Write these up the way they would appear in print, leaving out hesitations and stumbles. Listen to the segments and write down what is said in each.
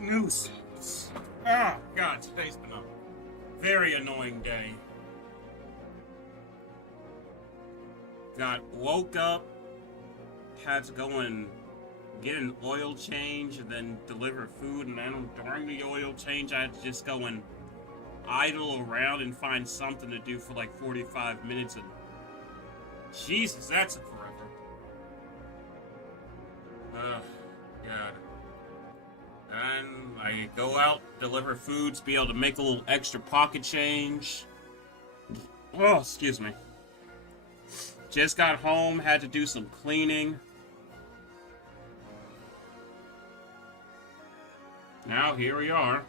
Nuisance. Oh, God, today's been a very annoying day. Woke up, had to go and get an oil change and then deliver food, and then during the oil change, I had to just go and idle around and find something to do for like 45 minutes, and Jesus, that's a forever. God. And I go out, deliver foods, be able to make a little extra pocket change. Oh, excuse me. Just got home, had to do some cleaning. Now, here we are.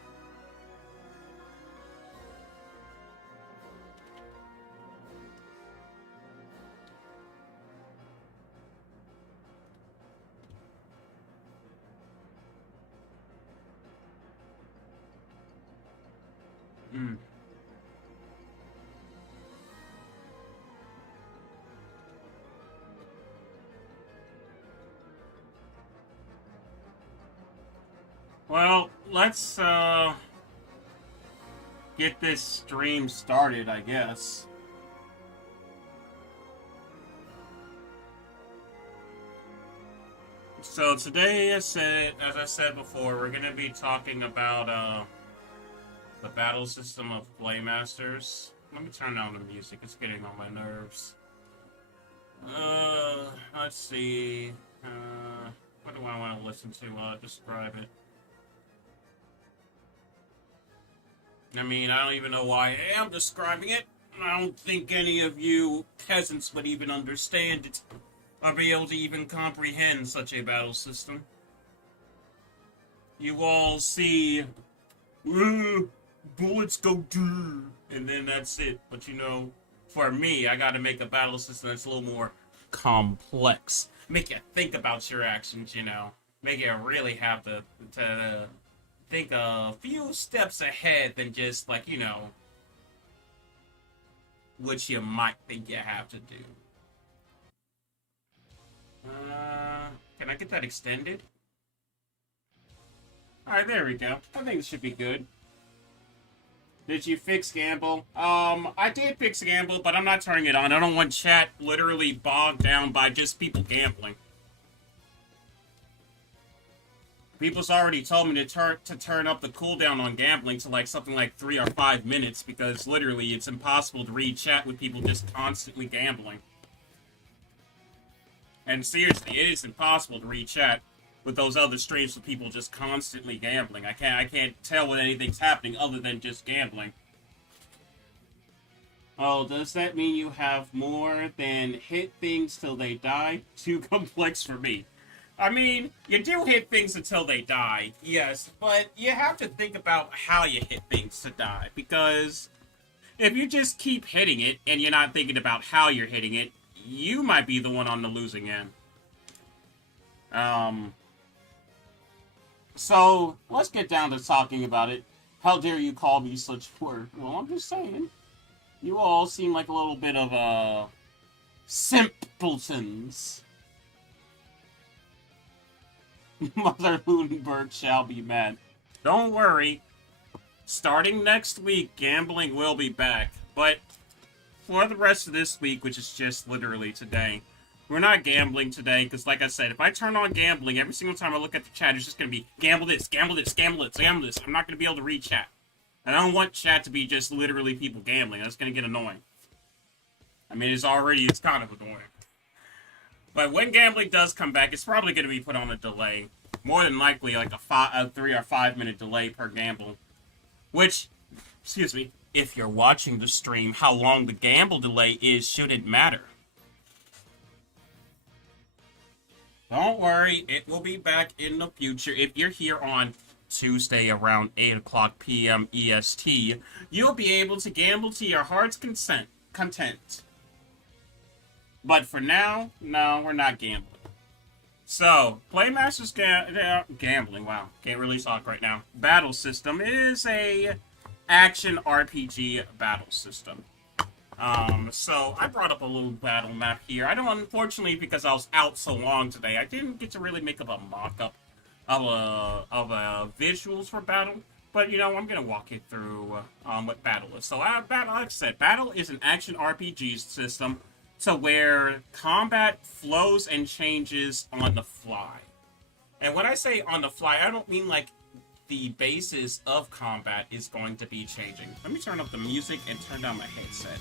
Hmm. Well, let's, get this stream started, I guess. So today, as I said before, we're going to be talking about, the battle system of Playmasters. Let me turn down the music, it's getting on my nerves. Let's see, what do I want to listen to while I describe it? I mean, I don't even know why I am describing it. I don't think any of you peasants would even understand it, or be able to even comprehend such a battle system. You all see, bullets go through, and then that's it. But you know, for me, I gotta make a battle system that's a little more complex. Make you think about your actions, you know. Make you really have to think a few steps ahead than just, like, you know, what you might think you have to do. Can I get that extended? Alright, there we go. I think it should be good. Did you fix Gamble? I did fix Gamble, but I'm not turning it on. I don't want chat literally bogged down by just people gambling. People's already told me to turn up the cooldown on gambling to like something like 3 or 5 minutes, because literally it's impossible to read chat with people just constantly gambling. And seriously, it is impossible to read chat with those other streams with people just constantly gambling. I can't tell when anything's happening other than just gambling. Oh, does that mean you have more than hit things till they die? Too complex for me. I mean, you do hit things until they die, yes, but you have to think about how you hit things to die, because if you just keep hitting it and you're not thinking about how you're hitting it, you might be the one on the losing end. So, let's get down to talking about it. How dare you call me such a word? Well, I'm just saying. You all seem like a little bit of, simpletons. Mother Ludenberg shall be mad. Don't worry. Starting next week, gambling will be back. But for the rest of this week, which is just literally today, we're not gambling today, because like I said, if I turn on gambling, every single time I look at the chat, it's just going to be gamble this, gamble this, gamble this, gamble this. I'm not going to be able to read chat. And I don't want chat to be just literally people gambling. That's going to get annoying. I mean, it's kind of annoying. But when gambling does come back, it's probably going to be put on a delay. More than likely, like a 3 or 5 minute delay per gamble. Which, excuse me, if you're watching the stream, how long the gamble delay is shouldn't matter. Don't worry, it will be back in the future. If you're here on Tuesday around 8 o'clock p.m. EST, you'll be able to gamble to your heart's content. But for now, no, we're not gambling. So, Playmasters gambling, wow, can't really talk right now. Battle system is a action RPG battle system. So I brought up a little battle map here. I don't, unfortunately, because I was out so long today, I didn't get to really make up a mock-up visuals for battle. But, you know, I'm going to walk you through what battle is. So, battle, like I said, battle is an action RPG system to where combat flows and changes on the fly. And when I say on the fly, I don't mean like the basis of combat is going to be changing. Let me turn up the music and turn down my headset.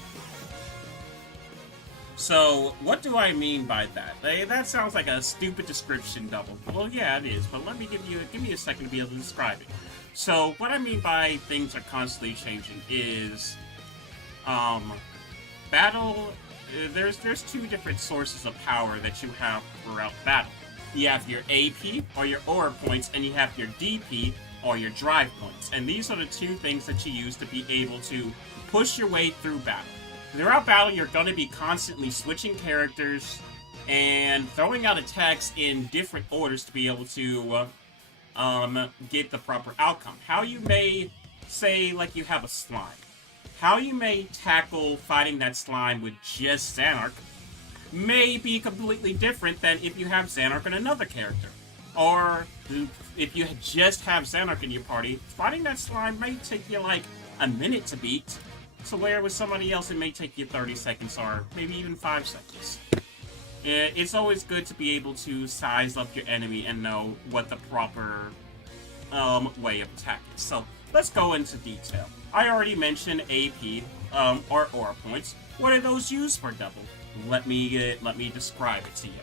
So, what do I mean by that? That sounds like a stupid description double. Well, yeah, it is, but let me give me a second to be able to describe it. So, what I mean by things are constantly changing is, battle, there's two different sources of power that you have throughout battle. You have your AP, or your aura points, and you have your DP, or your drive points. And these are the two things that you use to be able to push your way through battle. Throughout battle, you're going to be constantly switching characters and throwing out attacks in different orders to be able to get the proper outcome. How you may, say, like you have a slime. How you may tackle fighting that slime with just Xanark may be completely different than if you have Xanark and another character. Or if you just have Xanark in your party, fighting that slime may take you like a minute to beat. So where with somebody else it may take you 30 seconds or maybe even 5 seconds. It's always good to be able to size up your enemy and know what the proper way of attack is. So let's go into detail. I already mentioned AP or aura points. What are those used for, Double? Let me describe it to you.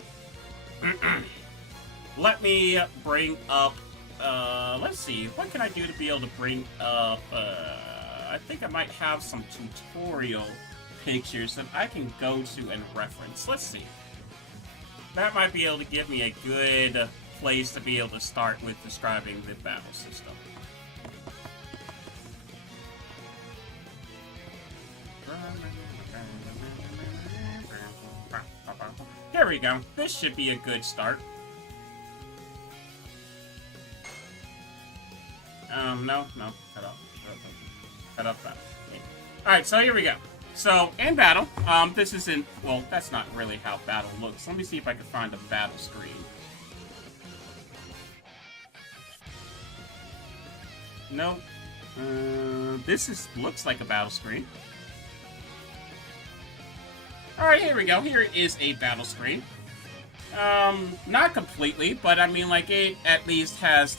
Let me bring up. Let's see. What can I do to be able to bring up? I think I might have some tutorial pictures that I can go to and reference. Let's see. That might be able to give me a good place to be able to start with describing the battle system. Here we go. This should be a good start. No. Cut up that. Alright, so here we go. So, in battle, this isn't, well, that's not really how battle looks. Let me see if I can find a battle screen. Nope. This looks like a battle screen. Alright, here we go. Here is a battle screen. Not completely, but I mean, like, it at least has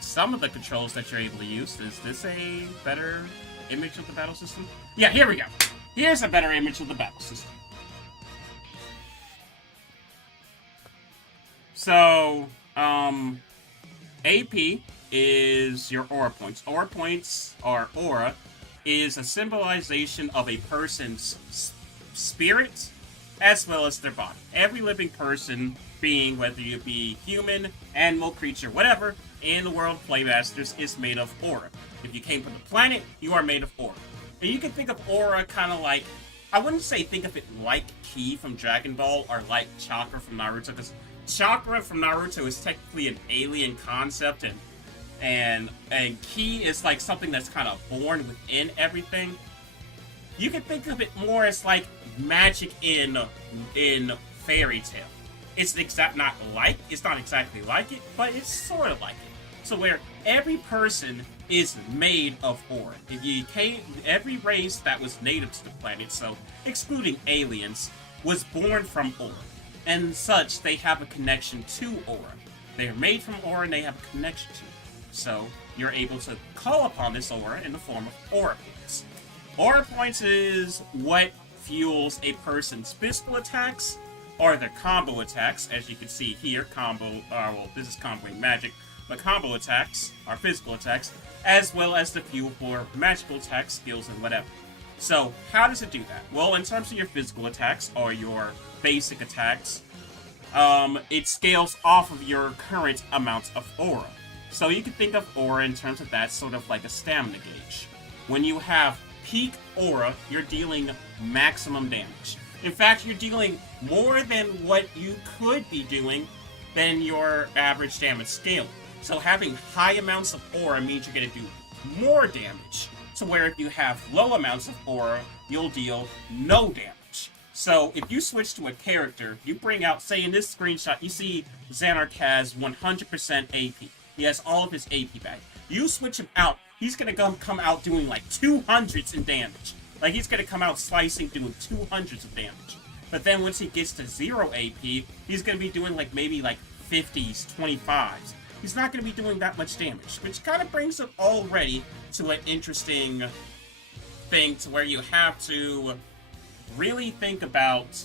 some of the controls that you're able to use. Is this a better image of the battle system? Yeah, here we go. Here's a better image of the battle system. So, AP is your aura points. Aura points, or aura, is a symbolization of a person's spirit as well as their body. Every living person, being whether you be human, animal, creature, whatever, in the world Playmasters is made of aura. If you came from the planet, you are made of aura. And you can think of aura kind of like, I wouldn't say think of it like Ki from Dragon Ball or like Chakra from Naruto, because Chakra from Naruto is technically an alien concept, and Ki is like something that's kind of born within everything. You can think of it more as like magic in fairy tale. It's not exactly like it, but it's sort of like it. So where every person is made of aura. Every race that was native to the planet, so excluding aliens, was born from aura. And such, they have a connection to aura. They are made from aura and they have a connection to it. So you're able to call upon this aura in the form of aura points. Aura points is what fuels a person's physical attacks or their combo attacks. As you can see here, this is comboing magic, but combo attacks are physical attacks, as well as the fuel for magical attacks, skills, and whatever. So, how does it do that? Well, in terms of your physical attacks, or your basic attacks, it scales off of your current amount of aura. So you can think of aura in terms of that sort of like a stamina gauge. When you have peak aura, you're dealing maximum damage. In fact, you're dealing more than what you could be doing than your average damage scale. So having high amounts of aura means you're going to do more damage. So where if you have low amounts of aura, you'll deal no damage. So if you switch to a character, you bring out, say in this screenshot, you see Xanark has 100% AP. He has all of his AP back. You switch him out, he's gonna come out doing like 200s in damage. Like, he's gonna come out slicing, doing 200s of damage. But then once he gets to 0 AP, he's gonna be doing like maybe like 50s, 25s. He's not gonna be doing that much damage, which kind of brings it already to an interesting thing to where you have to really think about,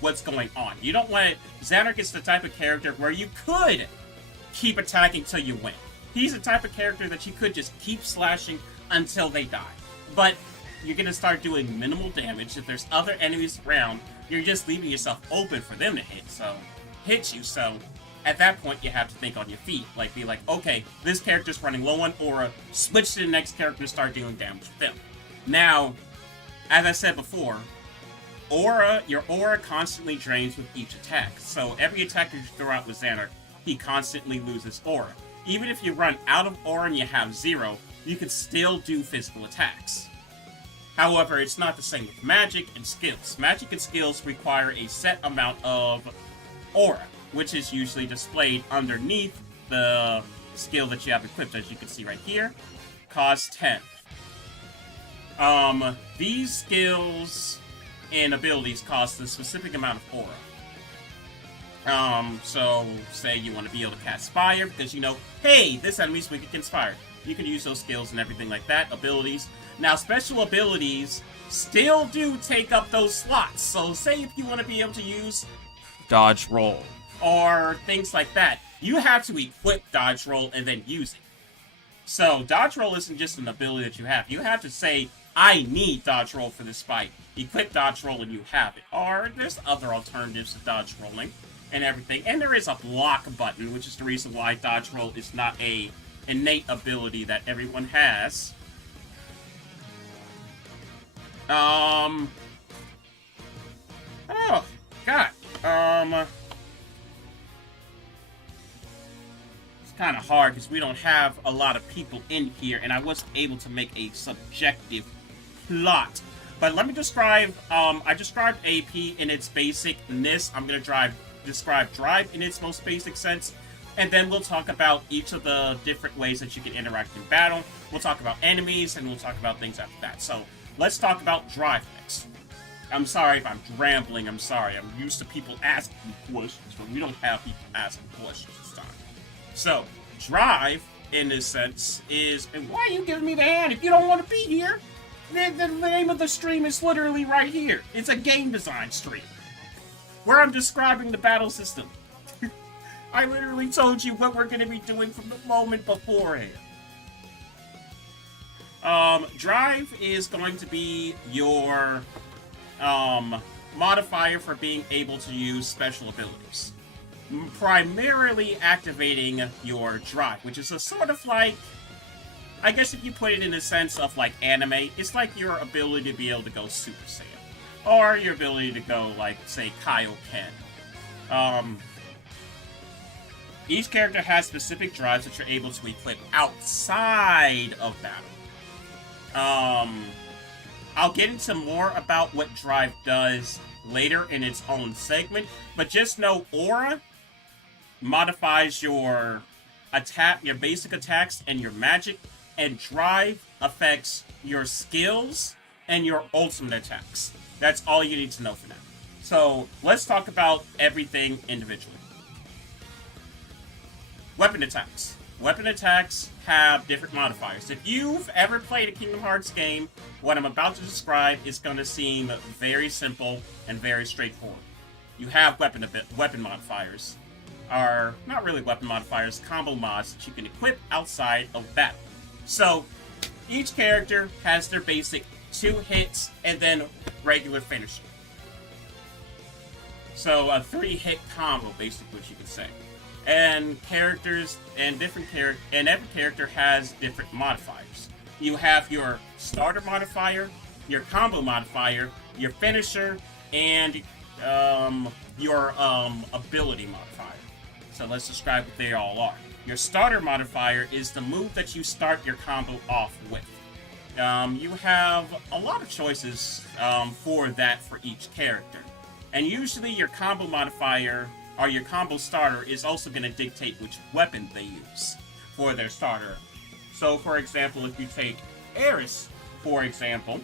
what's going on. You don't want it. Xanark is the type of character where you could keep attacking till you win. He's the type of character that you could just keep slashing until they die. But you're going to start doing minimal damage. If there's other enemies around, you're just leaving yourself open for them to hit you. So at that point, you have to think on your feet. Like, be like, okay, this character's running low on aura. Switch to the next character and start dealing damage with them. Now, as I said before, your aura constantly drains with each attack. So every attack you throw out with Xanark, he constantly loses aura. Even if you run out of aura and you have 0, you can still do physical attacks. However, it's not the same with magic and skills. Magic and skills require a set amount of aura, which is usually displayed underneath the skill that you have equipped, as you can see right here. Cost 10. These skills and abilities cost a specific amount of aura. So say you want to be able to cast Fire because you know, hey, this enemy's weak against fire. You can use those skills and everything like that. Abilities. Now, special abilities still do take up those slots. So say if you want to be able to use Dodge Roll or things like that, you have to equip Dodge Roll and then use it. So Dodge Roll isn't just an ability that you have. You have to say, I need Dodge Roll for this fight. Equip Dodge Roll and you have it. Or there's other alternatives to Dodge Rolling and everything. And there is a block button, which is the reason why Dodge Roll is not a innate ability that everyone has. Oh, God. It's kind of hard because we don't have a lot of people in here, and I wasn't able to make a subjective plot. But let me describe, I described AP in its basicness. I'm going to describe Drive in its most basic sense. And then we'll talk about each of the different ways that you can interact in battle. We'll talk about enemies, and we'll talk about things after that. So, let's talk about Drive next. I'm sorry if I'm rambling, I'm sorry. I'm used to people asking me questions, but we don't have people asking questions this time. So, Drive, in this sense, is... And why are you giving me the hand if you don't want to be here? The name of the stream is literally right here. It's a game design stream, where I'm describing the battle system. I literally told you what we're going to be doing from the moment beforehand. Drive is going to be your modifier for being able to use special abilities. Primarily activating your Drive, which is a sort of like, I guess if you put it in a sense of like anime, it's like your ability to be able to go Super Saiyan. Or your ability to go like, say, Kaioken. Each character has specific drives that you're able to equip outside of battle. I'll get into more about what Drive does later in its own segment, but just know Aura modifies your attack, your basic attacks, and your magic, and Drive affects your skills and your ultimate attacks. That's all you need to know for now. So, let's talk about everything individually. Weapon attacks. Weapon attacks have different modifiers. If you've ever played a Kingdom Hearts game, what I'm about to describe is going to seem very simple and very straightforward. You have weapon modifiers. Are not really weapon modifiers, combo mods that you can equip outside of battle. So, each character has their basic 2 hits and then regular finisher. So, a 3-hit combo, basically, what you could say. And characters and every character has different modifiers. You have your starter modifier, your combo modifier, your finisher, and your ability modifier. So let's describe what they all are. Your starter modifier is the move that you start your combo off with. you have a lot of choices for that for each character. And usually your combo modifier or your combo starter is also going to dictate which weapon they use for their starter. So, for example, if you take Eris, for example,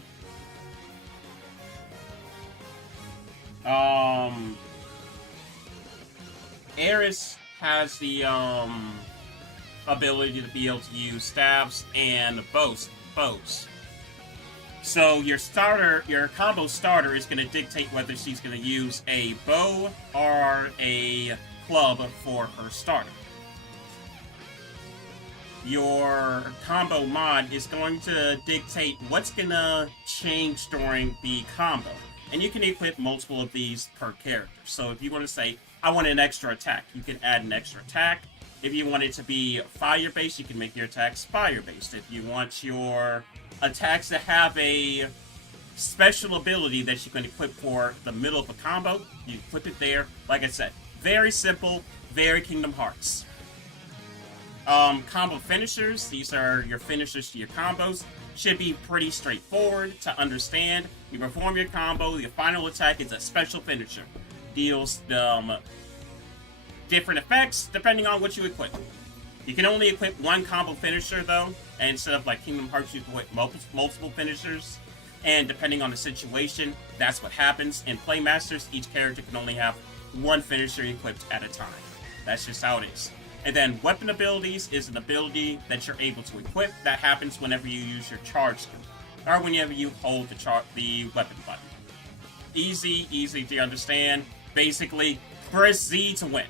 Eris has the ability to be able to use stabs and bows. So your combo starter is going to dictate whether she's going to use a bow or a club for her starter. Your combo mod is going to dictate what's going to change during the combo. And you can equip multiple of these per character. So if you want to say, I want an extra attack, you can add an extra attack. If you want it to be fire-based, you can make your attacks fire-based. If you want your attacks to have a special ability that you can equip for the middle of a combo, you equip it there. Like I said, very simple, very Kingdom Hearts. Combo finishers, these are your finishers to your combos. Should be pretty straightforward to understand. You perform your combo, your final attack is a special finisher. Deals different effects depending on what you equip. You can only equip one combo finisher though, and instead of like Kingdom Hearts, you can equip multiple finishers. And depending on the situation, that's what happens. In Playmasters, each character can only have one finisher equipped at a time. That's just how it is. And then weapon abilities is an ability that you're able to equip that happens whenever you use your charge skill, or whenever you hold the weapon button. Easy to understand. Basically, press Z to win.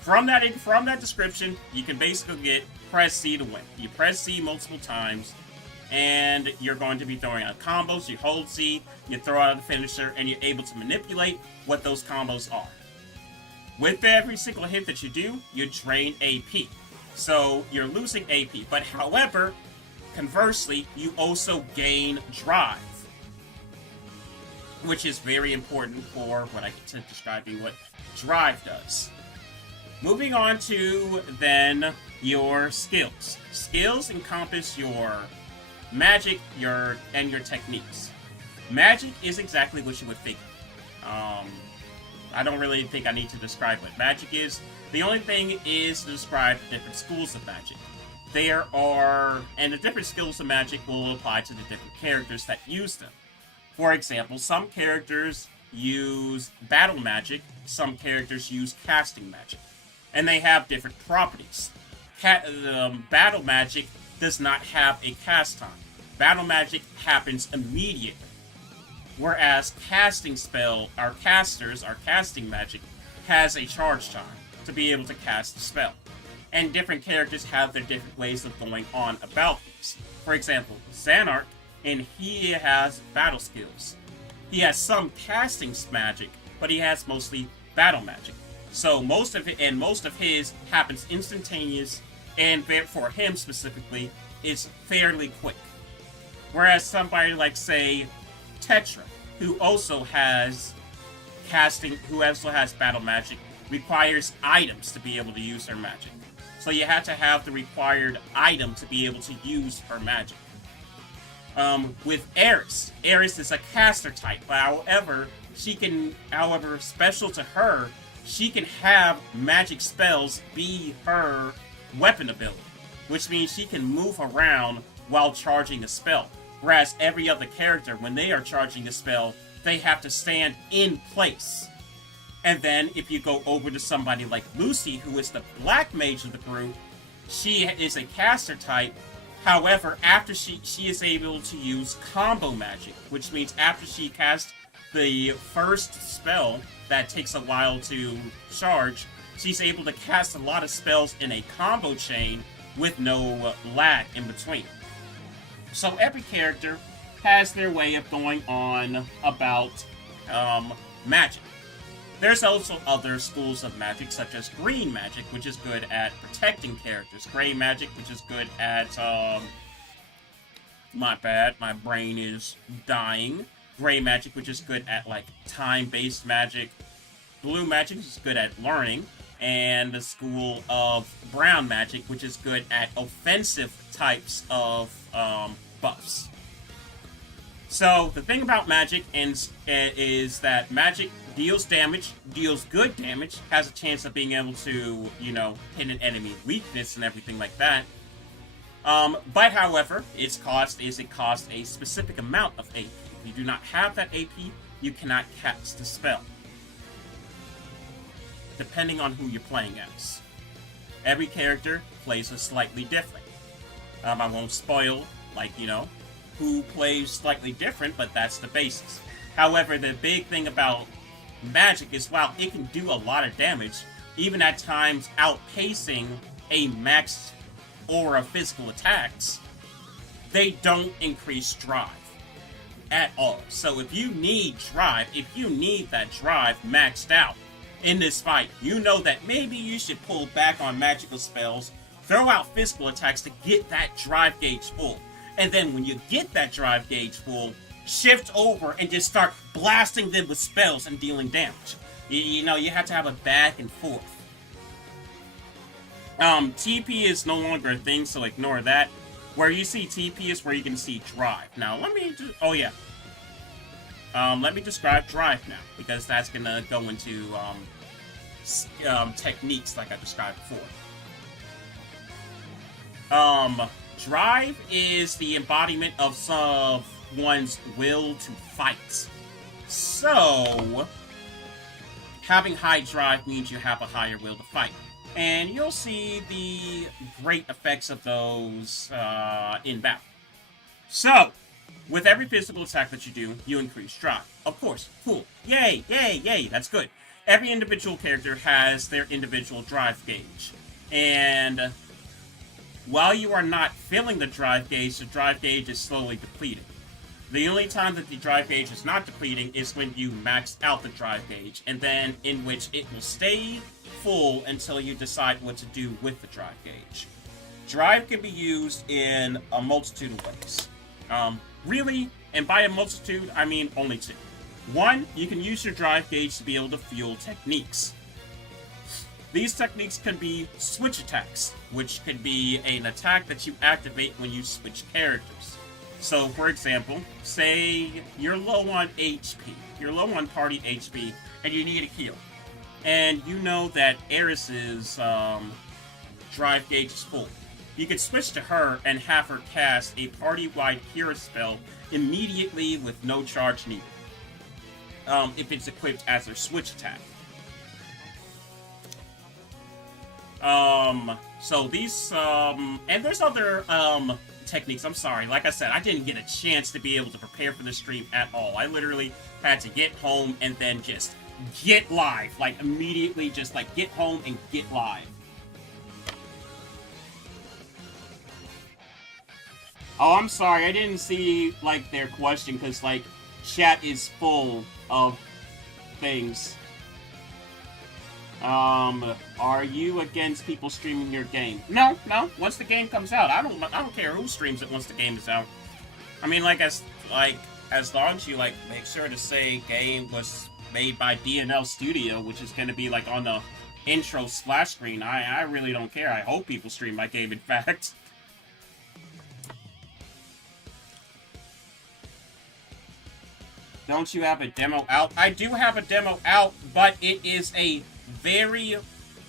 From that description, you can basically get press Z to win. You press Z multiple times, and you're going to be throwing out combos. You hold Z, you throw out a finisher, and you're able to manipulate what those combos are. With every single hit that you do, you drain AP. So you're losing AP. But however, conversely, you also gain drive, which is very important for what I can describing what drive does. Moving on to then your skills. Skills encompass your magic, and your techniques. Magic is exactly what you would think. I don't really think I need to describe what magic is. The only thing is to describe the different schools of magic. And the different skills of magic will apply to the different characters that use them. For example, some characters use battle magic, some characters use casting magic. And they have different properties. Battle magic does not have a cast time. Battle magic happens immediately. Whereas casting magic has a charge time to be able to cast the spell. And different characters have their different ways of going on about these. For example, Xanark, and he has battle skills. He has some casting magic, but he has mostly battle magic. So most of his happens instantaneous, and for him specifically, is fairly quick. Whereas somebody like, say, Tetra, who also has battle magic, requires items to be able to use her magic. So you have to have the required item to be able to use her magic. With Eris is a caster type, but however, special to her, she can have magic spells be her weapon ability, which means she can move around while charging a spell. Whereas every other character, when they are charging a spell, they have to stand in place. And then if you go over to somebody like Lucy, who is the black mage of the group, she is a caster type. However, after she is able to use combo magic, which means after she casts the first spell that takes a while to charge, she's able to cast a lot of spells in a combo chain with no lag in between. So every character has their way of going on about magic. There's also other schools of magic, such as green magic, which is good at protecting characters. Gray magic, which is good at, my bad, my brain is dying. Gray magic, which is good at, like, time-based magic. Blue magic is good at learning. And the school of brown magic, which is good at offensive types of buffs. So the thing about magic is that magic deals damage, deals good damage, has a chance of being able to, you know, hit an enemy weakness and everything like that. But however, it costs a specific amount of AP. If you do not have that AP, you cannot cast the spell. Depending on who you're playing as. Every character plays a slightly different. I won't spoil, like, you know, who plays slightly different, but that's the basis. However, the big thing about magic is while it can do a lot of damage, even at times outpacing a max aura physical attacks, they don't increase drive at all. So if you need drive, if you need that drive maxed out in this fight, you know that maybe you should pull back on magical spells, throw out physical attacks to get that drive gauge full. And then when you get that drive gauge full, shift over and just start blasting them with spells and dealing damage. You know, you have to have a back and forth. TP is no longer a thing, so ignore that. Where you see TP is where you can see drive. Now, let me just... Oh, yeah. Let me describe drive now, because that's gonna go into, techniques like I described before. Drive is the embodiment of someone's will to fight. So, having high drive means you have a higher will to fight. And you'll see the great effects of those in battle. So, with every physical attack that you do, you increase drive. Of course, cool. Yay, yay, yay, that's good. Every individual character has their individual drive gauge. And while you are not filling the drive gauge is slowly depleting. The only time that the drive gauge is not depleting is when you max out the drive gauge, and then in which it will stay full until you decide what to do with the drive gauge. Drive can be used in a multitude of ways. Really, and by a multitude, I mean only two. One, you can use your drive gauge to be able to fuel techniques. These techniques can be switch attacks, which could be an attack that you activate when you switch characters. So, for example, say you're low on HP, you're low on party HP, and you need a heal. And you know that Eris's drive gauge is full. You could switch to her and have her cast a party-wide hero spell immediately with no charge needed. If it's equipped as her switch attack. So these, and there's other, techniques. I'm sorry. Like I said, I didn't get a chance to be able to prepare for the stream at all. I literally had to get home and then just get live. Like, immediately just, like, get home and get live. Oh, I'm sorry. I didn't see, like, their question because, like, chat is full of things. Are you against people streaming your game? No. Once the game comes out, I don't care who streams it once the game is out. I mean, as long as you, like, make sure to say game was made by DNL Studio, which is going to be, like, on the intro splash screen, I really don't care. I hope people stream my game, in fact. Don't you have a demo out? I do have a demo out, but it is a very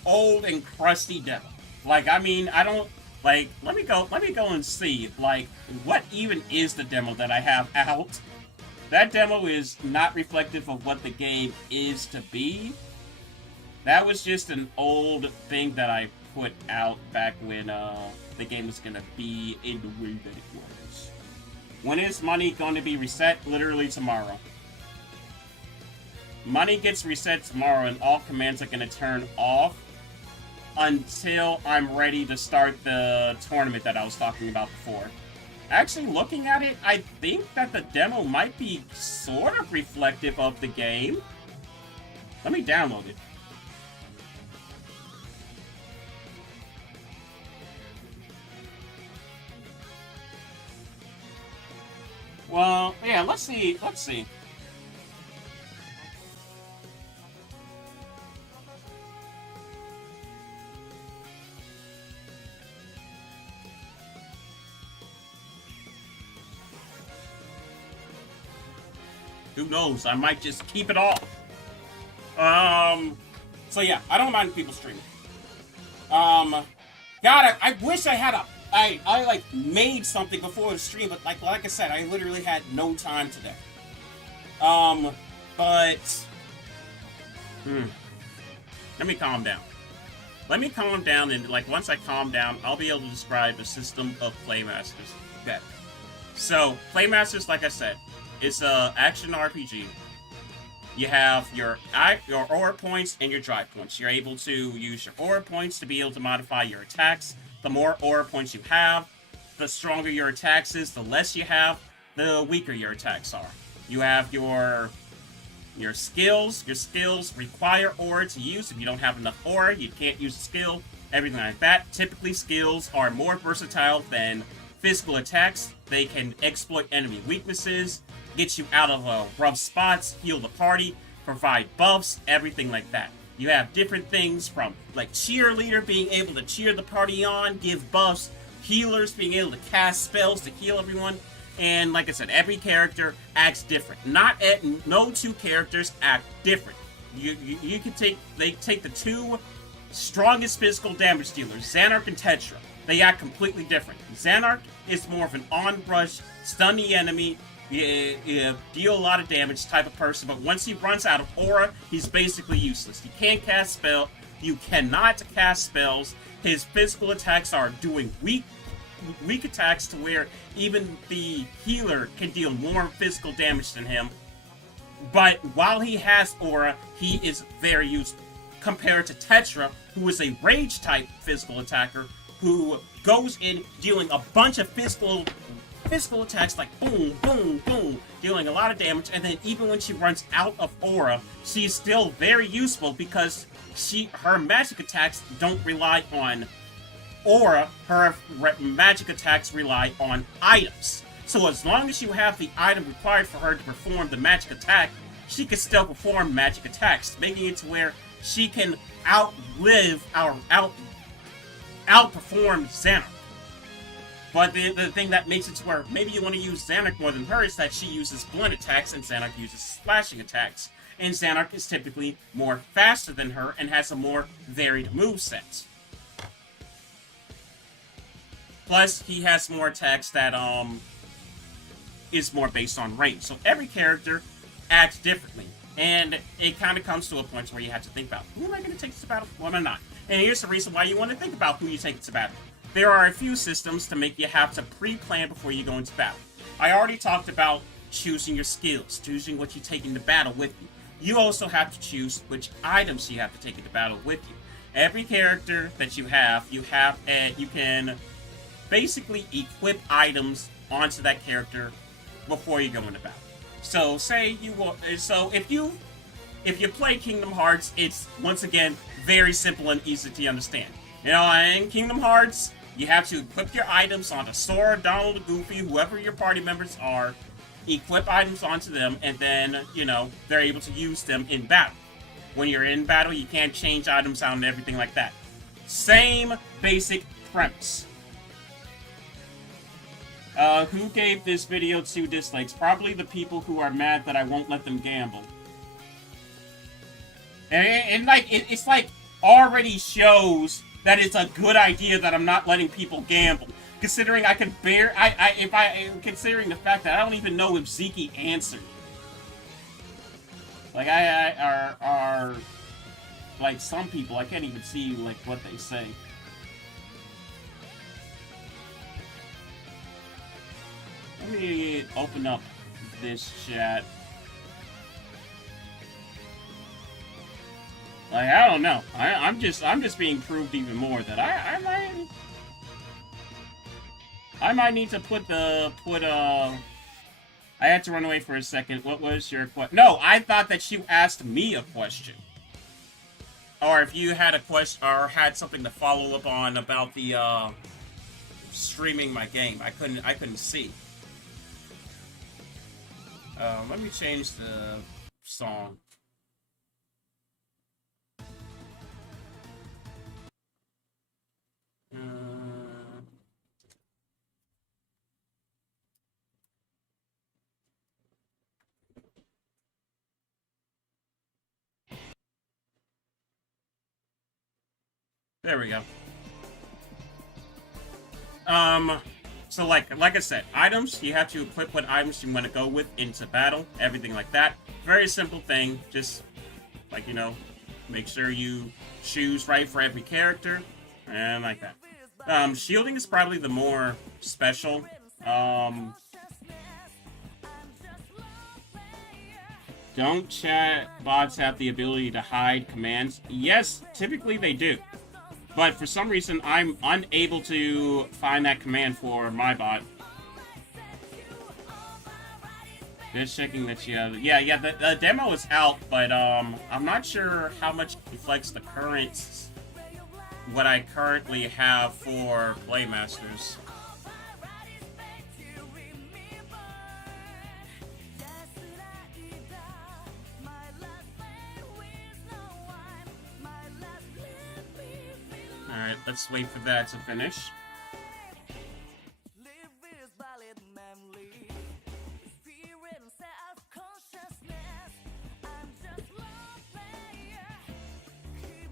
old and crusty demo. Like, I mean, I don't, like, let me go and see, like, what even is the demo that I have out. That demo is not reflective of what the game is to be. That was just an old thing that I put out back when, the game was gonna be in the way that it was. When is money going to be reset? Literally tomorrow. Money gets reset tomorrow, and all commands are going to turn off until I'm ready to start the tournament that I was talking about before. Actually, looking at it, I think that the demo might be sort of reflective of the game. Let me download it. Well, yeah, let's see. Who knows? I might just keep it all. So yeah, I don't mind people streaming. God, I wish I had I like made something before the stream, but like I said, I literally had no time today. But let me calm down. Let me calm down, and like once I calm down, I'll be able to describe the system of Playmasters. Okay. So Playmasters, like I said, is a action RPG. You have your aura points and your drive points. You're able to use your aura points to be able to modify your attacks. The more aura points you have, the stronger your attacks is. The less you have, the weaker your attacks are. You have your skills. Your skills require aura to use. If you don't have enough aura, you can't use a skill. Everything like that. Typically, skills are more versatile than physical attacks. They can exploit enemy weaknesses, get you out of rough spots, heal the party, provide buffs, everything like that. You have different things from like cheerleader, being able to cheer the party on, give buffs, healers being able to cast spells to heal everyone, and like I said, every character acts different. No two characters act different. You can take the two strongest physical damage dealers, Xanark and Tetra. They act completely different. Xanark is more of an on-rush, stun the enemy, deal a lot of damage type of person, but once he runs out of aura, he's basically useless. He can't cast spell. You cannot cast spells. His physical attacks are doing weak attacks to where even the healer can deal more physical damage than him. But while he has aura, he is very useful. Compared to Tetra, who is a rage type physical attacker, who goes in dealing a bunch of physical attacks like boom, boom, boom, dealing a lot of damage, and then even when she runs out of aura, she's still very useful because her magic attacks don't rely on aura, her magic attacks rely on items. So as long as you have the item required for her to perform the magic attack, she can still perform magic attacks, making it to where she can outperform Xanark. But the thing that makes it to where maybe you want to use Xanark more than her is that she uses blunt attacks and Xanark uses slashing attacks. And Xanark is typically more faster than her and has a more varied moveset. Plus, he has more attacks that is more based on range. So every character acts differently. And it kind of comes to a point where you have to think about, who am I going to take to battle? Who am I not? And here's the reason why you want to think about who you take to battle. There are a few systems to make you have to pre-plan before you go into battle. I already talked about choosing your skills, choosing what you take into battle with you. You also have to choose which items you have to take into battle with you. Every character that you can basically equip items onto that character before you go into battle. So if you play Kingdom Hearts, it's once again very simple and easy to understand. You know, in Kingdom Hearts, you have to equip your items onto Sora, Donald, Goofy, whoever your party members are. Equip items onto them, and then, you know, they're able to use them in battle. When you're in battle, you can't change items out and everything like that. Same basic premise. Who gave this video 2 dislikes? Probably the people who are mad that I won't let them gamble. And like, it's like already shows that it's a good idea that I'm not letting people gamble. Considering I can considering the fact that I don't even know if Zeke answered. Like, are like some people, I can't even see like what they say. Let me open up this chat. Like, I don't know. I'm just being proved even more that I might need to I had to run away for a second. What was your question? No, I thought that you asked me a question. Or if you had a question or had something to follow up on about the streaming my game. I couldn't see. Let me change the song. There we go. So like I said, items, you have to equip what items you want to go with into battle, everything like that. Very simple thing, just, like, you know, make sure you choose right for every character, and like that. Shielding is probably the more special. Don't chat bots have the ability to hide commands? Yes, typically they do. But for some reason, I'm unable to find that command for my bot. Just checking that you have... Yeah, the demo is out, but I'm not sure how much it reflects the current... what I currently have for Playmasters. Alright, let's wait for that to finish.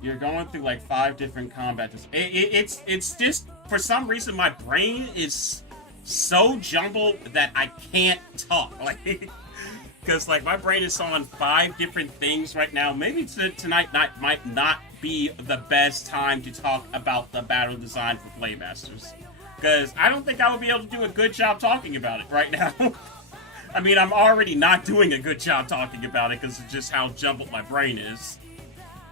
You're going through like 5 different combats. It's just, for some reason, my brain is so jumbled that I can't talk. Like, because like my brain is on 5 different things right now. Maybe tonight might not be the best time to talk about the battle design for Playmasters, because I don't think I would be able to do a good job talking about it right now. I mean, I'm already not doing a good job talking about it because of just how jumbled my brain is.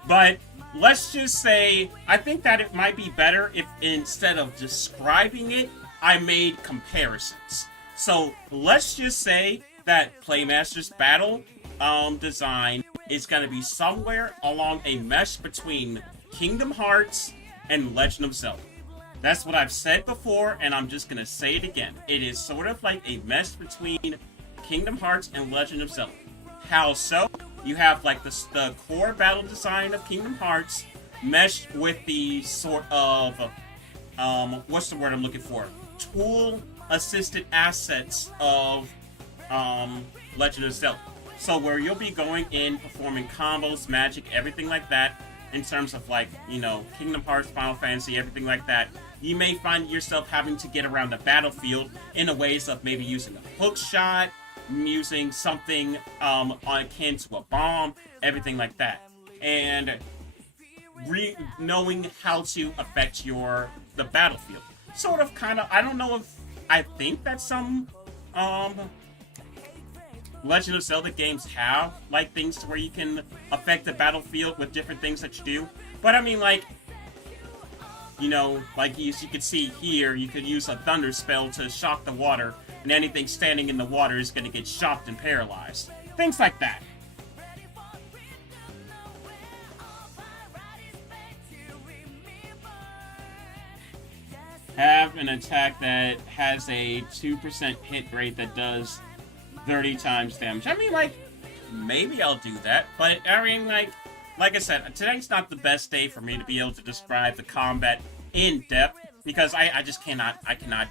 But let's just say, I think that it might be better if instead of describing it, I made comparisons. So let's just say that Playmasters battle design is going to be somewhere along a mesh between Kingdom Hearts and Legend of Zelda. That's what I've said before, and I'm just going to say it again. It is sort of like a mesh between Kingdom Hearts and Legend of Zelda. How so? You have like the core battle design of Kingdom Hearts meshed with the sort of, what's the word I'm looking for? Tool-assisted assets of Legend of Zelda. So where you'll be going in, performing combos, magic, everything like that, in terms of like, you know, Kingdom Hearts, Final Fantasy, everything like that, you may find yourself having to get around the battlefield in a ways of maybe using a hook shot, using something akin to a bomb, everything like that. And knowing how to affect the battlefield. Sort of, kind of, I don't know if, I think that some Legend of Zelda games have, like, things to where you can affect the battlefield with different things that you do. But, I mean, like, you know, like, as you can see here, you could use a thunder spell to shock the water, and anything standing in the water is going to get shocked and paralyzed. Things like that. Have an attack that has a 2% hit rate that does 30 times damage. I mean, like, maybe I'll do that, but I mean, like I said, tonight's not the best day for me to be able to describe the combat in depth, because I just cannot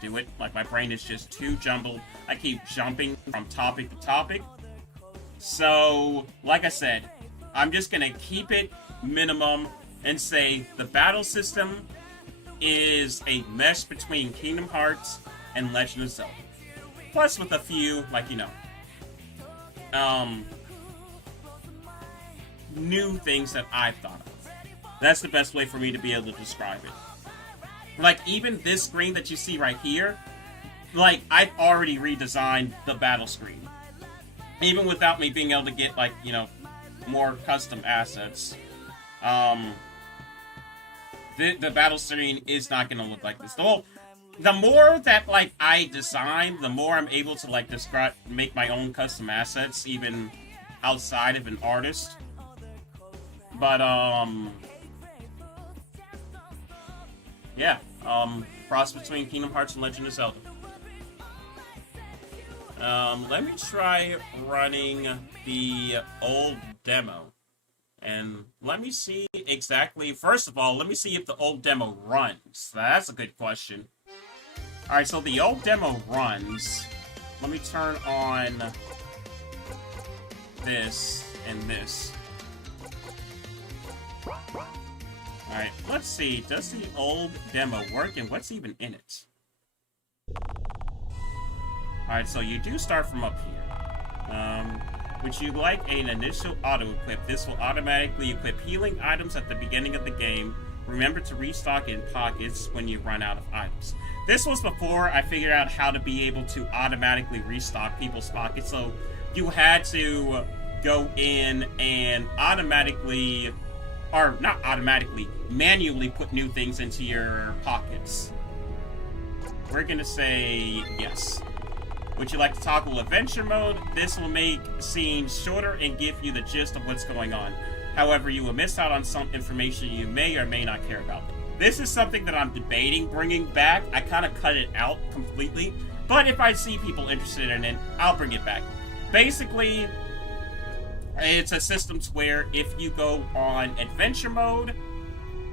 do it. Like, my brain is just too jumbled. I keep jumping from topic to topic. So, like I said, I'm just gonna keep it minimum and say the battle system is a mesh between Kingdom Hearts and Legend of Zelda. Plus with a few, like, you know, new things that I've thought of. That's the best way for me to be able to describe it. Like, even this screen that you see right here, like, I've already redesigned the battle screen. Even without me being able to get, like, you know, more custom assets. The battle screen is not going to look like this. Well, the more that, like, I design, the more I'm able to, like, make my own custom assets, even outside of an artist. But, yeah, cross between Kingdom Hearts and Legend of Zelda. Let me try running the old demo. And let me see exactly, first of all, let me see if the old demo runs. That's a good question. Alright, so the old demo runs. Let me turn on this and this. Alright, let's see. Does the old demo work, and what's even in it? Alright, so you do start from up here. Would you like an initial auto-equip? This will automatically equip healing items at the beginning of the game. Remember to restock in pockets when you run out of items. This was before I figured out how to be able to automatically restock people's pockets, so you had to go in and automatically, or not automatically, manually put new things into your pockets. We're gonna say yes. Would you like to toggle adventure mode? This will make scenes shorter and give you the gist of what's going on. However, you will miss out on some information you may or may not care about. This is something that I'm debating bringing back. I kind of cut it out completely, but if I see people interested in it, I'll bring it back. Basically, it's a system where if you go on adventure mode,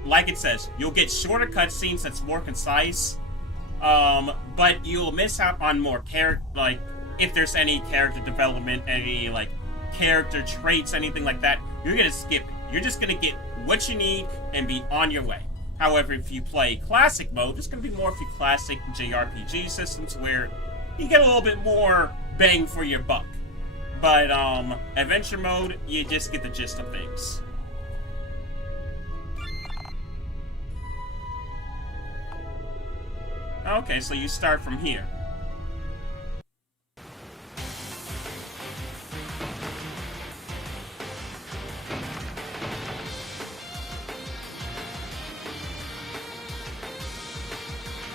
like it says, you'll get shorter cutscenes that's more concise. But you'll miss out on more character, like, if there's any character development, any, like, character traits, anything like that, you're gonna skip it. You're just gonna get what you need and be on your way. However, if you play classic mode, there's gonna be more of your classic JRPG systems where you get a little bit more bang for your buck. But, adventure mode, you just get the gist of things. Okay, so you start from here.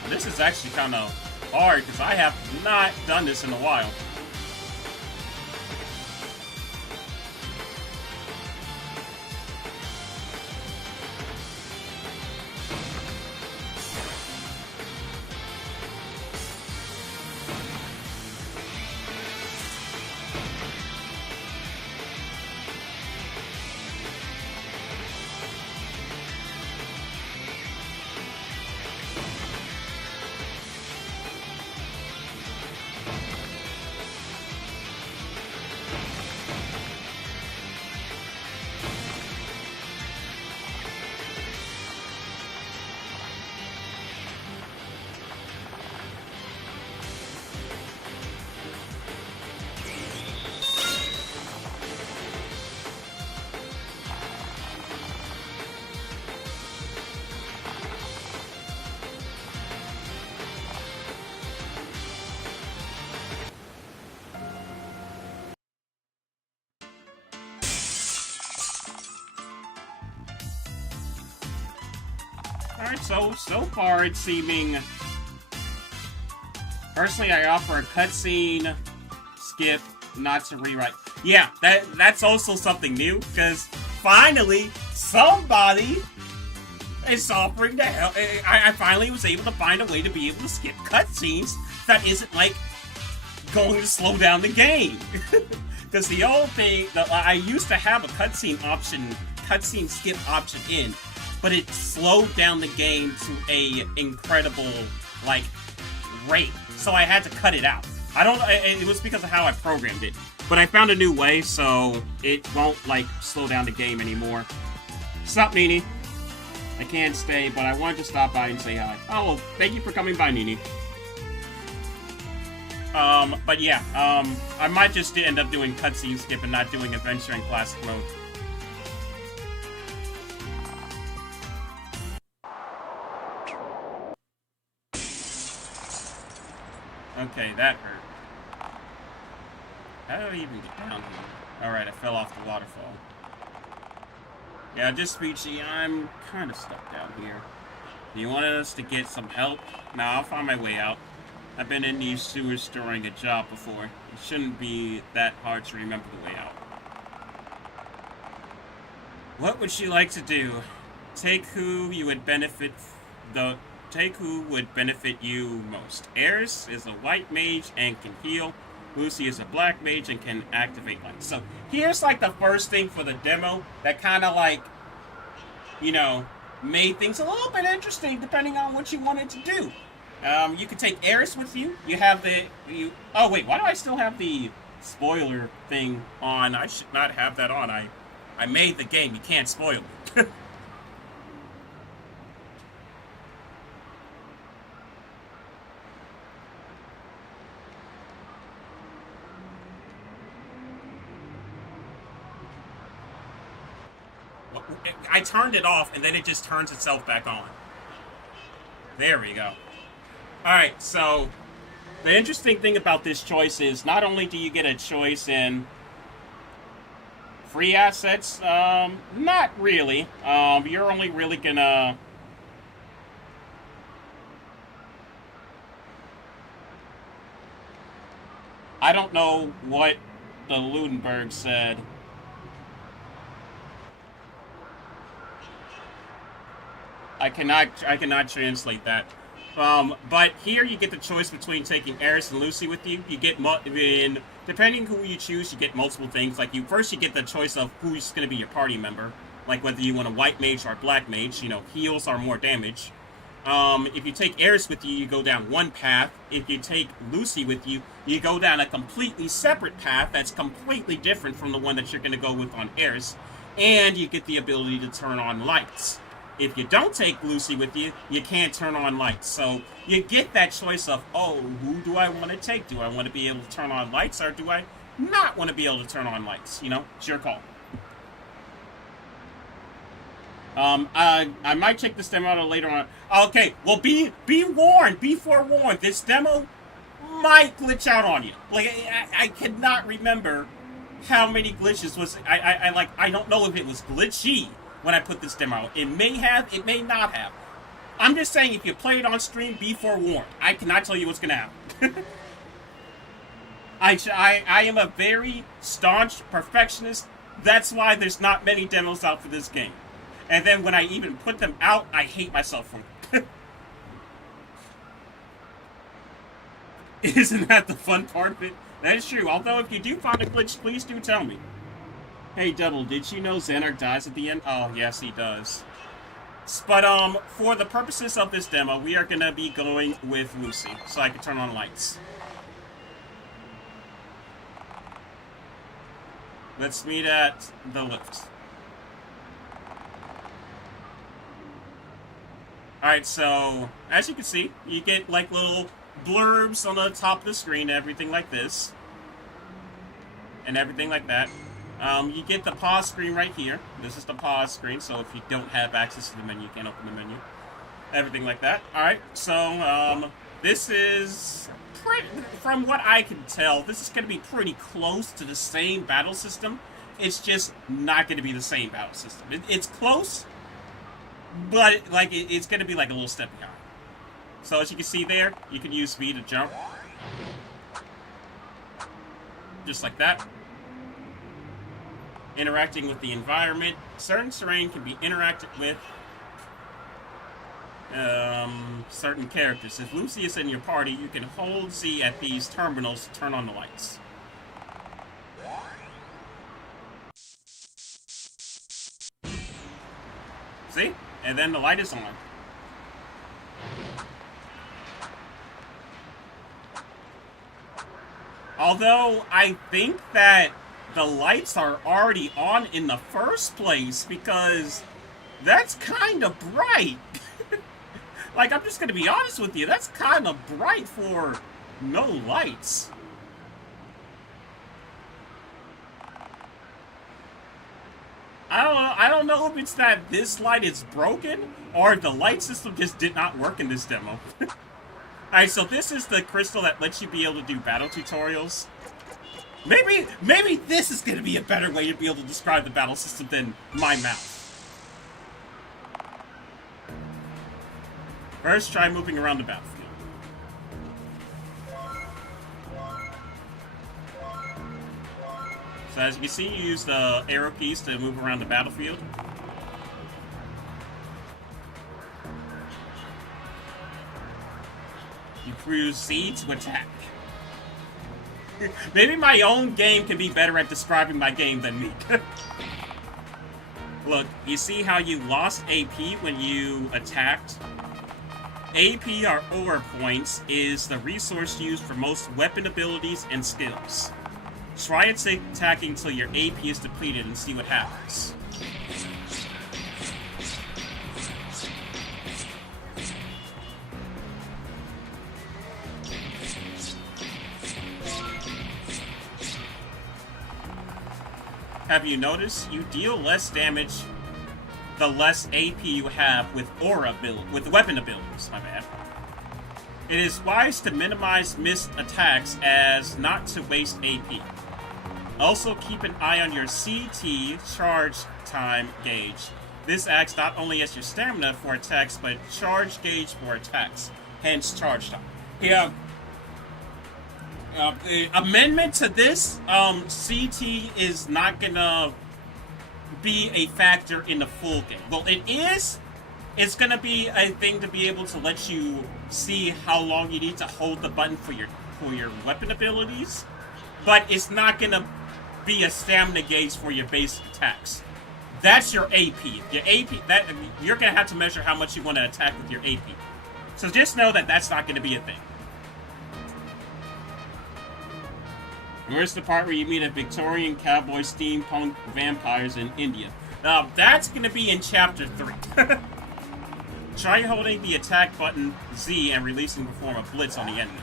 This is actually kind of hard because I have not done this in a while. Alright, so far it's seeming... Personally, I offer a cutscene, skip, not to rewrite. Yeah, that's also something new, because finally, somebody is offering to help. I finally was able to find a way to be able to skip cutscenes that isn't, like, going to slow down the game. Because the old thing, I used to have a cutscene skip option in, but it slowed down the game to a incredible, like, rate. So I had to cut it out. It was because of how I programmed it. But I found a new way, so it won't, like, slow down the game anymore. Sup, Nini? I can't stay, but I wanted to stop by and say hi. Oh, well, thank you for coming by, Nini. But yeah, I might just end up doing cutscene skip and not doing adventure in classic mode. Okay, that hurt. How did I even get down here? Alright, I fell off the waterfall. Yeah, just Speechy, I'm kind of stuck down here. Do you want us to get some help? Nah, I'll find my way out. I've been in these sewers during a job before. It shouldn't be that hard to remember the way out. What would you like to do? Take who would benefit you most. Eris is a white mage and can heal. Lucy is a black mage and can activate light. So here's like the first thing for the demo that kind of like, you know, made things a little bit interesting depending on what you wanted to do. You can take Eris with you. You have oh wait, why do I still have the spoiler thing on? I should not have that on. I made the game. You can't spoil it. I turned it off, and then it just turns itself back on. There we go. Alright, so the interesting thing about this choice is not only do you get a choice in free assets, not really. You're only really gonna... I don't know what the Ludenberg said. I cannot translate that. But here you get the choice between taking Eris and Lucy with you. You get, depending who you choose, you get multiple things. Like, you get the choice of who's going to be your party member. Like, whether you want a white mage or a black mage. You know, heals are more damage. If you take Eris with you, you go down one path. If you take Lucy with you, you go down a completely separate path that's completely different from the one that you're going to go with on Eris. And you get the ability to turn on lights. If you don't take Lucy with you, you can't turn on lights. So you get that choice of, oh, who do I want to take? Do I want to be able to turn on lights, or do I not want to be able to turn on lights? You know, it's your call. I might check this demo out later on. Okay, well, be warned, be forewarned. This demo might glitch out on you. Like, I cannot remember how many glitches was. I don't know if it was glitchy when I put this demo out. It may have, it may not have. I'm just saying, if you play it on stream, be forewarned. I cannot tell you what's gonna happen. I am a very staunch perfectionist. That's why there's not many demos out for this game. And then when I even put them out, I hate myself for them. Isn't that the fun part of it? That is true. Although, if you do find a glitch, please do tell me. Hey, Double, did you know Xanark dies at the end? Oh, yes, he does. But, for the purposes of this demo, we are gonna be going with Lucy, so I can turn on lights. Let's meet at the lift. Alright, so, as you can see, you get, like, little blurbs on the top of the screen, everything like this. And everything like that. You get the pause screen right here. This is the pause screen, so if you don't have access to the menu, you can't open the menu. Everything like that. Alright, so, this is, from what I can tell, this is going to be pretty close to the same battle system. It's just not going to be the same battle system. It's close, but, it's going to be, like, a little step behind. So, as you can see there, you can use V to jump. Just like that. Interacting with the environment. Certain terrain can be interacted with certain characters. If Lucy is in your party, you can hold Z at these terminals to turn on the lights. See? And then the light is on. Although, I think that the lights are already on in the first place, because that's kind of bright. Like, I'm just gonna be honest with you, that's kind of bright for no lights. I don't know if it's that this light is broken, or if the light system just did not work in this demo. Alright, so this is the crystal that lets you be able to do battle tutorials. Maybe this is going to be a better way to be able to describe the battle system than my mouth. First, try moving around the battlefield. So as you can see, you use the arrow keys to move around the battlefield. You cruise C to attack. Maybe my own game can be better at describing my game than me. Look, you see how you lost AP when you attacked? AP, or aura points, is the resource used for most weapon abilities and skills. Try attacking until your AP is depleted and see what happens. Have you noticed? You deal less damage the less AP you have with with weapon abilities, my bad. It is wise to minimize missed attacks as not to waste AP. Also keep an eye on your CT charge time gauge. This acts not only as your stamina for attacks, but charge gauge for attacks, hence charge time. Yeah. The amendment to this, CT is not gonna be a factor in the full game. Well, it is. It's gonna be a thing to be able to let you see how long you need to hold the button for your weapon abilities, but it's not gonna be a stamina gauge for your basic attacks. That's your AP. Your AP, that you're gonna have to measure how much you want to attack with your AP. So just know that that's not gonna be a thing. Where's the part where you meet a Victorian cowboy steampunk vampires in India? Now, that's going to be in Chapter 3. Try holding the attack button Z and releasing to perform a blitz on the enemy.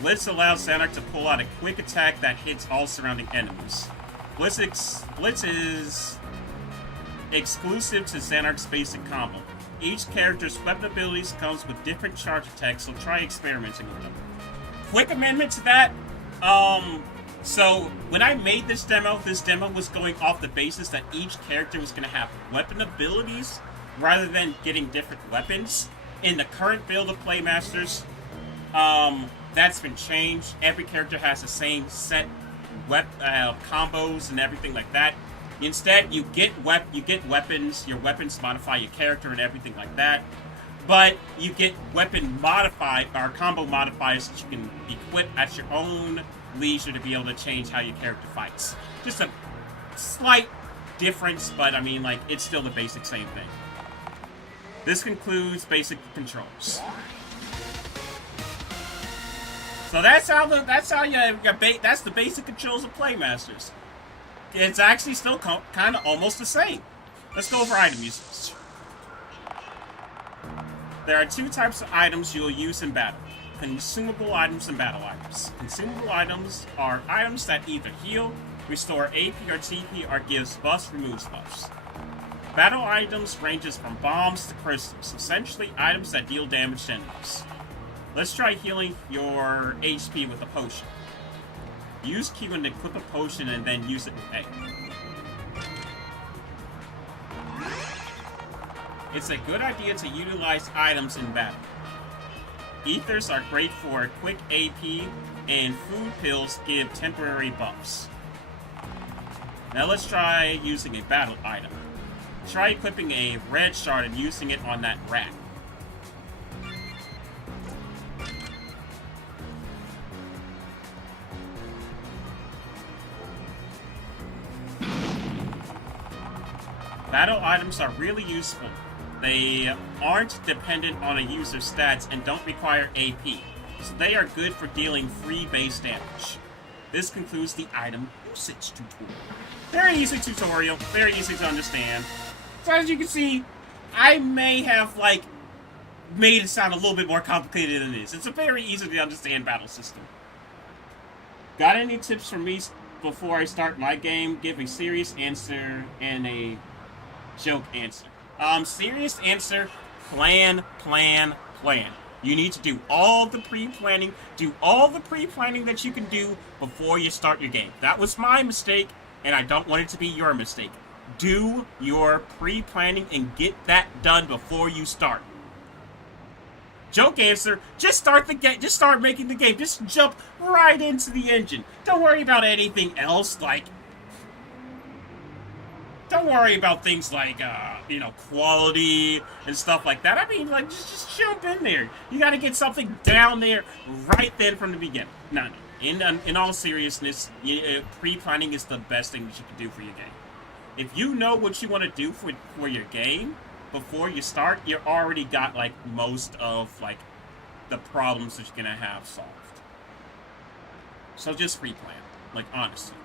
Blitz allows Xanark to pull out a quick attack that hits all surrounding enemies. Blitz is exclusive to Xanark's basic combo. Each character's weapon abilities comes with different charge attacks, so try experimenting with them. Quick amendment to that. So when I made this demo was going off the basis that each character was going to have weapon abilities rather than getting different weapons. In the current build of Playmasters, that's been changed. Every character has the same set combos and everything like that. Instead, you get weapons. Your weapons modify your character and everything like that. But you get weapon combo modifiers that you can equip at your own leisure to be able to change how your character fights. Just a slight difference, but I mean, like, it's still the basic same thing. This concludes basic controls. So that's the basic controls of Playmasters. It's actually still kind of almost the same. Let's go over item usage. There are two types of items you'll use in battle. Consumable items and battle items. Consumable items are items that either heal, restore AP or TP, or gives buffs, removes buffs. Battle items ranges from bombs to crystals, essentially items that deal damage to enemies. Let's try healing your HP with a potion. Use Q and equip a potion and then use it with A. It's a good idea to utilize items in battle. Ethers are great for quick AP, and food pills give temporary buffs. Now let's try using a battle item. Try equipping a red shard and using it on that rat. Battle items are really useful. They aren't dependent on a user's stats and don't require AP, so they are good for dealing free base damage. This concludes the item usage tutorial. Very easy tutorial, very easy to understand. So as you can see, I may have, like, made it sound a little bit more complicated than it is. It's a very easy to understand battle system. Got any tips for me before I start my game? Give a serious answer and a joke answer. Serious answer, plan. You need to do all the pre-planning. Do all the pre-planning that you can do before you start your game. That was my mistake, and I don't want it to be your mistake. Do your pre-planning and get that done before you start. Joke answer, just start the game. Just start making the game. Just jump right into the engine. Don't worry about anything else, like... Don't worry about things like, quality and stuff like that. I mean, like, just jump in there. You gotta get something down there right then from the beginning. No. In all seriousness, pre-planning is the best thing that you can do for your game. If you know what you want to do for your game before you start, you already got, like, most of, like, the problems that you're gonna have solved. So just pre-plan. Like, honestly.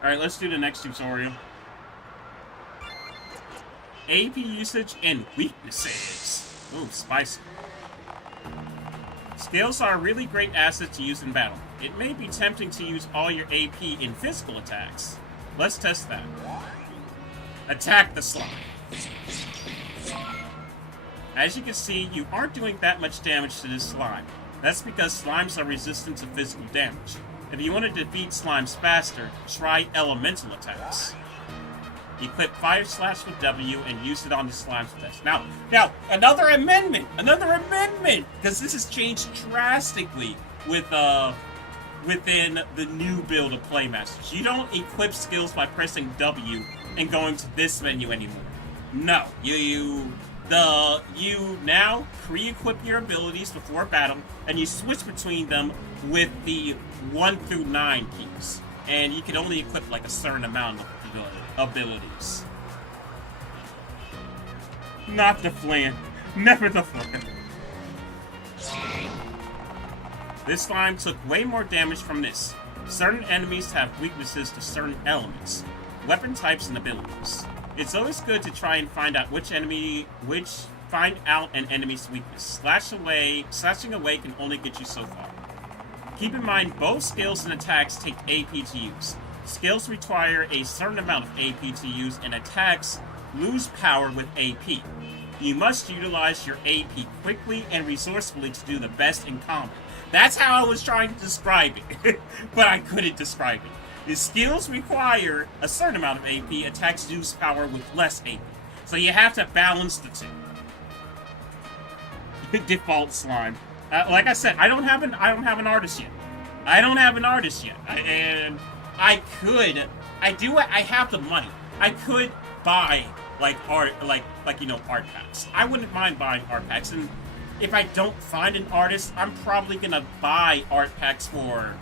Alright, let's do the next tutorial. AP usage and weaknesses. Ooh, spicy. Skills are a really great asset to use in battle. It may be tempting to use all your AP in physical attacks. Let's test that. Attack the slime. As you can see, you aren't doing that much damage to this slime. That's because slimes are resistant to physical damage. If you want to defeat slimes faster, try elemental attacks. Equip Fire Slash with W and use it on the slimes test. Now, another amendment! Because this has changed drastically with, within the new build of Playmasters. You don't equip skills by pressing W and going to this menu anymore. No, you now pre-equip your abilities before battle, and you switch between them with the 1 through 9 keys. And you can only equip like a certain amount of abilities. Not the flan. Never the flan. This slime took way more damage from this. Certain enemies have weaknesses to certain elements, weapon types, and abilities. It's always good to try and find out find out an enemy's weakness. Slashing away can only get you so far. Keep in mind, both skills and attacks take AP to use. Skills require a certain amount of AP to use, and attacks lose power with AP. You must utilize your AP quickly and resourcefully to do the best in combat. That's how I was trying to describe it, but I couldn't describe it. The skills require a certain amount of AP, attacks lose power with less AP. So you have to balance the two. Default slime. Like I said, I don't have an artist yet. And I have the money. I could buy art packs. I wouldn't mind buying art packs, and if I don't find an artist, I'm probably gonna buy art packs for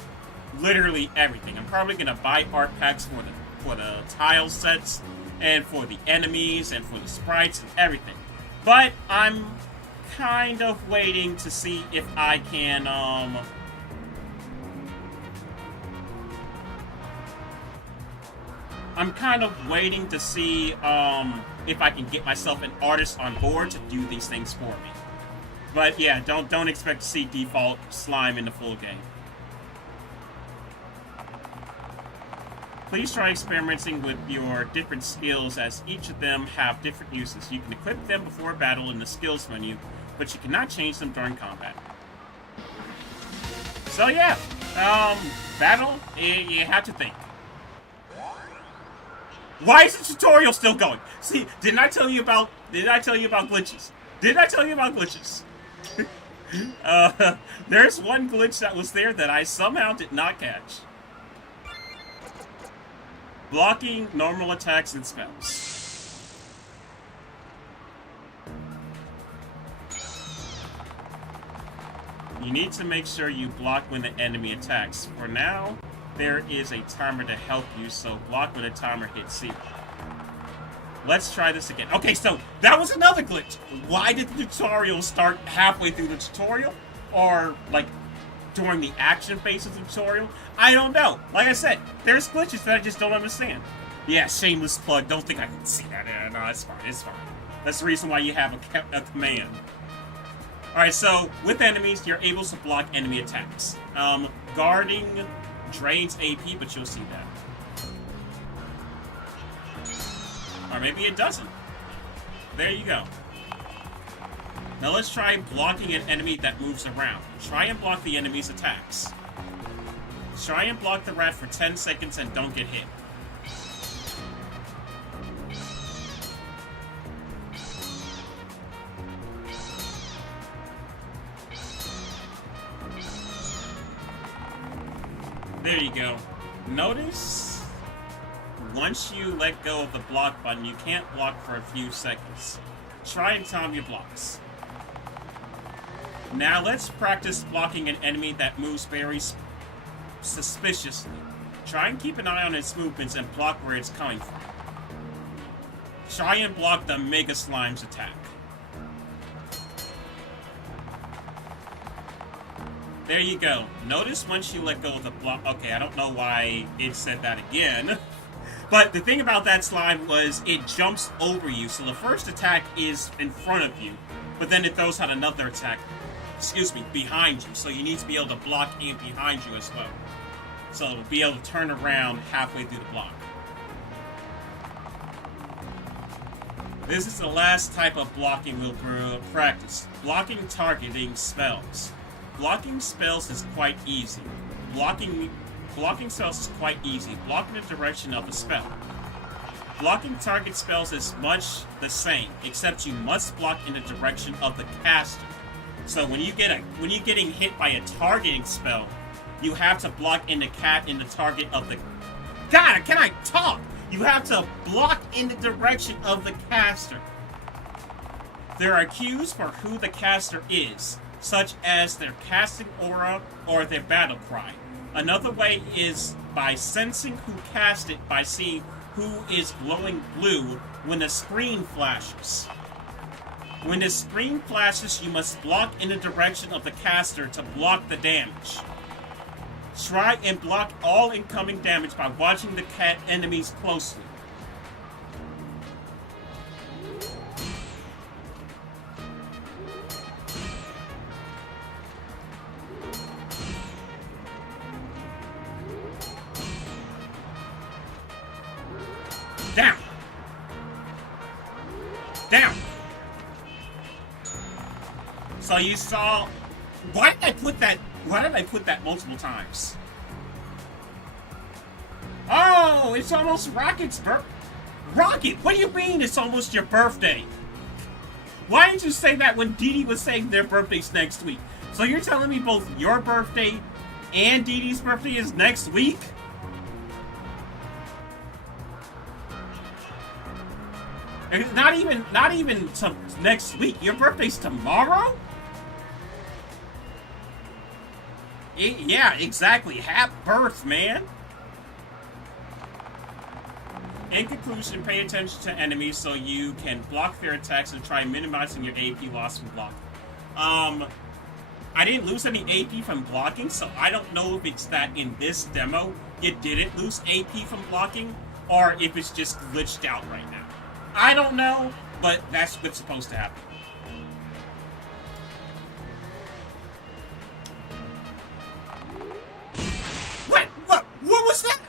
literally everything. I'm probably gonna buy art packs for the tile sets, and for the enemies, and for the sprites, and everything. But I'm kind of waiting to see if I can, I'm kind of waiting to see, if I can get myself an artist on board to do these things for me. But yeah, don't expect to see default slime in the full game. Please try experimenting with your different skills, as each of them have different uses. You can equip them before battle in the skills menu, but you cannot change them during combat. So yeah, battle, you have to think. Why is the tutorial still going? See, didn't I tell you about glitches? There's one glitch that was there that I somehow did not catch. Blocking normal attacks and spells. You need to make sure you block when the enemy attacks. For now, there is a timer to help you, so block when the timer hits zero. Let's try this again. Okay, so that was another glitch. Why did the tutorial start halfway through the tutorial? Or, like, during the action phase of the tutorial? I don't know. Like I said, there's glitches that I just don't understand. Yeah, shameless plug. Don't think I can see that. Yeah, no, it's fine. It's fine. That's the reason why you have a command. Alright, so with enemies, you're able to block enemy attacks. Guarding drains AP, but you'll see that. Or maybe it doesn't. There you go. Now let's try blocking an enemy that moves around. Try and block the enemy's attacks. Try and block the rat for 10 seconds and don't get hit. There you go. Notice, once you let go of the block button, you can't block for a few seconds. Try and time your blocks. Now let's practice blocking an enemy that moves very suspiciously. Try and keep an eye on its movements and block where it's coming from. Try and block the Mega Slime's attack. There you go. Notice once you let go of the block... Okay, I don't know why it said that again. But the thing about that slime was it jumps over you. So the first attack is in front of you. But then it throws out another attack excuse me, behind you. So you need to be able to block in behind you as well. So it'll be able to turn around halfway through the block. This is the last type of blocking we'll practice. Blocking targeting spells. Blocking spells is quite easy. Blocking spells is quite easy. Block in the direction of the spell. Blocking target spells is much the same, except you must block in the direction of the caster. So when you're getting hit by a targeting spell, you have to block in the target of the. God, can I talk? You have to block in the direction of the caster. There are cues for who the caster is, such as their casting aura or their battle cry. Another way is by sensing who cast it by seeing who is glowing blue when the screen flashes. When the screen flashes, you must block in the direction of the caster to block the damage. Try and block all incoming damage by watching the enemies closely. Down! Down! So you saw... Why did I put that multiple times? Oh, it's almost Rocket's birthday. Rocket, what do you mean it's almost your birthday? Why didn't you say that when Dee Dee was saying their birthday's next week? So you're telling me both your birthday and Dee Dee's birthday is next week? Not even next week. Your birthday's tomorrow? Yeah, exactly. Happy birth, man. In conclusion, pay attention to enemies so you can block their attacks and try minimizing your AP loss from blocking. I didn't lose any AP from blocking, so I don't know if it's that in this demo you didn't lose AP from blocking, or if it's just glitched out right now. I don't know, but that's what's supposed to happen. What was that?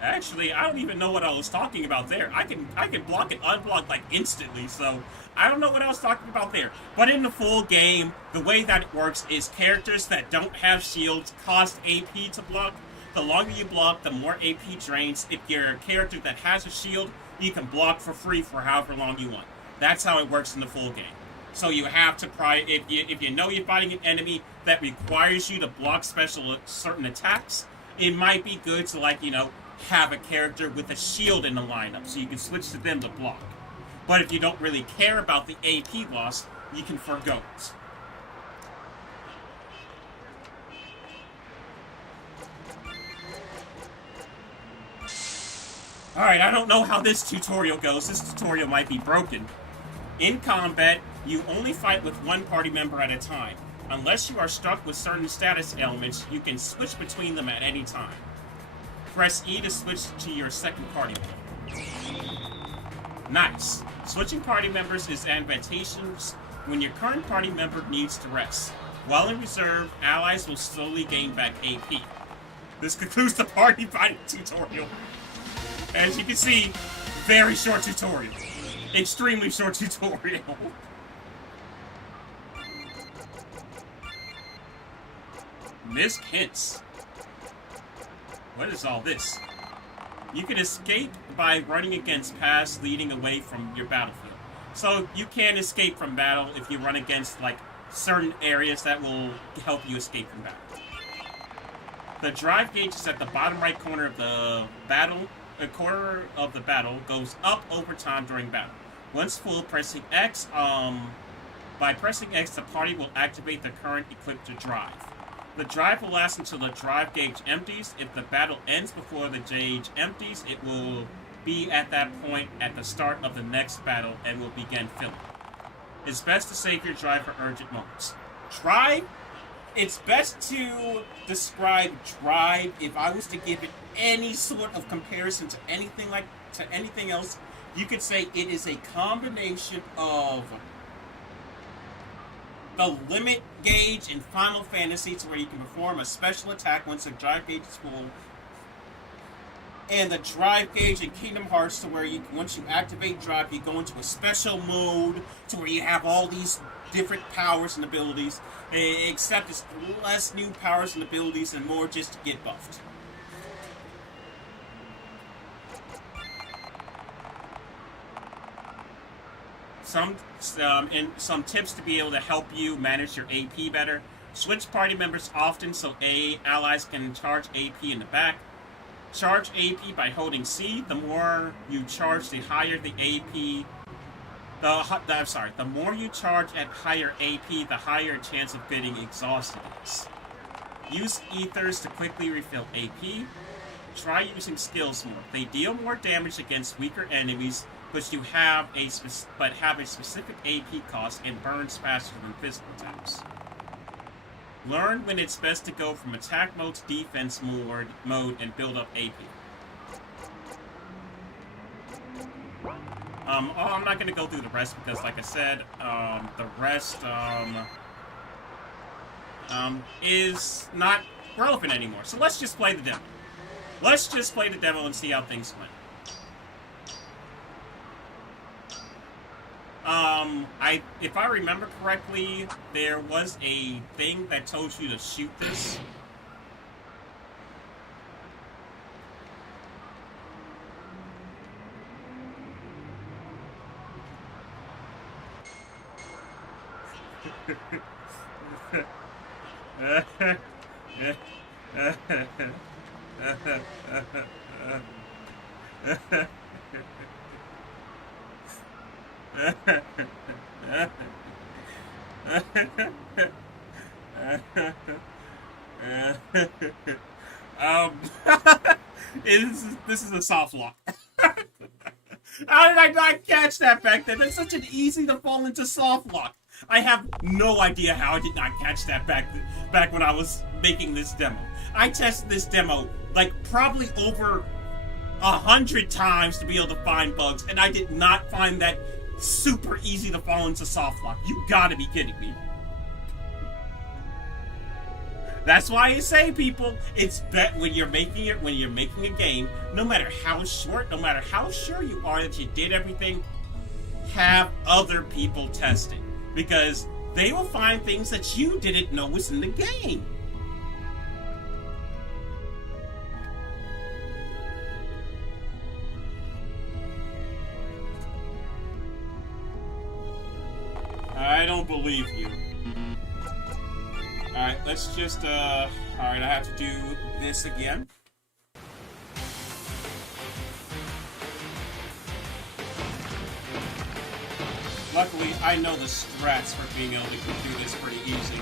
Actually, I don't even know what I was talking about there. I can block and unblock like instantly, so I don't know what I was talking about there. But in the full game, the way that it works is characters that don't have shields cost AP to block. The longer you block, the more AP drains. If you're a character that has a shield, you can block for free for however long you want. That's how it works in the full game. So you have to if you know you're fighting an enemy that requires you to block certain attacks, it might be good to have a character with a shield in the lineup so you can switch to them to block. But if you don't really care about the AP loss, you can forgo it. Alright, I don't know how this tutorial goes. This tutorial might be broken. In combat, you only fight with one party member at a time. Unless you are struck with certain status elements, you can switch between them at any time. Press E to switch to your second party member. Nice. Switching party members is advantageous when your current party member needs to rest. While in reserve, allies will slowly gain back AP. This concludes the party fighting tutorial. As you can see, very short tutorial. Extremely short tutorial. Miss Hints. What is all this? You can escape by running against paths leading away from your battlefield. So you can escape from battle if you run against certain areas that will help you escape from battle. The drive gauge is at the bottom right corner of the battle. A corner of the battle goes up over time during battle. Once full, pressing X, by pressing X, the party will activate the current equipped to drive. The drive will last until the drive gauge empties. If the battle ends before the gauge empties, it will be at that point at the start of the next battle and will begin filling. It's best to save your drive for urgent moments. Drive? It's best to describe Drive, if I was to give it any sort of comparison to anything else, you could say it is a combination of the limit gauge in Final Fantasy, to where you can perform a special attack once the drive gauge is full, and the drive gauge in Kingdom Hearts, to where once you activate drive, you go into a special mode to where you have all these different powers and abilities, except it's less new powers and abilities and more just to get buffed. And some tips to be able to help you manage your AP better. Switch party members often so allies can charge AP in the back. Charge AP by holding C. The more you charge, the higher the AP. The more you charge at higher AP, the higher chance of getting exhausted is. Use ethers to quickly refill AP. Try using skills more. They deal more damage against weaker enemies, but have a specific AP cost and burns faster than physical attacks. Learn when it's best to go from attack mode to defense mode and build up AP. I'm not going to go through the rest because, like I said, the rest is not relevant anymore. So let's just play the demo. Let's just play the demo and see how things went. If I remember correctly, there was a thing that told you to shoot this. This is a soft lock. How did I not catch that back then? That's such an easy to fall into soft lock. I have no idea how I did not catch that back when I was making this demo. I tested this demo like probably over 100 times to be able to find bugs, and I did not find that super easy to fall into soft lock. You gotta be kidding me. That's why I say, people, it's bet when you're making a game, no matter how short, no matter how sure you are that you did everything, have other people test it. Because they will find things that you didn't know was in the game. I don't believe you. Alright, let's just, alright, I have to do this again. Luckily, I know the strats for being able to do this pretty easy.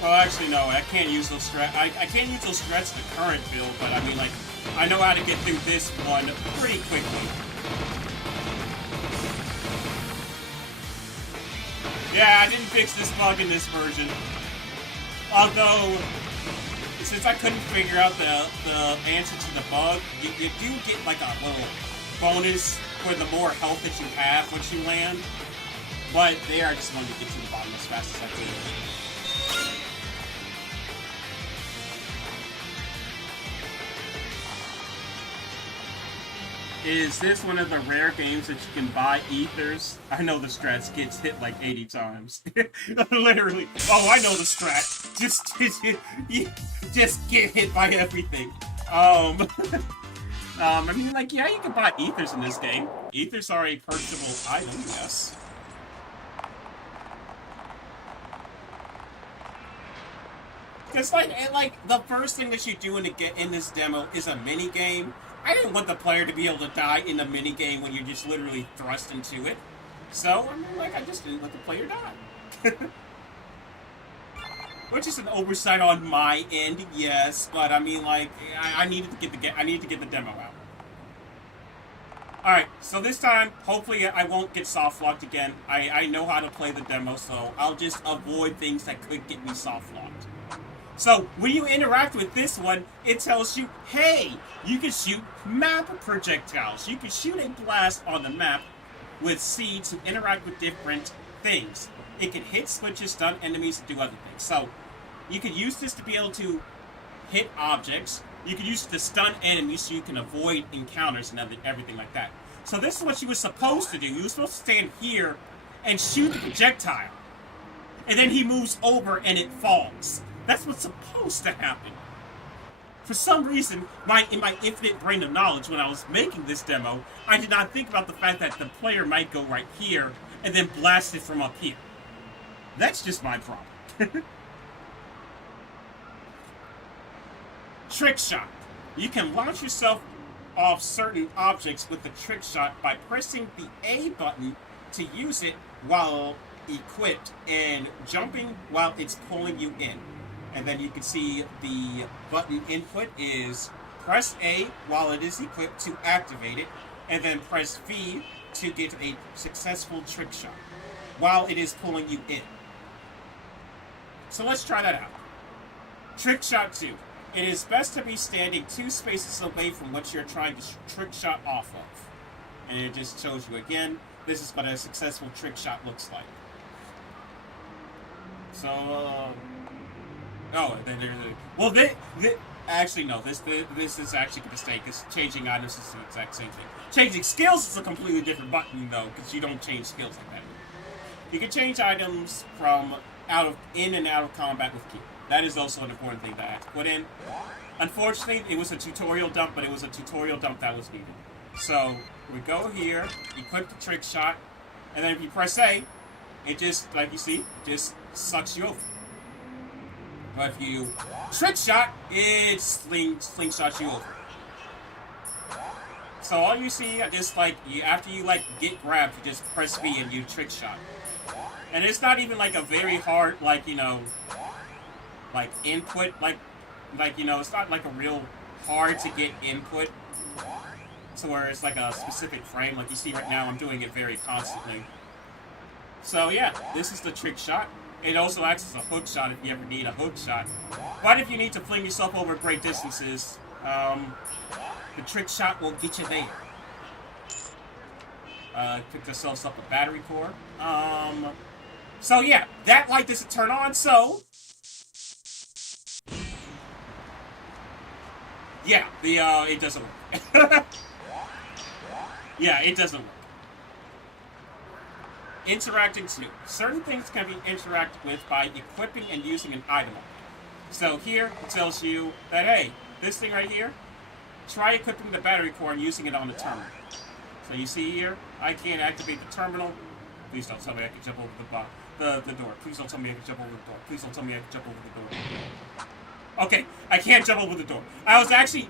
Well, actually, no, I can't use those strats. I can't use those strats in the current build, but I mean, like, I know how to get through this one pretty quickly. Yeah, I didn't fix this bug in this version. Although, since I couldn't figure out the answer to the bug, you do get like a little bonus for the more health that you have once you land. But there, I just wanted to get to the bottom as fast as I could. Is this one of the rare games that you can buy ethers? I know the strats gets hit like 80 times. Literally. Oh, I know the strat. Just get hit by everything. I mean, like, yeah, you can buy ethers in this game. Ethers are a purchasable item, yes. Because, like, the first thing that you do in this demo is a mini game. I didn't want the player to be able to die in a mini game when you're just literally thrust into it. So, I mean, like, I just didn't let the player die. Which is an oversight on my end, yes, but I mean, like, I needed to get the demo Alright, so this time, hopefully I won't get soft locked again. I know how to play the demo, so I'll just avoid things that could get me soft locked. So, when you interact with this one, it tells you, hey, you can shoot map projectiles. You can shoot a blast on the map with C to interact with different things. It can hit switches, stun enemies, and do other things. So, you can use this to be able to hit objects. You can use it to stun enemies so you can avoid encounters and everything like that. So this is what you were supposed to do. You were supposed to stand here and shoot the projectile. And then he moves over and it falls. That's what's supposed to happen. For some reason, in my infinite brain of knowledge, when I was making this demo, I did not think about the fact that the player might go right here and then blast it from up here. That's just my problem. Trick shot. You can launch yourself off certain objects with the trick shot by pressing the A button to use it while equipped and jumping while it's pulling you in. And then you can see the button input is press A while it is equipped to activate it, and then press V to get a successful trick shot while it is pulling you in. So let's try that out. Trick shot 2. It is best to be standing 2 spaces away from what you're trying to trick shot off of. And it just shows you again, this is what a successful trick shot looks like. So, actually no, this is actually a mistake. This changing items is the exact same thing. Changing skills is a completely different button though, because you don't change skills like that. You can change items from in and out of combat with Q. That is also an important thing that I have to put in. Unfortunately, it was a tutorial dump, but it was a tutorial dump that was needed. So, we go here, equip the trick shot, and then if you press A, it just, like you see, just sucks you over. But if you trick shot, it slingshots you over. So all you see, just after you get grabbed, you just press B and you trick shot. And it's not even a very hard, input, it's not a real hard to get input to where it's a specific frame. Like you see right now, I'm doing it very constantly. So yeah, this is the trick shot. It also acts as a hook shot if you ever need a hook shot. But if you need to fling yourself over great distances, the trick shot will get you there. Pick yourselves up a battery core. So yeah, that light doesn't turn on, so yeah, it doesn't work. Yeah, it doesn't work. Interacting 2. Certain things can be interacted with by equipping and using an item. So here, it tells you that, hey, this thing right here, try equipping the battery core and using it on the terminal. So you see here, I can't activate the terminal. Please don't tell me I can jump over the door. Please don't tell me I can jump over the door. Please don't tell me I can jump over the door. Okay, I can't jump over the door. I was actually...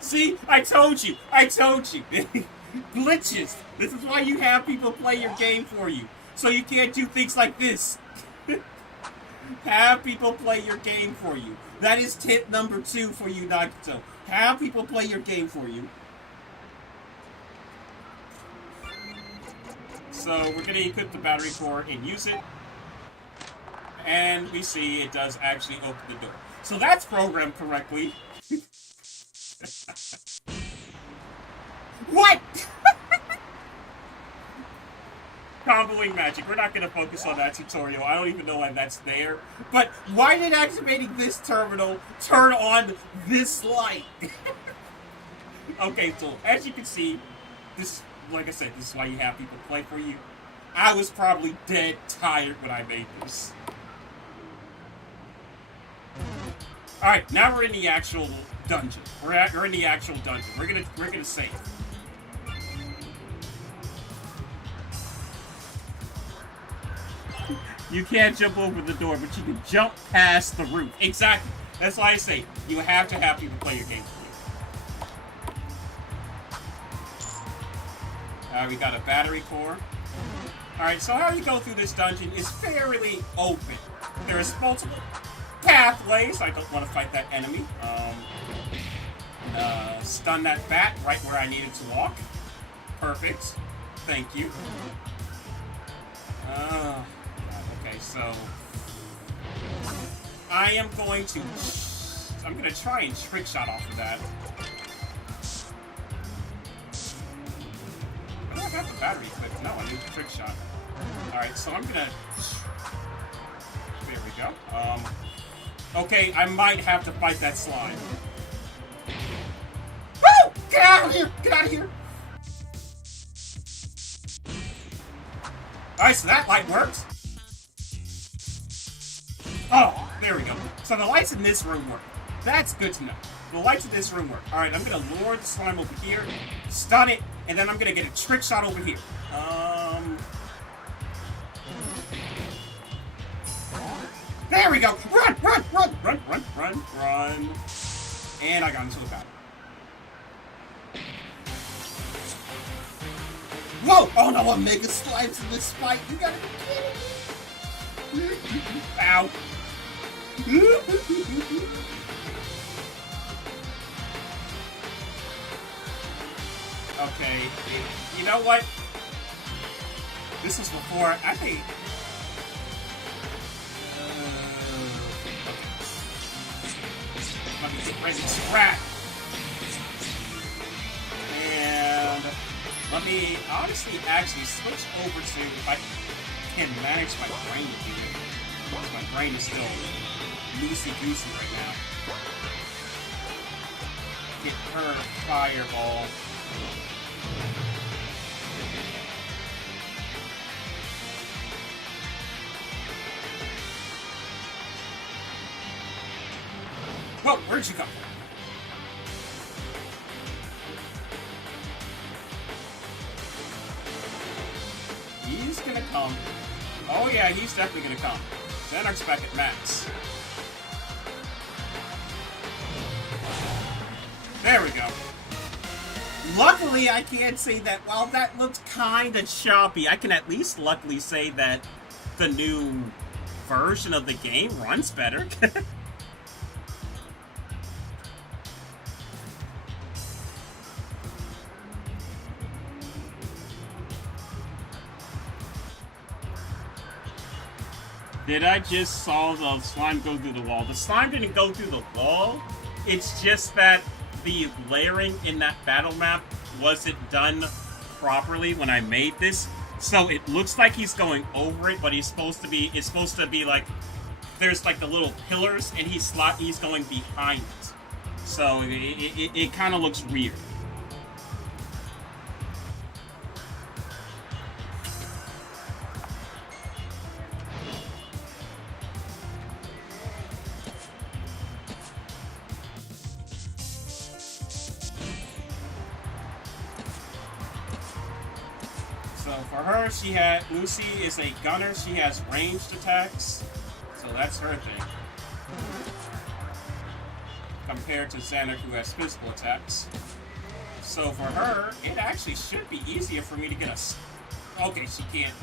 See? I told you. Glitches. This is why you have people play your game for you. So you can't do things like this. Have people play your game for you. That is tip number 2 for you, Nagito. Have people play your game for you. So we're going to equip the battery core and use it. And we see it does actually open the door. So that's programmed correctly. What? Comboing magic. We're not going to focus on that tutorial. I don't even know why that's there. But why did activating this terminal turn on this light? Okay, so as you can see, this, like I said, this is why you have people play for you. I was probably dead tired when I made this. Alright, now we're in the actual dungeon. We're in the actual dungeon. We're gonna save. You can't jump over the door, but you can jump past the roof. Exactly. That's why I say you have to have people play your game for you. We got a battery core. Alright, so how you go through this dungeon is fairly open. There is multiple pathways. I don't want to fight that enemy. Stun that bat right where I needed to walk. Perfect. Thank you. Okay, so I am going to... I'm going to try and trick shot off of that. I don't have the battery equipped. No, I need the trick shot. Alright, so I'm going to... There we go. Okay, I might have to fight that slime. Woo! Get out of here! Get out of here! Alright, so that light works. Oh, there we go. So the lights in this room work. That's good to know. The lights in this room work. Alright, I'm gonna lure the slime over here, stun it, and then I'm gonna get a trick shot over here. There we go! Run, run, run, run, run, run, run. And I got into a battle. Whoa! Oh no, a mega slimes in this fight! You gotta be kidding me! Ow! Okay, you know what? This was before, I think... Let me get ready to scrap. And let me honestly actually switch over to if I can manage my brain to do it. Because my brain is still loosey-goosey right now. Get her fireball. Whoa, where'd you come from? He's gonna come. Oh yeah, he's definitely gonna come. Xanark's back at max. There we go. Luckily, I can't say that, while that looked kinda choppy, I can at least luckily say that the new version of the game runs better. Did I just saw the slime go through the wall? The slime didn't go through the wall. It's just that the layering in that battle map wasn't done properly when I made this. So it looks like he's going over it, but it's supposed to be like, there's like the little pillars and he's going behind it. So it kind of looks weird. For her, Lucy is a gunner. She has ranged attacks, so that's her thing. Compared to Xanark, who has physical attacks. So for her, it actually should be easier for me to get a... Okay, she can't...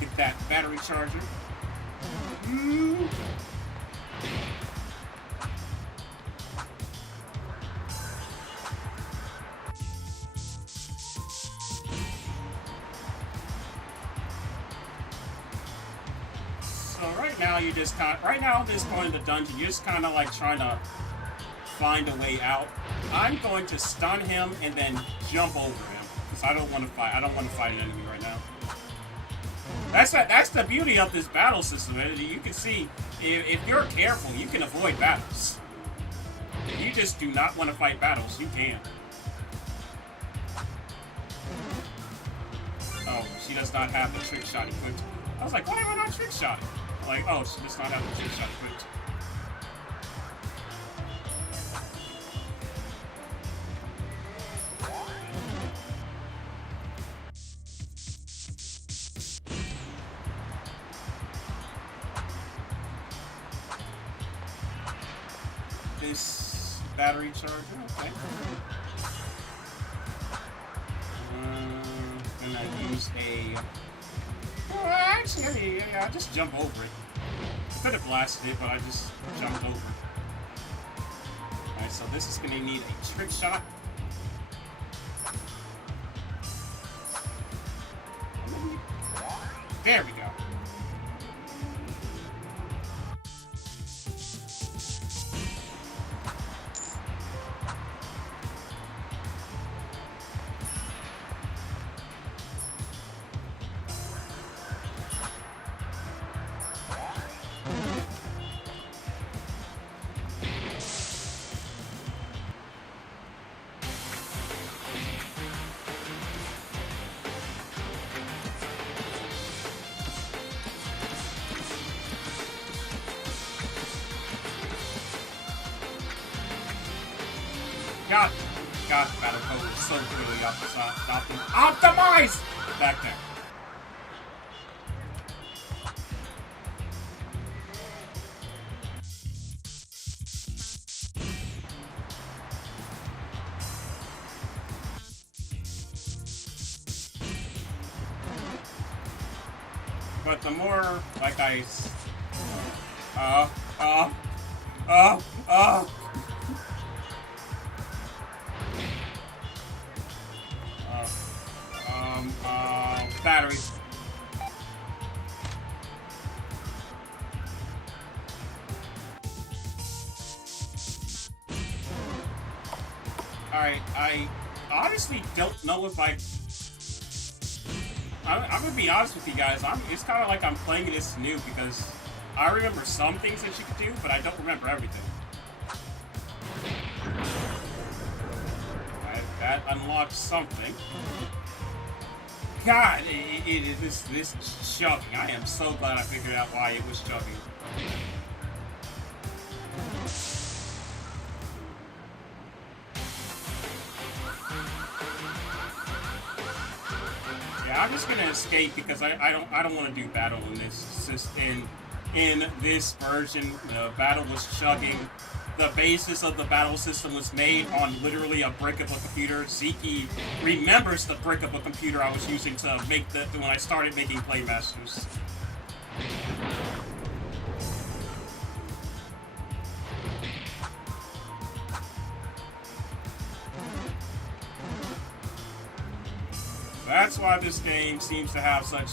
Get that battery charger. You just right now at this point in the dungeon, you're just kind of like trying to find a way out. I'm going to stun him and then jump over him because I don't want to fight. I don't want to fight an enemy right now. That's the beauty of this battle system. You can see if you're careful, you can avoid battles. If you just do not want to fight battles, you can. Oh, she does not have the trick shot equipped. I was like, why am I not trick shotting? Like, oh, she does not have the trick shot equipped. This battery charger, okay. Then I use a Well, actually, yeah, I just jump over it. I could have blasted it, but I just jumped over it. Alright, so this is going to need a trick shot. There we go. God, battle code is so clearly optimized back there. But the more, like uh, uh, uh, uh. Batteries. Alright, I honestly don't know if I'm gonna be honest with you guys. It's kind of like I'm playing this new because I remember some things that you could do, but I don't remember everything. Alright, that unlocks something. God, this is chugging. I am so glad I figured out why it was chugging. Yeah, I'm just gonna escape because I don't want to do battle in this version. The battle was chugging. The basis of the battle system was made on literally a brick of a computer. Zeke remembers the brick of a computer I was using to make when I started making Playmasters. That's why this game seems to have such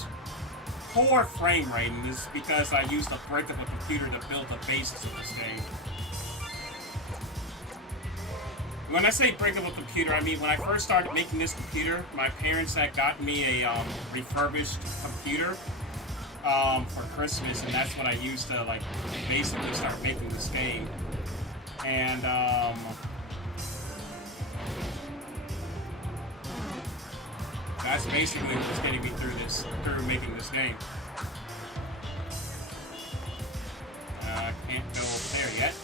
poor frame rate, and this is because I used a brick of a computer to build the basis of this game. When I say brick of a computer, I mean when I first started making this computer, my parents had gotten me a refurbished computer for Christmas, and that's what I used to like basically start making this game. And that's basically what's getting me through making this game. Can't go there yet.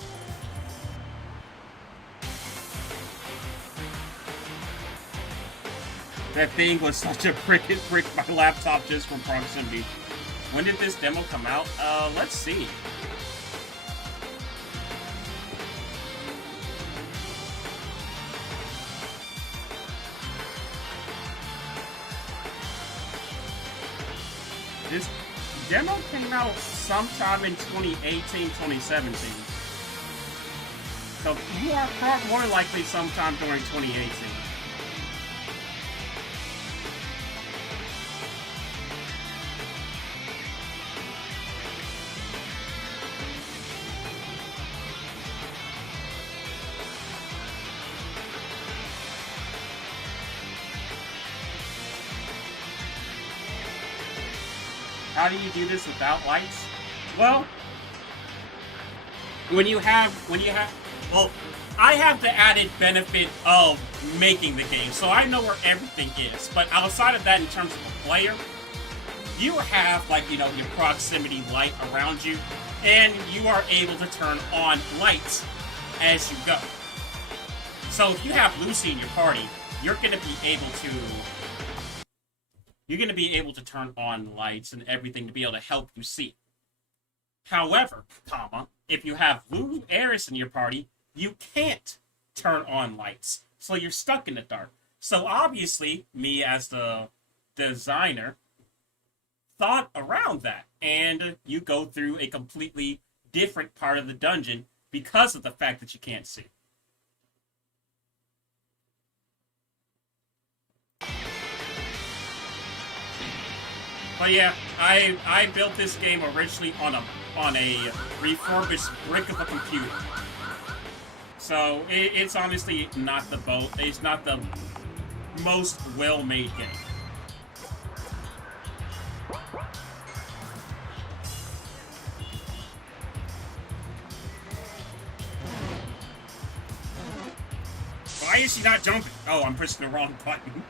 That thing was such a brick my laptop just from proximity. When did this demo come out? Let's see. This demo came out sometime in 2018, 2017. So more likely sometime during 2018. How do you do this without lights? Well, well, I have the added benefit of making the game, so I know where everything is. But outside of that, in terms of a player, you have, like, you know, your proximity light around you, and you are able to turn on lights as you go. So if you have Lucy in your party, you're going to be able to turn on lights and everything to be able to help you see. However, if you have Lou Eris in your party, you can't turn on lights. So you're stuck in the dark. So obviously, me as the designer thought around that. And you go through a completely different part of the dungeon because of the fact that you can't see. But yeah, I built this game originally on a refurbished brick of a computer. So it's honestly not it's not the most well-made game. Why is she not jumping? Oh, I'm pressing the wrong button.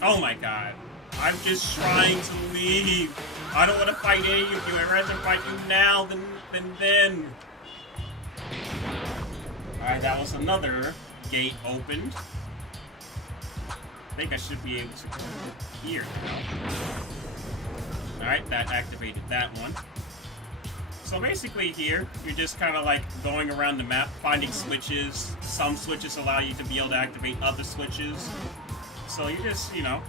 Oh my god. I'm just trying to leave. I don't want to fight any of you. I'd rather fight you now than then. Alright, that was another gate opened. I think I should be able to go here now. Alright, that activated that one. So basically here, you're just kind of like going around the map, finding switches. Some switches allow you to be able to activate other switches. So you're just, you know,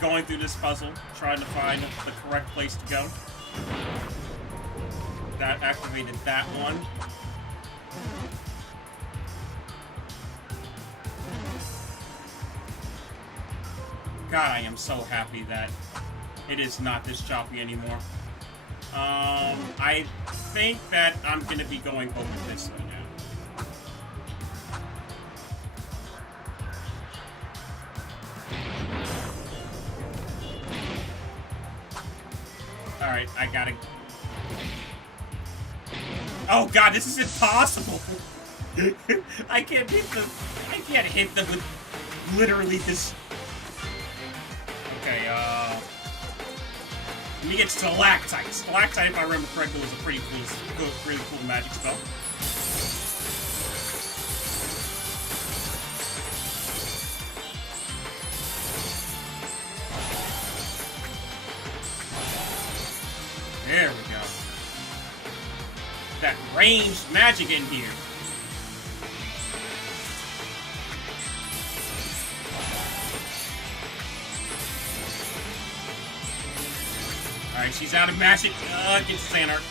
going through this puzzle, trying to find the correct place to go. That activated that one. God, I am so happy that it is not this choppy anymore. I think that I'm gonna be going over this way now. Alright, I gotta... Oh god, this is impossible! I can't hit them with literally this... Okay, let me get stalactite. Stalactite, if I remember correctly, was a pretty cool magic spell. There we go. That ranged magic in here. Alright, she's out of magic. Get Xanark.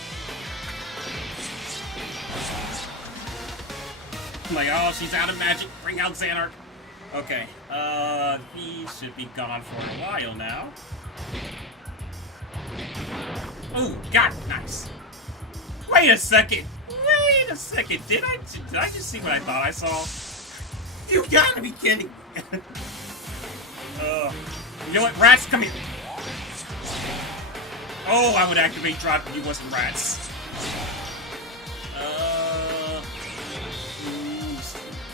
I'm like, oh, she's out of magic. Bring out Xanark. Okay. He should be gone for a while now. Oh, got it. Nice. Wait a second. Wait a second. Did I just see what I thought I saw? You gotta be kidding me. You know what? Rats, come here. Oh, I would activate drop if he wasn't rats.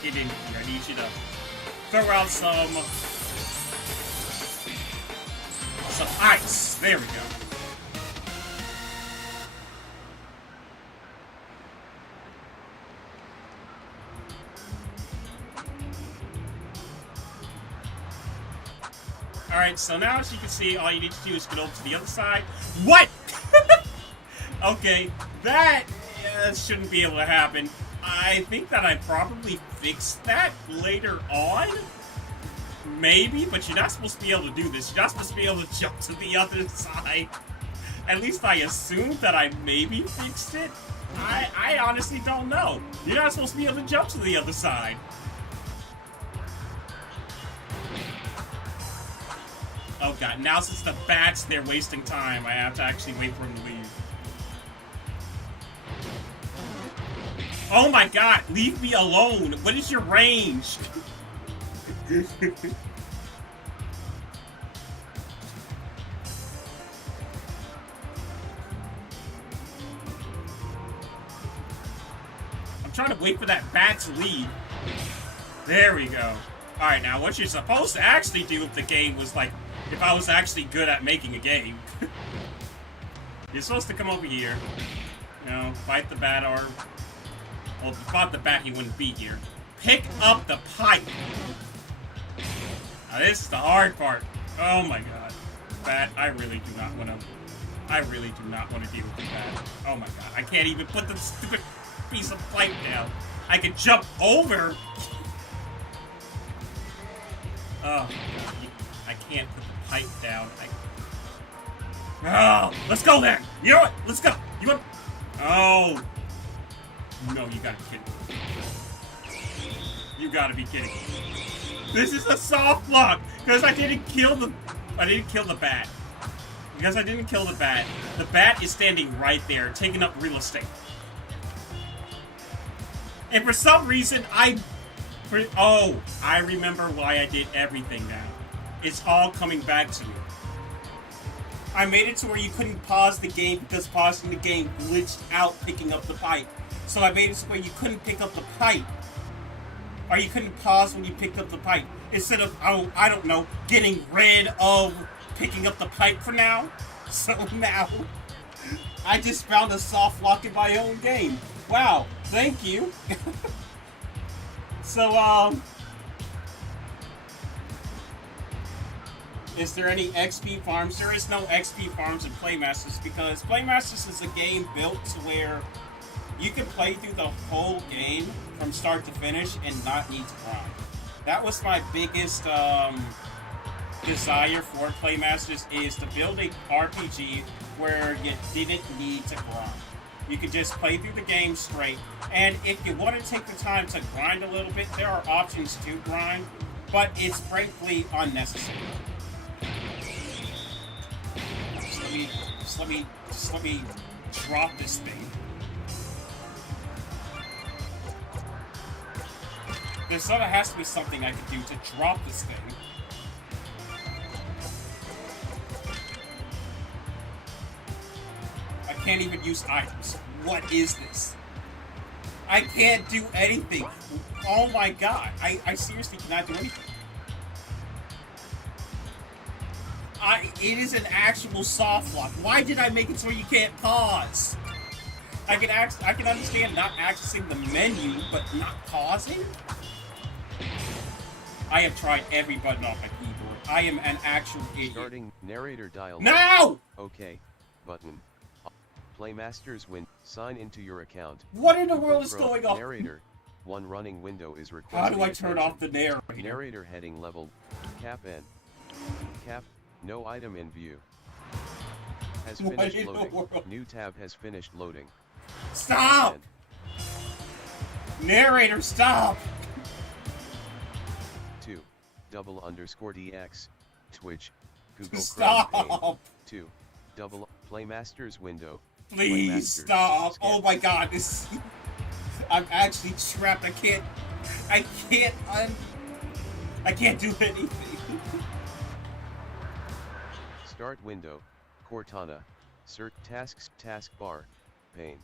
Get in here. I need you to throw out some ice. There we go. Alright, so now as you can see, all you need to do is get over to the other side. What?! Okay, that shouldn't be able to happen. I think that I probably fixed that later on. Maybe, but you're not supposed to be able to do this. You're not supposed to be able to jump to the other side. At least I assumed that I maybe fixed it. I honestly don't know. You're not supposed to be able to jump to the other side. Oh god, now since the bat's there wasting time, I have to actually wait for him to leave. Oh my god, leave me alone! What is your range? I'm trying to wait for that bat to leave. There we go. Alright, now what you're supposed to actually do if the game was like, if I was actually good at making a game. You're supposed to come over here. You know, fight the bat, or... Well, if you fought the bat, he wouldn't be here. Pick up the pipe! Now this is the hard part. Oh my god. Bat, I really do not want to... I really do not want to deal with the bat. Oh my god, I can't even put the stupid piece of pipe down. I can jump over. Oh, I can't put the pipe down. Oh, let's go there. You know what? Let's go. You want? Oh. No, you gotta be kidding me. You gotta be kidding me. This is a soft lock because I didn't kill the bat. Because I didn't kill the bat is standing right there, taking up real estate. And for some reason, I remember why I did everything now. It's all coming back to me. I made it to where you couldn't pause the game because pausing the game glitched out picking up the pipe. So I made it to where you couldn't pick up the pipe. Or you couldn't pause when you picked up the pipe. Instead of, I don't know, getting rid of picking up the pipe for now. So now, I just found a soft lock in my own game. Wow, thank you. So, is there any XP farms? There is no XP farms in Playmasters because Playmasters is a game built to where you can play through the whole game from start to finish and not need to grind. That was my biggest desire for Playmasters, is to build a RPG where you didn't need to grind. You could just play through the game straight, and if you want to take the time to grind a little bit, there are options to grind, but it's frankly unnecessary. Just let me drop this thing. There sort of has to be something I could do to drop this thing. I can't even use items. What is this? I can't do anything. Oh my god. I seriously cannot do anything. It is an actual soft lock. Why did I make it so you can't pause? I can understand not accessing the menu, but not pausing? I have tried every button on my keyboard. I am an actual idiot. Starting narrator dialog. No! Okay, button. Playmasters win. Sign into your account. What in the world is going on? Narrator. One running window is requested. How do I turn off the narrator? Narrator heading level. Cap N. Cap. No item in view. Has finished loading. New tab has finished loading. Stop! Narrator, stop! 2. _DX. Twitch. Google Stop! Chrome. 2. Playmasters window. Please stop! Skip. Oh my god, this. I'm actually trapped. I can't do anything. Start window. Cortana. Search tasks. Taskbar. Pane.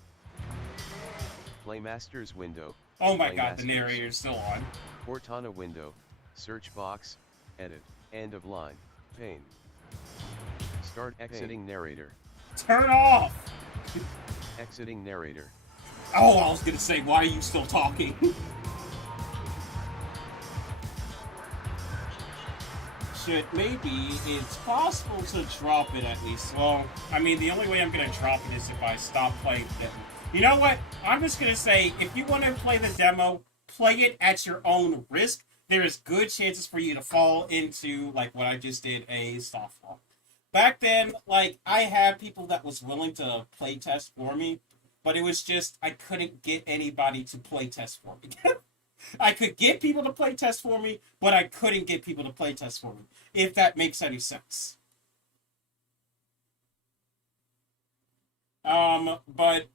Playmasters window. Oh my god, the narrator's still on. Cortana window. Search box. Edit. End of line. Pane. Start exiting narrator. Turn off! Exiting narrator. Oh, I was gonna say, why are you still talking? Shit, maybe it's possible to drop it at least. Well, I mean, the only way I'm gonna drop it is if I stop playing the demo. You know what? I'm just gonna say, if you want to play the demo, play it at your own risk. There is good chances for you to fall into, like what I just did, a soft lock. Back then, like, I had people that was willing to play test for me, but it was just, I couldn't get anybody to play test for me. I could get people to play test for me, but I couldn't get people to play test for me, if that makes any sense. But,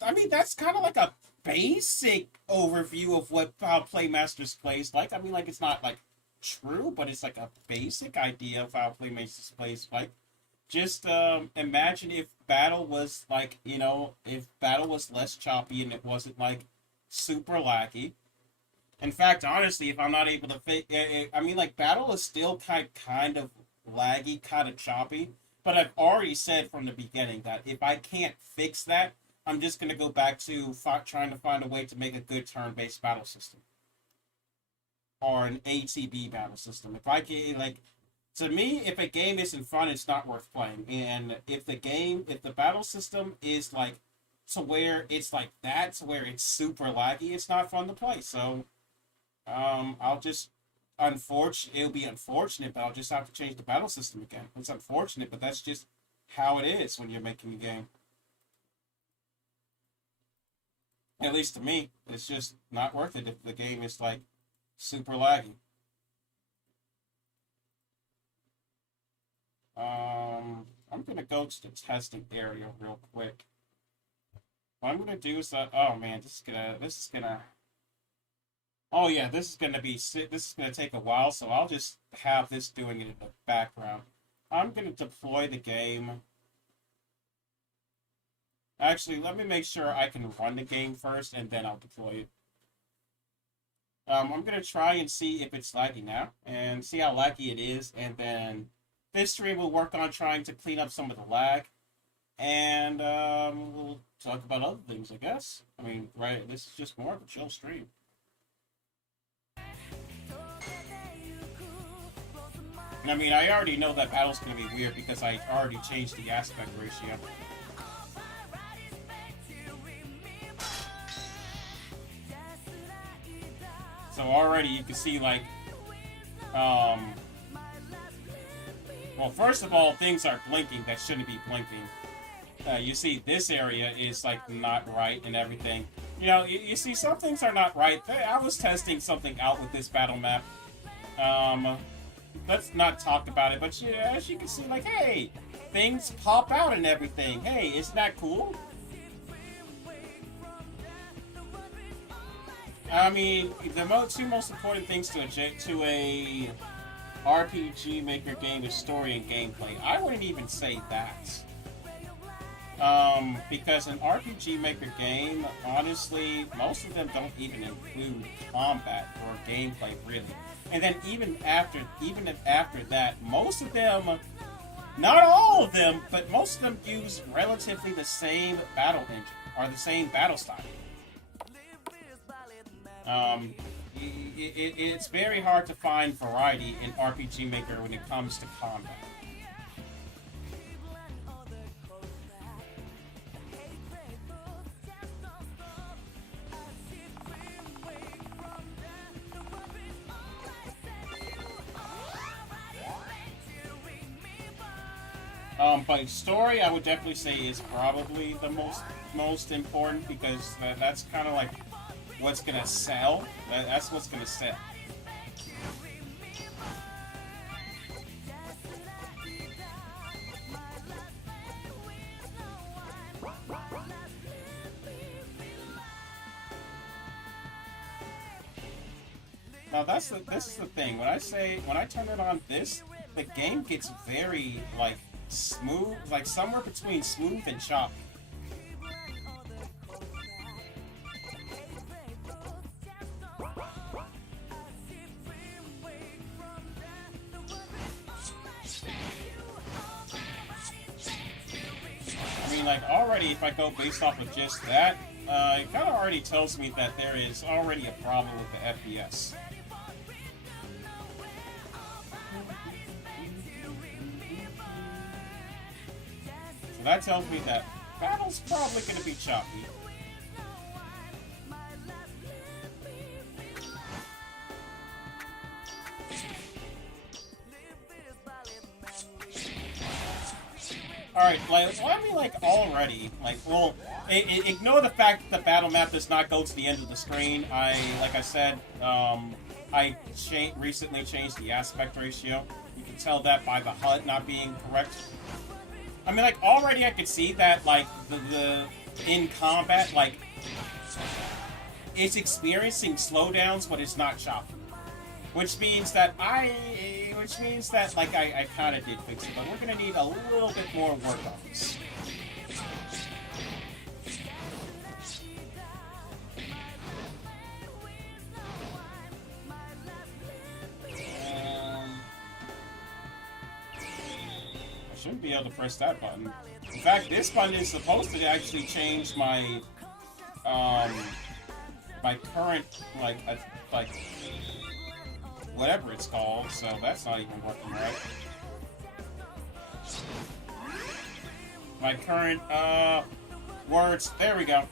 I mean, that's kind of like a basic overview of how Playmasters plays like. I mean, like, it's not, like, true, but it's like a basic idea of how Playmasters plays like. Just imagine if battle was like, you know, if battle was less choppy and it wasn't like super laggy. In fact, honestly, if I'm not able to I mean, like, battle is still kind of laggy, kind of choppy. But I've already said from the beginning that if I can't fix that, I'm just going to go back to trying to find a way to make a good turn-based battle system. Or an ATB battle system. If I can, like, to me, if a game isn't fun, it's not worth playing. And if the battle system is, like, to where it's like that, to where it's super laggy, it's not fun to play. So, I'll just, it'll be unfortunate, but I'll just have to change the battle system again. It's unfortunate, but that's just how it is when you're making a game. At least to me, it's just not worth it if the game is like super laggy. I'm gonna go to the testing area real quick. What I'm gonna do is oh man, oh yeah, this is gonna take a while, so I'll just have this doing it in the background. I'm gonna deploy the game. Actually, let me make sure I can run the game first, and then I'll deploy it. I'm gonna try and see if it's laggy now, and see how laggy it is, and then this stream will work on trying to clean up some of the lag, and we'll talk about other things, I guess. I mean, right, this is just more of a chill stream. I mean, I already know that battle's gonna be weird because I already changed the aspect ratio. So already you can see, like, well, first of all, things are blinking that shouldn't be blinking. You see this area is, like, not right and everything. You know, you see some things are not right. I was testing something out with this battle map. Let's not talk about it, but yeah, as you can see, like, hey, things pop out and everything. Hey, isn't that cool? I mean, the two most important things to a RPG Maker game is story and gameplay. I wouldn't even say that. Because an RPG Maker game, honestly, most of them don't even include combat or gameplay, really. And then even after that, most of them, not all of them, but most of them use relatively the same battle engine, or the same battle style. It's very hard to find variety in RPG Maker when it comes to combat. But story, I would definitely say, is probably the most important, because that's kind of like what's gonna sell. That's what's gonna sell. Now this is the thing. When I turn it on, the game gets very, like, smooth, like somewhere between smooth and choppy. I mean, like, already, if I go based off of just that, it kind of already tells me that there is already a problem with the FPS. So that tells me that battle's probably going to be choppy. Alright, already, well, ignore the fact that the battle map does not go to the end of the screen. Like I said, I recently changed the aspect ratio. You can tell that by the HUD not being correct. I mean, like, already I could see that, like, the in combat, like, it's experiencing slowdowns, but it's not choppy. Which means that, I kind of did fix it, but we're going to need a little bit more work on this. I shouldn't be able to press that button. In fact, this button is supposed to actually change my, my current, whatever it's called, so that's not even working right. My current, Words. There we go.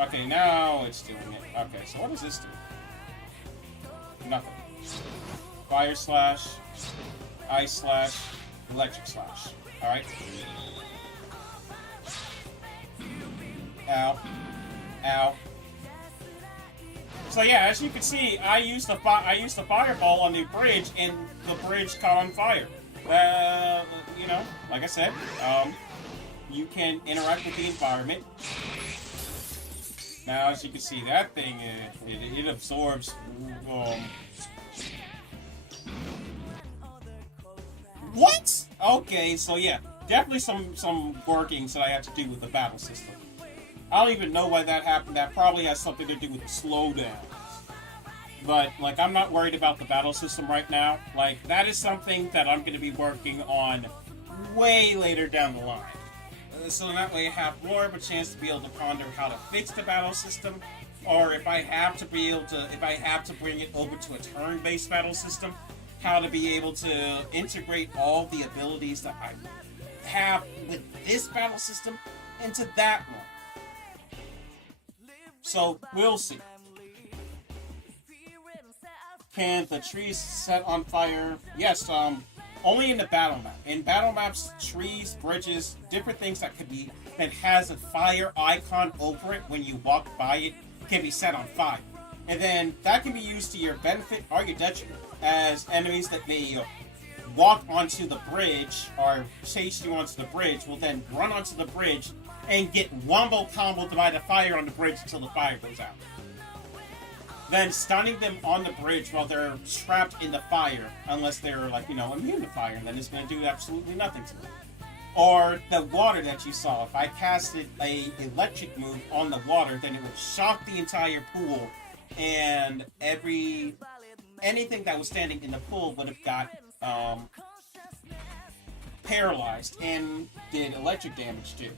Okay, now it's doing it. Okay, so what does this do? Nothing. Fire slash, ice slash, electric slash. Alright. Ow. Ow. So yeah, as you can see, I used the fireball on the bridge, and the bridge caught on fire. You know, like I said, you can interact with the environment. Now, as you can see, that thing it absorbs. What? Okay, so yeah, definitely some workings that I have to do with the battle system. I don't even know why that happened. That probably has something to do with the slowdowns. But, like, I'm not worried about the battle system right now. Like, that is something that I'm going to be working on way later down the line. So that way I have more of a chance to be able to ponder how to fix the battle system. Or if I have to bring it over to a turn-based battle system, how to be able to integrate all the abilities that I have with this battle system into that one. So, we'll see. Can the trees set on fire? Yes, only in the battle map. In battle maps, trees, bridges, different things that has a fire icon over it when you walk by it can be set on fire. And then that can be used to your benefit or your detriment, as enemies that may walk onto the bridge or chase you onto the bridge will then run onto the bridge and get wombo comboed by the fire on the bridge until the fire goes out. Then stunning them on the bridge while they're trapped in the fire, unless they're, like, you know, immune to fire, and then it's going to do absolutely nothing to them. Or the water that you saw. If I casted a electric move on the water, then it would shock the entire pool, and anything that was standing in the pool would have got paralyzed and did electric damage too.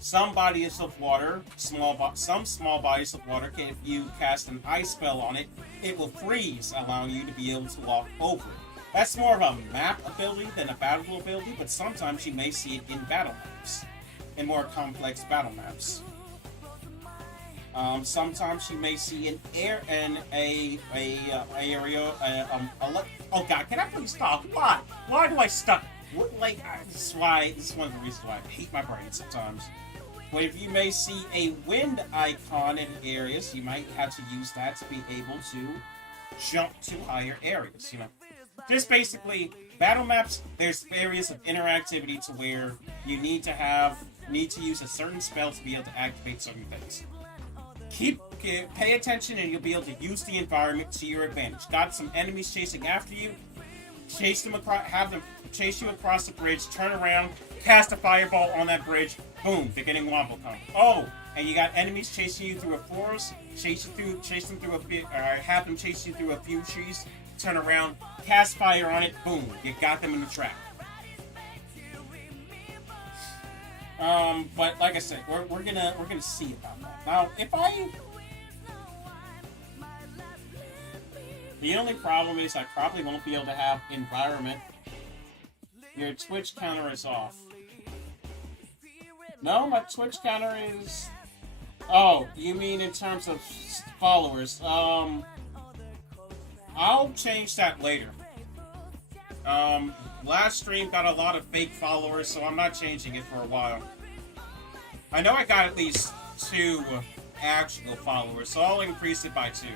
Some bodies of water, some small bodies of water, if you cast an ice spell on it, it will freeze, allowing you to be able to walk over it. That's more of a map ability than a battle ability, but sometimes you may see it in battle maps, in more complex battle maps. Sometimes you may see an oh god, can I please stop? Why do I stop? This is one of the reasons why I hate my brain sometimes. But if you may see a wind icon in areas, you might have to use that to be able to jump to higher areas, you know. Just basically, battle maps, there's areas of interactivity to where you need to use a certain spell to be able to activate certain things. Pay attention and you'll be able to use the environment to your advantage. Got some enemies chasing after you, have them chase you across the bridge, turn around, cast a fireball on that bridge, boom, they're getting wombo combo. Oh, and you got enemies chasing you through a forest, have them chase you through a few trees, turn around, cast fire on it, boom, you got them in the trap. But like I said, we're gonna see about that. Now, the only problem is I probably won't be able to have environment. Your Twitch counter is off. No, my Twitch counter is... Oh, you mean in terms of followers. I'll change that later. Last stream got a lot of fake followers, so I'm not changing it for a while. I know I got at least 2 actual followers, so I'll increase it by 2.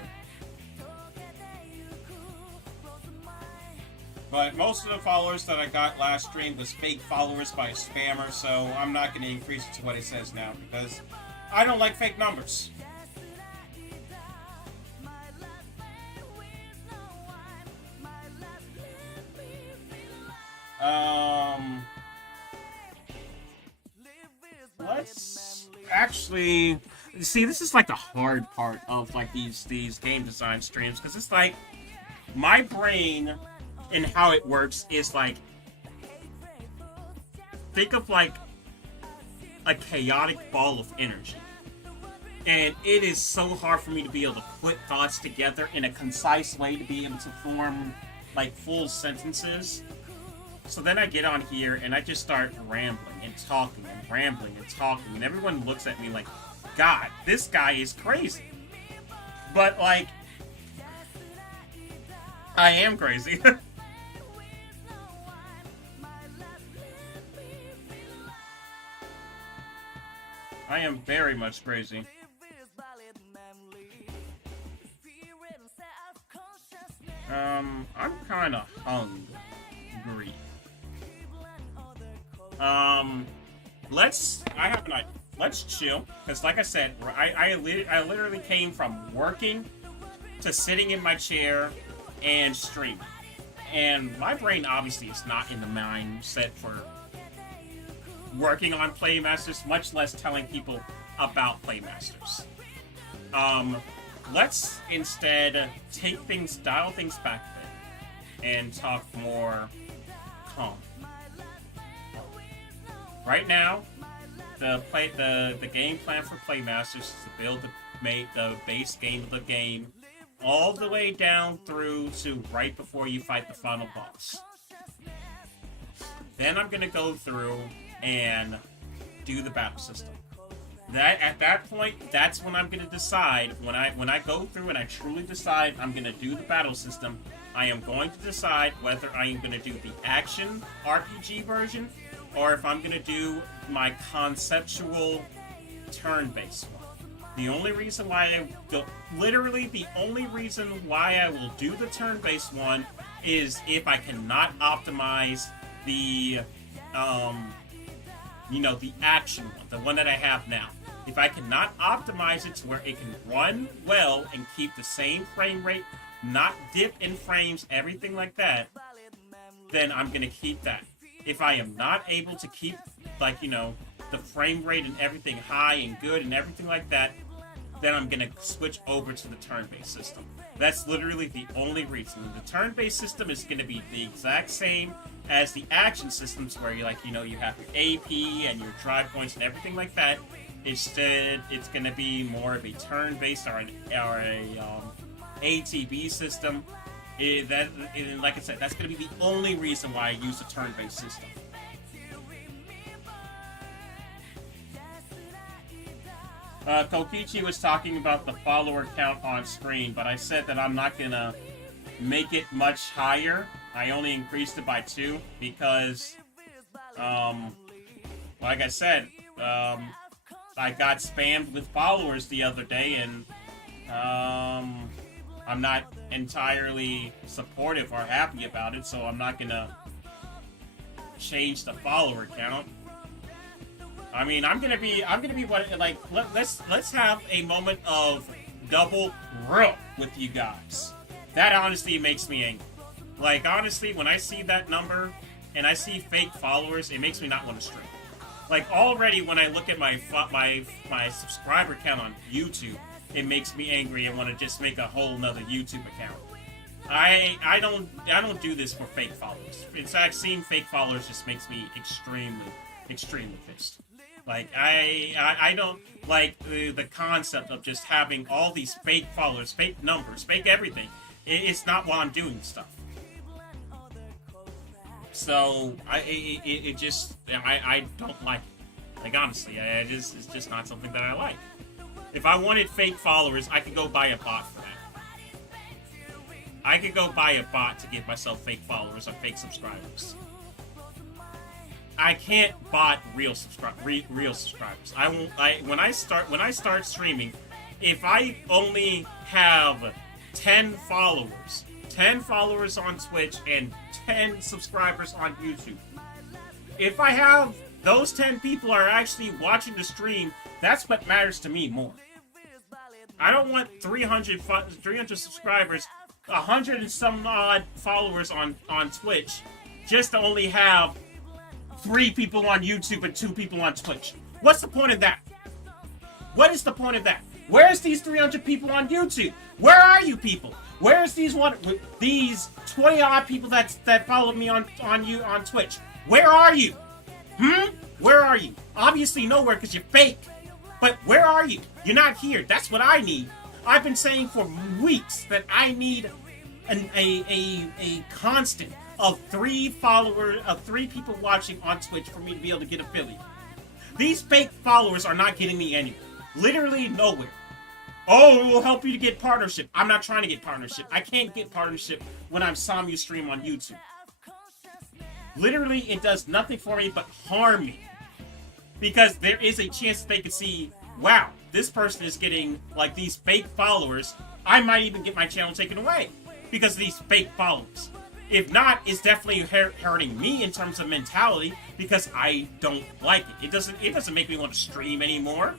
But most of the followers that I got last stream was fake followers by a spammer, so I'm not going to increase it to what it says now, because I don't like fake numbers. Let's actually see. This is like the hard part of like these game design streams, because it's like my brain and how it works is like, think of like a chaotic ball of energy, and it is so hard for me to be able to put thoughts together in a concise way to be able to form like full sentences. So then I get on here and I just start rambling and talking and rambling and talking, and everyone looks at me like, God, this guy is crazy. But, like, I am crazy. I am very much crazy. I'm kind of hungry. Let's chill, because like I said, I literally came from working to sitting in my chair and streaming. And my brain obviously is not in the mindset for working on Playmasters, much less telling people about Playmasters. Let's instead dial things back a bit, and talk more calm. Right now, the game plan for Playmasters is to build the base game of the game all the way down through to right before you fight the final boss. Then I'm gonna go through and do the battle system. At that point, that's when I'm gonna decide. When I go through and I truly decide I'm gonna do the battle system, I am going to decide whether I am gonna do the action RPG version or if I'm gonna do my conceptual turn-based one. The only reason why the only reason why I will do the turn-based one is if I cannot optimize the the action one, the one that I have now. If I cannot optimize it to where it can run well and keep the same frame rate, not dip in frames, everything like that, then I'm going to keep that. If I am not able to keep, the frame rate and everything high and good and everything like that, then I'm going to switch over to the turn-based system. That's literally the only reason. The turn-based system is going to be the exact same as the action systems where you have your AP and your drive points and everything like that. Instead, it's going to be more of a turn-based or a ATB system. Like I said, that's going to be the only reason why I use a turn-based system. Kokichi was talking about the follower count on screen, but I said that I'm not going to make it much higher. I only increased it by 2 because, like I said, I got spammed with followers the other day, and I'm not entirely supportive or happy about it, so I'm not going to change the follower count. I mean, I'm gonna be let's have a moment of double real with you guys. That honestly makes me angry. Like, honestly, when I see that number and I see fake followers, it makes me not want to stream. Like, already when I look at my subscriber count on YouTube, it makes me angry and want to just make a whole nother YouTube account. I don't do this for fake followers. In fact, seeing fake followers just makes me extremely pissed. Like, I don't like the concept of just having all these fake followers, fake numbers, fake everything. It's not while I'm doing stuff. So, I don't like it. Like, honestly, it's just not something that I like. If I wanted fake followers, I could go buy a bot for that. I could go buy a bot to give myself fake followers or fake subscribers. I can't bot real subscribers. When I start streaming, if I only have 10 followers on Twitch and 10 subscribers on YouTube, if I have those 10 people are actually watching the stream, that's what matters to me more. I don't want 300 subscribers, 100 and some odd followers on Twitch, just to only have 3 people on YouTube and 2 people on Twitch. What's the point of that? What is the point of that? Where's these 300 people on YouTube? Where are you people? Where's these 20 odd people that followed me on Twitch? Where are you? Where are you? Obviously nowhere because you're fake. But where are you? You're not here. That's what I need. I've been saying for weeks that I need a constant of 3 people watching on Twitch for me to be able to get affiliate. These fake followers are not getting me anywhere. Literally nowhere. Oh, it will help you to get partnership. I'm not trying to get partnership. I can't get partnership when I'm Samu stream on YouTube. Literally, it does nothing for me but harm me. Because there is a chance that they could see, wow, this person is getting, like, these fake followers. I might even get my channel taken away because of these fake followers. If not, it's definitely hurting me in terms of mentality because I don't like it. It doesn't make me want to stream anymore.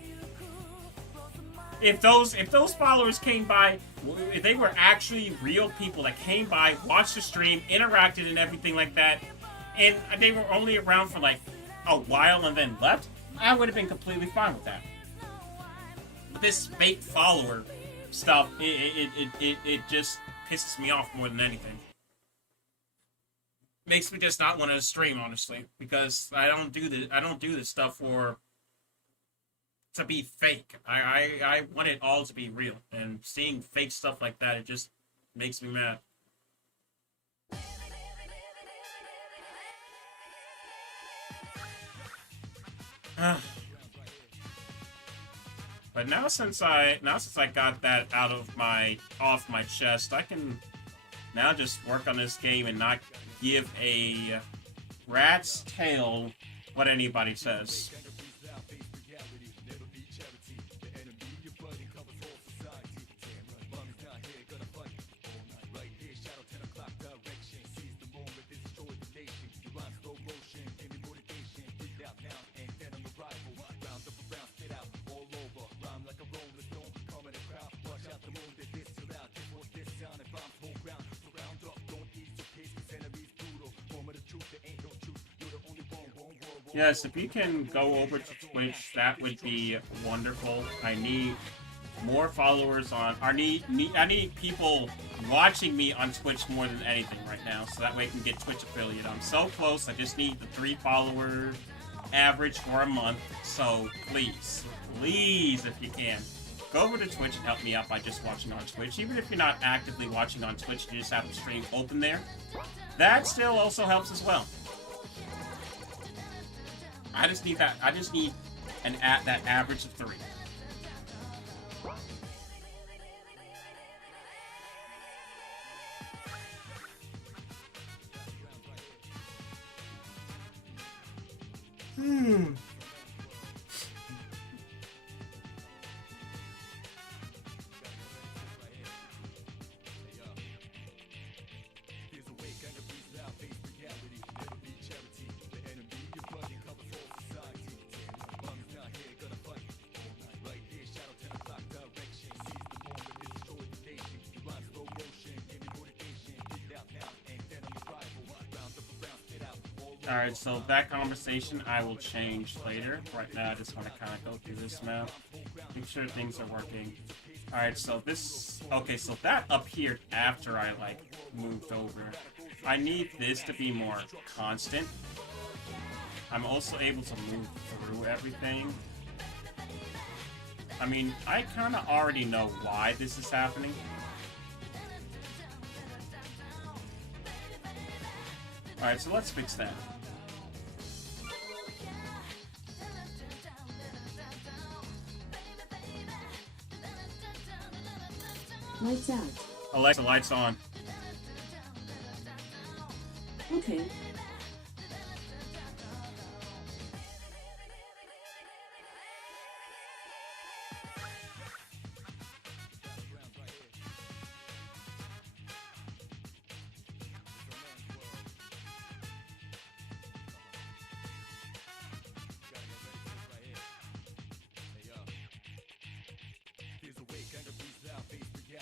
If those followers came by, if they were actually real people that came by, watched the stream, interacted and everything like that, and they were only around for like a while and then left, I would have been completely fine with that. But this fake follower stuff, it just pisses me off more than anything. Makes me just not want to stream, honestly, because I don't do this stuff to be fake. I want it all to be real, and seeing fake stuff like that, it just makes me mad. But now since I got that off my chest, I can now just work on this game and not give a rat's tail what anybody says. Yes, if you can go over to Twitch, that would be wonderful. I need more followers on. I need people watching me on Twitch more than anything right now, so that way I can get Twitch affiliate. I'm so close. I just need the 3 follower average for a month. So please, if you can, go over to Twitch and help me out by just watching on Twitch. Even if you're not actively watching on Twitch, you just have the stream open there. That still also helps as well. I just need that. I just need that average of 3. Alright, so that conversation I will change later. Right now I just want to kind of go through this map. Make sure things are working. Alright, so this... Okay, so that appeared after I, like, moved over. I need this to be more constant. I'm also able to move through everything. I mean, I kind of already know why this is happening. Alright, so let's fix that. Lights out. Alexa, lights on. Okay.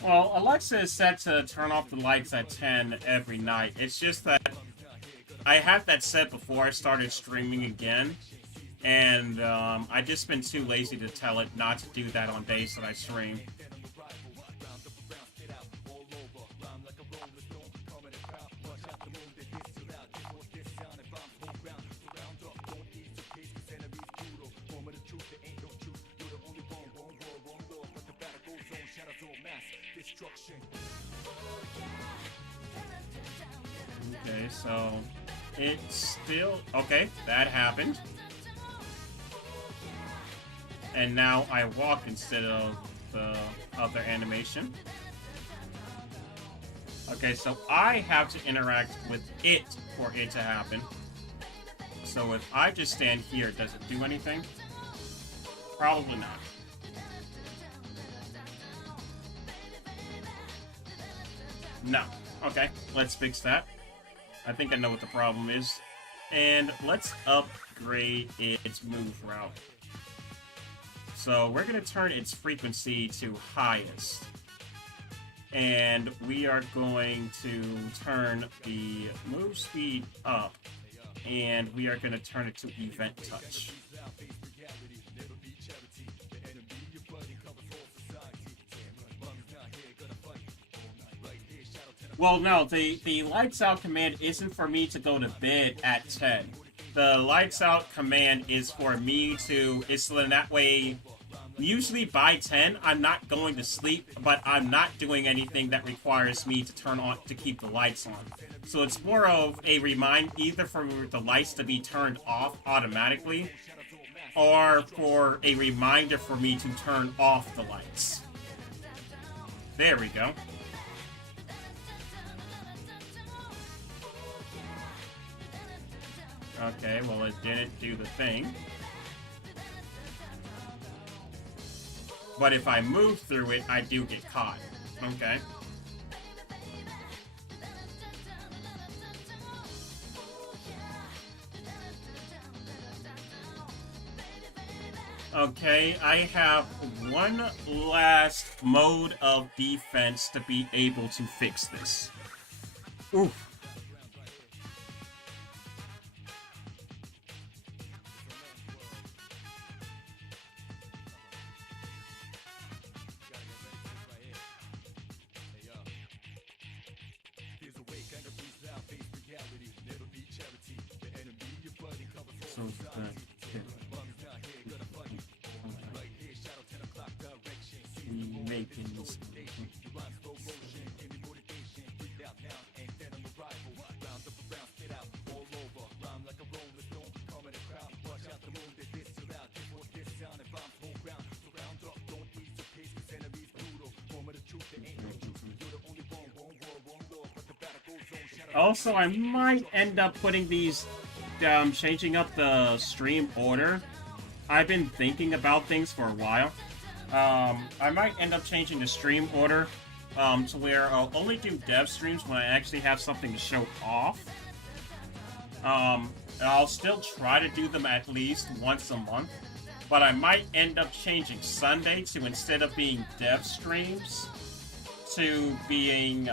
Well, Alexa is set to turn off the lights at 10 every night. It's just that I had that set before I started streaming again, and I just been too lazy to tell it not to do that on days that I stream. Okay, so it's still... Okay, that happened. And now I walk instead of the other animation. Okay, so I have to interact with it for it to happen. So if I just stand here, does it do anything? Probably not. No. Okay, let's fix that. I think I know what the problem is. And let's upgrade its move route. So we're going to turn its frequency to highest. And we are going to turn the move speed up. And we are going to turn it to event touch. Well, no, the lights out command isn't for me to go to bed at 10. The lights out command is for me to, it's so that way, usually by 10, I'm not going to sleep, but I'm not doing anything that requires me to turn on, to keep the lights on. So it's more of a remind, either for the lights to be turned off automatically, or for a reminder for me to turn off the lights. There we go. Okay, well it didn't do the thing. But if I move through it, I do get caught. Okay. Okay, I have one last mode of defense to be able to fix this. Oof. So making this. Also, I might end up putting these, changing up the stream order. I've been thinking about things for a while. I might end up changing the stream order to where I'll only do dev streams when I actually have something to show off. I'll still try to do them at least once a month, but I might end up changing Sunday to, instead of being dev streams, to being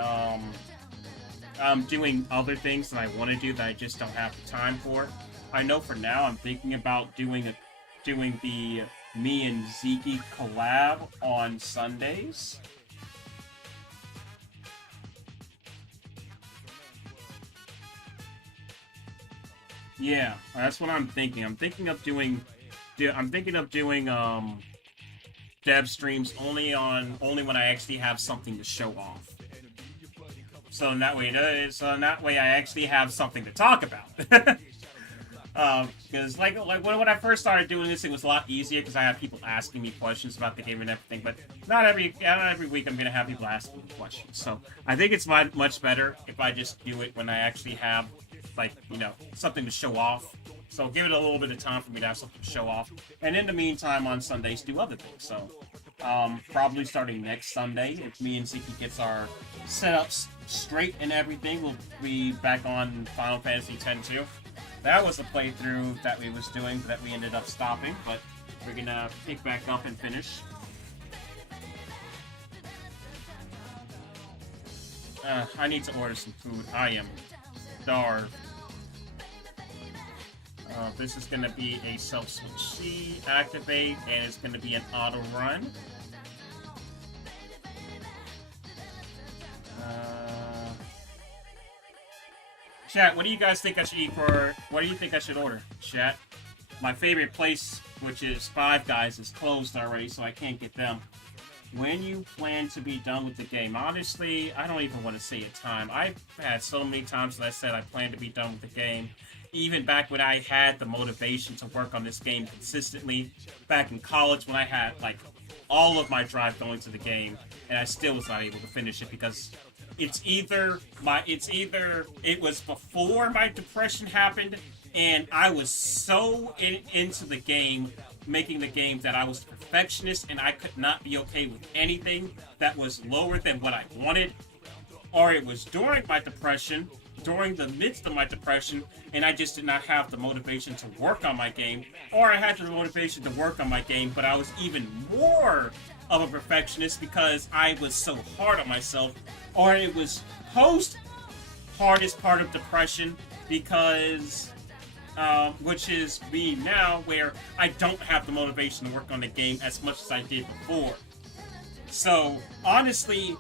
doing other things that I want to do that I just don't have the time for. I know for now I'm thinking about doing the me and Zeke collab on Sundays. Yeah, that's what I'm thinking. I'm thinking of doing dev streams only when I actually have something to show off. So in that way, I actually have something to talk about. Because like when I first started doing this, it was a lot easier because I had people asking me questions about the game and everything. But not every week I'm gonna have people asking me questions. So I think it's much better if I just do it when I actually have, like, something to show off. So give it a little bit of time for me to have something to show off. And in the meantime, on Sundays, do other things. So probably starting next Sunday, if me and Zeke gets our setups straight and everything, we'll be back on Final Fantasy X-2. That was a playthrough that we was doing that we ended up stopping, but we're gonna pick back up and finish. I need to order some food. I am starved. This is gonna be a self-switch C activate, and it's gonna be an auto run. Chat, what do you guys think I should eat for... What do you think I should order, chat? My favorite place, which is Five Guys, is closed already, so I can't get them. when you plan to be done with the game. Honestly, I don't even want to say a time. I've had so many times that I said I plan to be done with the game. Even back when I had the motivation to work on this game consistently, back in college when I had like all of my drive going to the game, and I still was not able to finish it because it was before my depression happened, and I was so into the game, making the game, that I was a perfectionist, and I could not be okay with anything that was lower than what I wanted. Or it was during my depression, during the midst of my depression, and I just did not have the motivation to work on my game. Or I had the motivation to work on my game, but I was even more of a perfectionist because I was so hard on myself. Or it was post hardest part of depression because which is me now, where I don't have the motivation to work on the game as much as I did before. So honestly,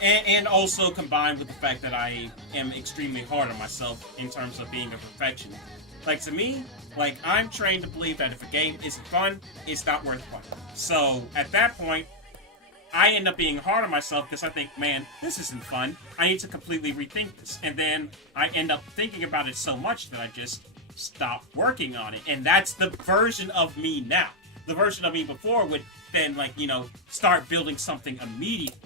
and also combined with the fact that I am extremely hard on myself in terms of being a perfectionist. Like, to me, like, I'm trained to believe that if a game isn't fun, it's not worth playing. So at that point, I end up being hard on myself because I think, man, this isn't fun. I need to completely rethink this. And then I end up thinking about it so much that I just stop working on it. And that's the version of me now. The version of me before would then, like, you know, start building something immediately.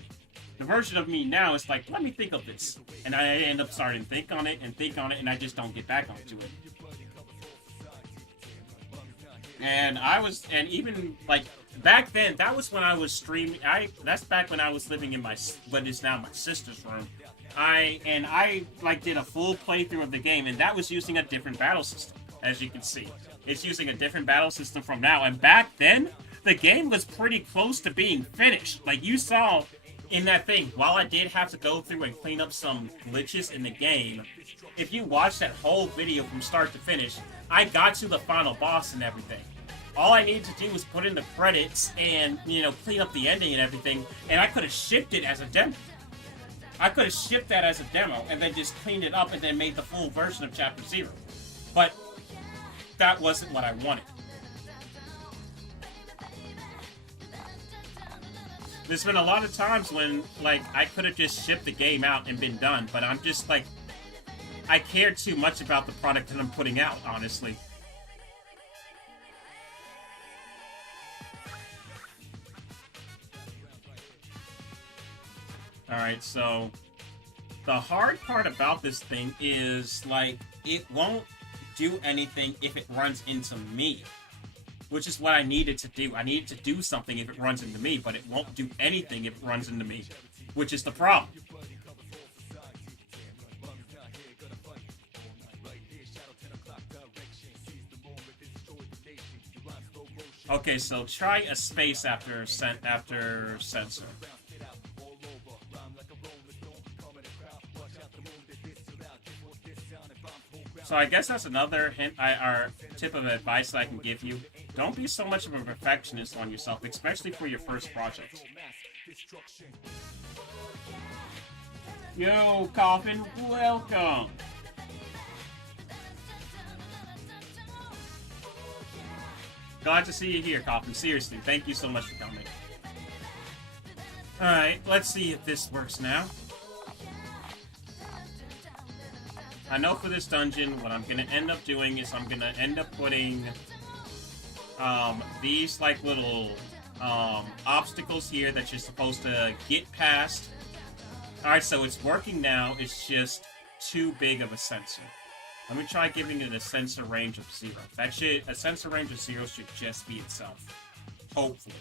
The version of me now is like, let me think of this. And I end up starting to think on it, and I just don't get back onto it. And even, like, back then, that was when I was streaming. That's back when I was living in what is now my sister's room. I like did a full playthrough of the game, and that was using a different battle system, as you can see. It's using a different battle system from now, and back then, the game was pretty close to being finished. Like, you saw in that thing, while I did have to go through and clean up some glitches in the game, if you watch that whole video from start to finish, I got to the final boss and everything. All I needed to do was put in the credits and, you know, clean up the ending and everything, and I could have shipped it as a demo. I could have shipped that as a demo and then just cleaned it up and then made the full version of Chapter 0. But that wasn't what I wanted. There's been a lot of times when, like, I could have just shipped the game out and been done, but I'm just, like, I care too much about the product that I'm putting out, honestly. Alright, so the hard part about this thing is, like, it won't do anything if it runs into me. Which is what I needed to do. I needed to do something if it runs into me, but it won't do anything if it runs into me. Which is the problem. Okay, so try a space after censor. So I guess that's another hint, or tip of advice that I can give you. Don't be so much of a perfectionist on yourself, especially for your first project. Yo, Coffin, welcome! Glad to see you here, Coffin. Seriously, thank you so much for coming. Alright, let's see if this works now. I know for this dungeon, what I'm going to end up doing is I'm going to end up putting these, like, little obstacles here that you're supposed to get past. Alright, so it's working now. It's just too big of a sensor. Let me try giving it a sensor range of 0. A sensor range of 0 should just be itself. Hopefully.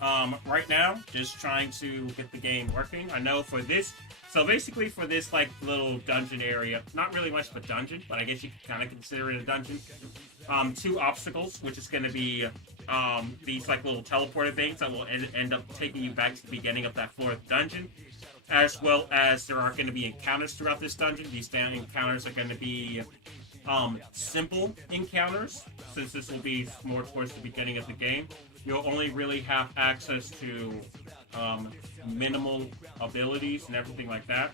Right now, just trying to get the game working. I know for this... So basically for this, like, little dungeon area, not really much of a dungeon, but I guess you can kind of consider it a dungeon. 2 obstacles, which is going to be these, like, little teleporter things that will end up taking you back to the beginning of that 4th dungeon. As well as there are going to be encounters throughout this dungeon. These encounters are going to be simple encounters, since this will be more towards the beginning of the game. You'll only really have access to minimal abilities and everything like that.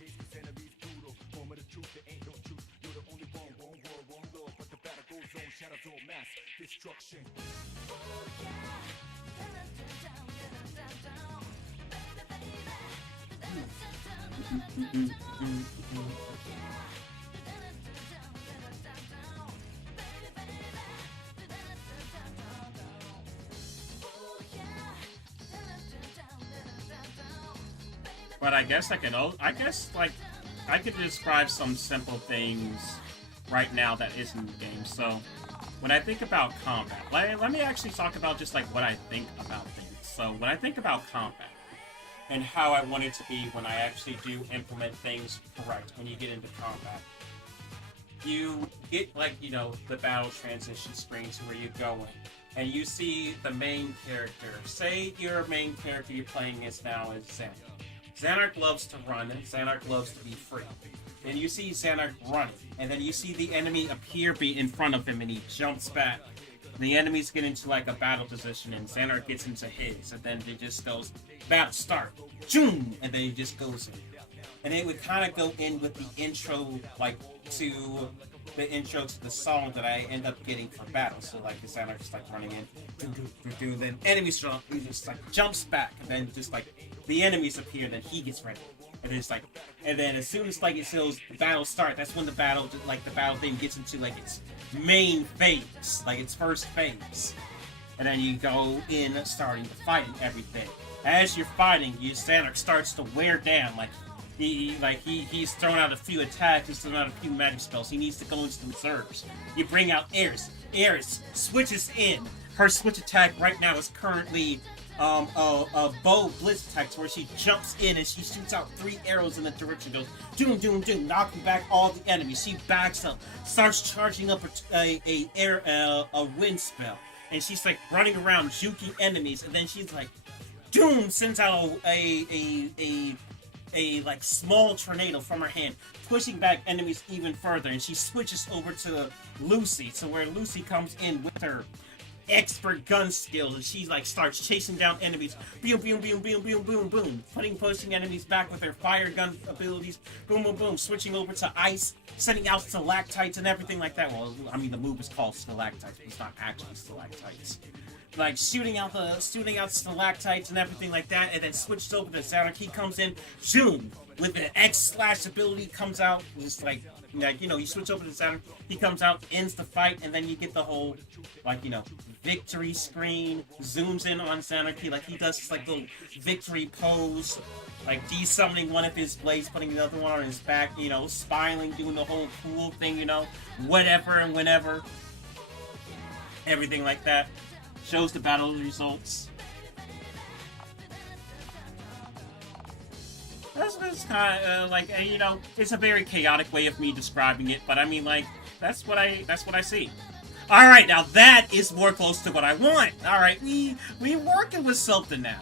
But I guess I guess, like, I could describe some simple things right now that isn't in the game. So, when I think about combat, let me actually talk about just, like, what I think about things. So, when I think about combat, and how I want it to be when I actually do implement things correct when you get into combat, you get, like, you know, the battle transition screen to where you're going, and you see the main character. Say your main character you're playing is now is Xanark. Xanark loves to run, and Xanark loves to be free. And you see Xanark running, and then you see the enemy appear be in front of him, and he jumps back. The enemies get into, like, a battle position, and Xanark gets into his, and then it just goes, battle start, zoom, and then it just goes in. And it would kind of go in with the intro, like, to the intro to the song that I end up getting for battle. So, like, the Xanark just, like, running in, then enemies jump, he just, like, jumps back, and then just, like, the enemies appear, then he gets ready. And then it's like, and then as soon as, like, it shows the battle start, that's when the battle, like, the battle thing gets into, like, its main phase, like, its first phase. And then you go in, starting to fight and everything. As you're fighting, your Xanark starts to wear down, like, he's thrown out a few attacks, he's thrown out a few magic spells, he needs to go into the reserves. You bring out Eris. Eris switches in. Her switch attack right now is currently a bow blitz attack where she jumps in and she shoots out 3 arrows in the direction, goes doom doom doom, knocking back all the enemies. She backs up, starts charging up a wind spell, and she's like running around juking enemies, and then she's like doom, sends out a like small tornado from her hand, pushing back enemies even further, and she switches over to Lucy, so where Lucy comes in with her expert gun skills, and she like starts chasing down enemies, boom boom boom boom boom boom boom, pushing enemies back with her fire gun abilities, boom boom boom, switching over to ice, sending out stalactites and everything like that. Well, I mean, the move is called stalactites, but it's not actually stalactites. Like shooting out stalactites and everything like that, and then switched over to Xanark. He comes in, zoom, with an X slash ability, comes out, just like you know, you switch over to Xanark, he comes out, ends the fight, and then you get the whole, like, you know, victory screen, zooms in on Xanark, he does this like little victory pose, like de-summoning one of his blades, putting the other one on his back, you know, smiling, doing the whole cool thing, you know, whatever and whenever, everything like that. Shows the battle results. That's kind of like, you know, it's a very chaotic way of me describing it, but I mean, like, that's what I see. All right, now that is more close to what I want. All right, we working with something now.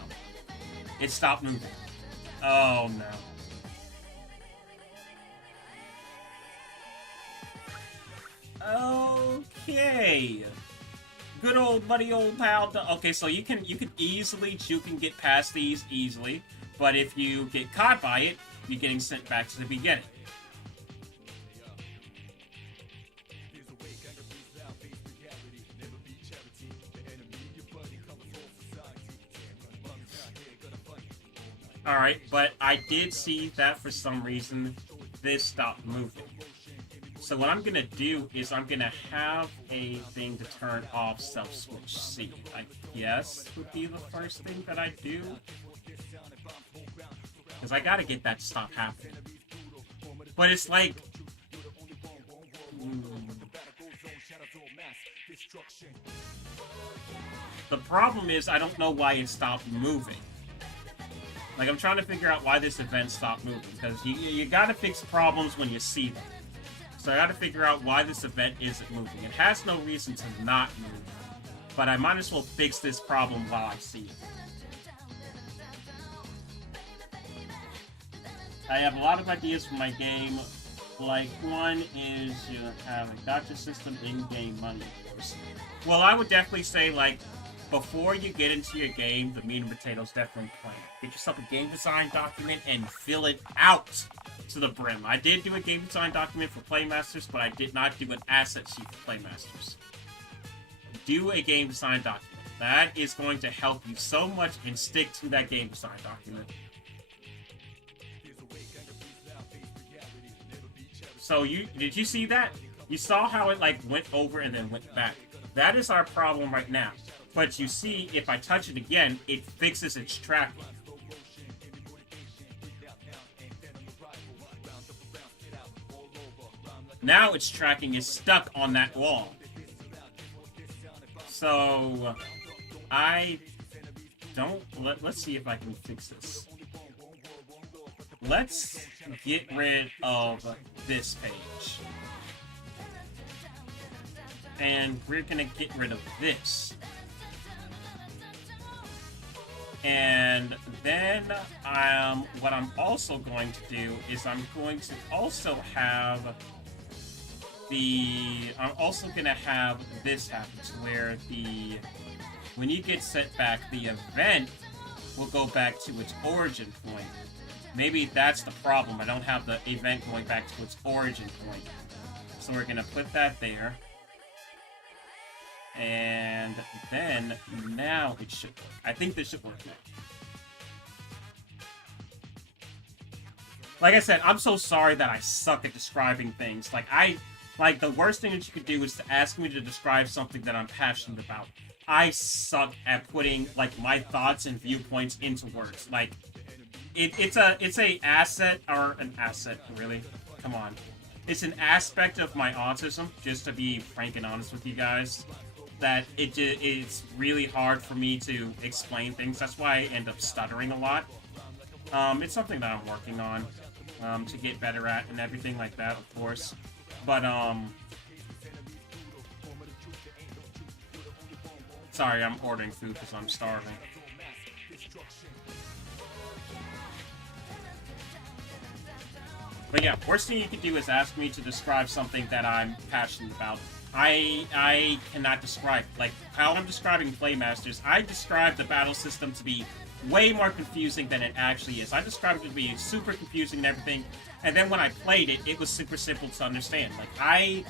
It stopped moving. Oh no. Okay. Good old buddy, old pal. Okay, so you can easily juke and get past these easily, but if you get caught by it, you're getting sent back to the beginning. Alright, but I did see that for some reason this stopped moving. So what I'm gonna do is I'm gonna have a thing to turn off self-switch C. I guess would be the first thing that I do. Because I gotta get that to stop happening. But it's like... The problem is I don't know why it stopped moving. Like, I'm trying to figure out why this event stopped moving. Because you gotta fix problems when you see them. So I gotta figure out why this event isn't moving. It has no reason to not move, but I might as well fix this problem while I see it. I have a lot of ideas for my game. Like, one is you have a gotcha system, in-game money, of course. Well, I would definitely say, like, before you get into your game, the meat and potatoes definitely plan. Get yourself a game design document and fill it out to the brim. I did do a game design document for Playmasters, but I did not do an asset sheet for Playmasters. Do a game design document. That is going to help you so much, and stick to that game design document. So did you see that? You saw how it like went over and then went back. That is our problem right now. But you see, if I touch it again, it fixes its tracking. Now its tracking is stuck on that wall. So I don't let's see if I can fix this. Let's get rid of this page. And we're gonna get rid of this. And then what I'm also going to do is I'm going to also have I'm also gonna have this happen to where when you get set back, the event will go back to its origin point. Maybe that's the problem. I don't have the event going back to its origin point. So we're gonna put that there. And then now it should work. I think this should work now. Like I said, I'm so sorry that I suck at describing things. Like the worst thing that you could do is to ask me to describe something that I'm passionate about. I suck at putting like my thoughts and viewpoints into words. Like it's a asset, or an asset, really. Come on. It's an aspect of my autism, just to be frank and honest with you guys, that it's really hard for me to explain things. That's why I end up stuttering a lot. It's something that I'm working on to get better at and everything like that, of course. But, sorry, I'm ordering food because I'm starving. But yeah, worst thing you can do is ask me to describe something that I'm passionate about. I cannot describe, like, how I'm describing Playmasters. I describe the battle system to be way more confusing than it actually is. I described it to be super confusing and everything, and then when I played it, it was super simple to understand. Like, I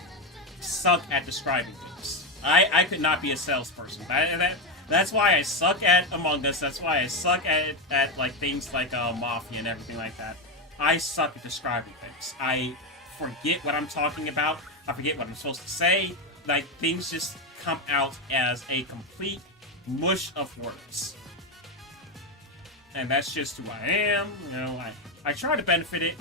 suck at describing things. I could not be a salesperson. That's why I suck at Among Us. That's why I suck at like, things like Mafia and everything like that. I suck at describing things. I forget what I'm talking about. I forget what I'm supposed to say. Like, things just come out as a complete mush of words. And that's just who I am. You know, I try to benefit it.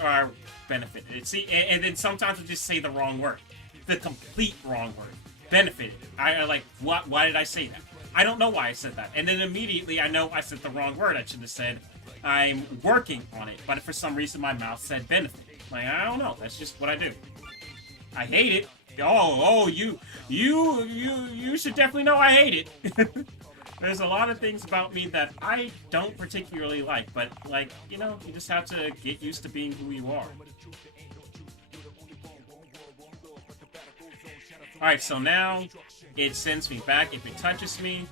See, and then sometimes I just say the wrong word. The complete wrong word. Benefit it. I like, why did I say that? I don't know why I said that. And then immediately I know I said the wrong word. I should have said, I'm working on it. But for some reason my mouth said benefit. Like, I don't know. That's just what I do. I hate it. Oh, you should definitely know I hate it. There's a lot of things about me that I don't particularly like, but, like, you know, you just have to get used to being who you are. Alright, so now it sends me back if it touches me,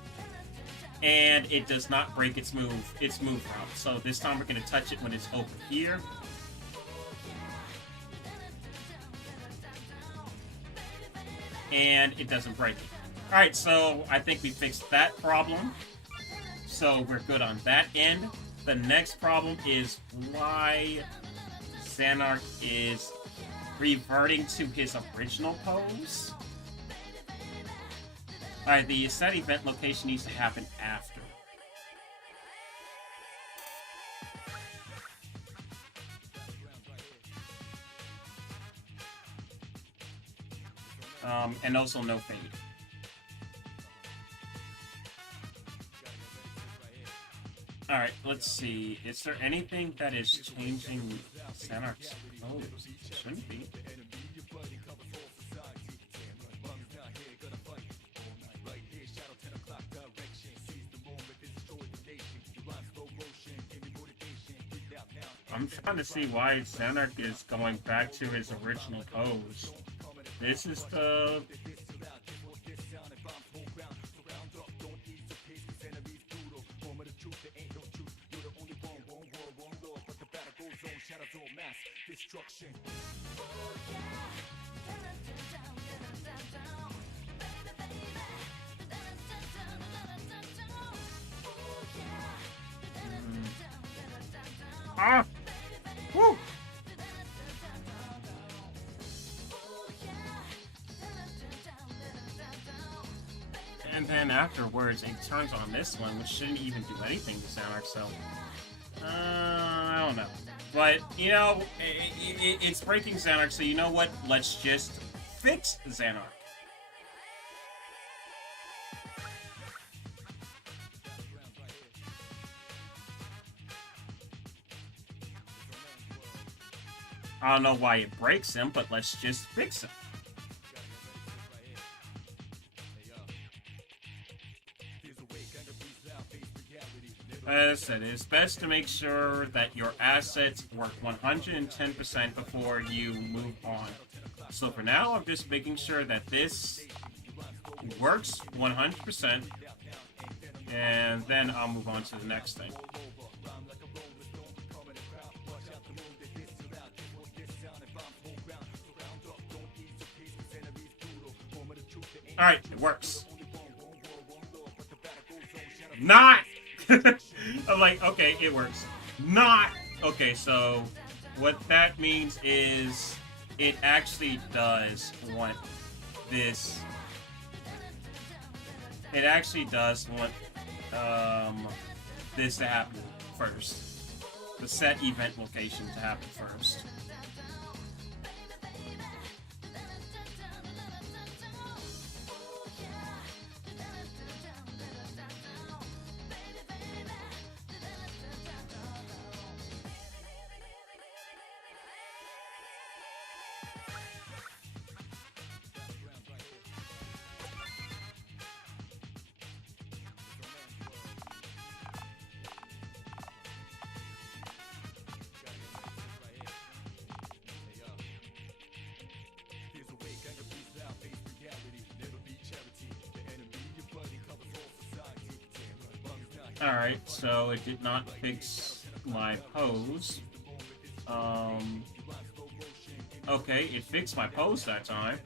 and it does not break its move route. So this time we're going to touch it when it's over here. And it doesn't break it. Alright, so I think we fixed that problem. So we're good on that end. The next problem is why Xanark is reverting to his original pose. Alright, the set event location needs to happen after. And also no fade. Alright, let's see. Is there anything that is changing Xanark's pose? It shouldn't be. I'm trying to see why Xanark is going back to his original pose. This is the... Ah! Woo! And then afterwards, it turns on this one, which shouldn't even do anything to Xanark, so... I don't know. But, you know, it's breaking Xanark, so you know what? Let's just fix Xanark. I don't know why it breaks him, but let's just fix him. As I said, it's best to make sure that your assets work 110% before you move on. So for now, I'm just making sure that this works 100%, and then I'll move on to the next thing. Alright, it works. Not! I'm like, okay, it works. Not! Okay, so what that means is it actually does want this. It actually does want this to happen first. The set event location to happen first. Alright, so it did not fix my pose. Okay, it fixed my pose that time.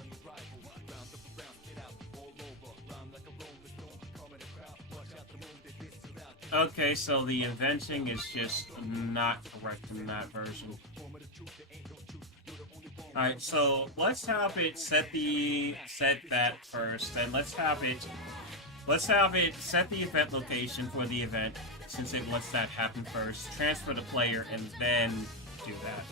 Okay, so the inventing is just not correct in that version. Alright, so let's have it set that first, and let's have it set the event location for the event, since it lets that happen first, transfer the player, and then do that.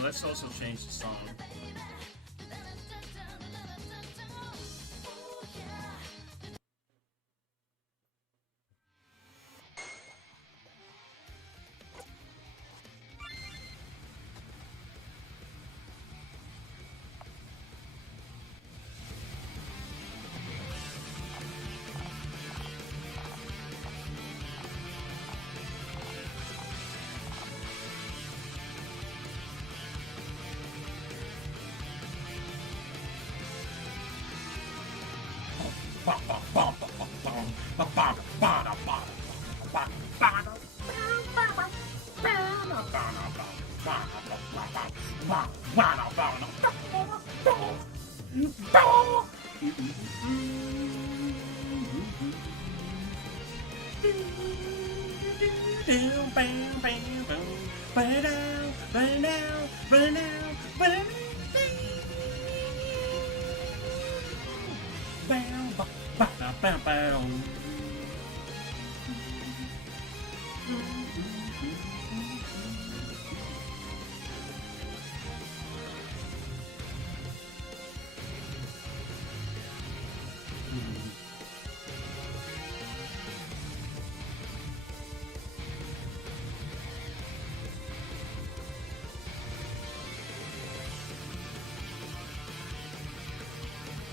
Let's also change the song.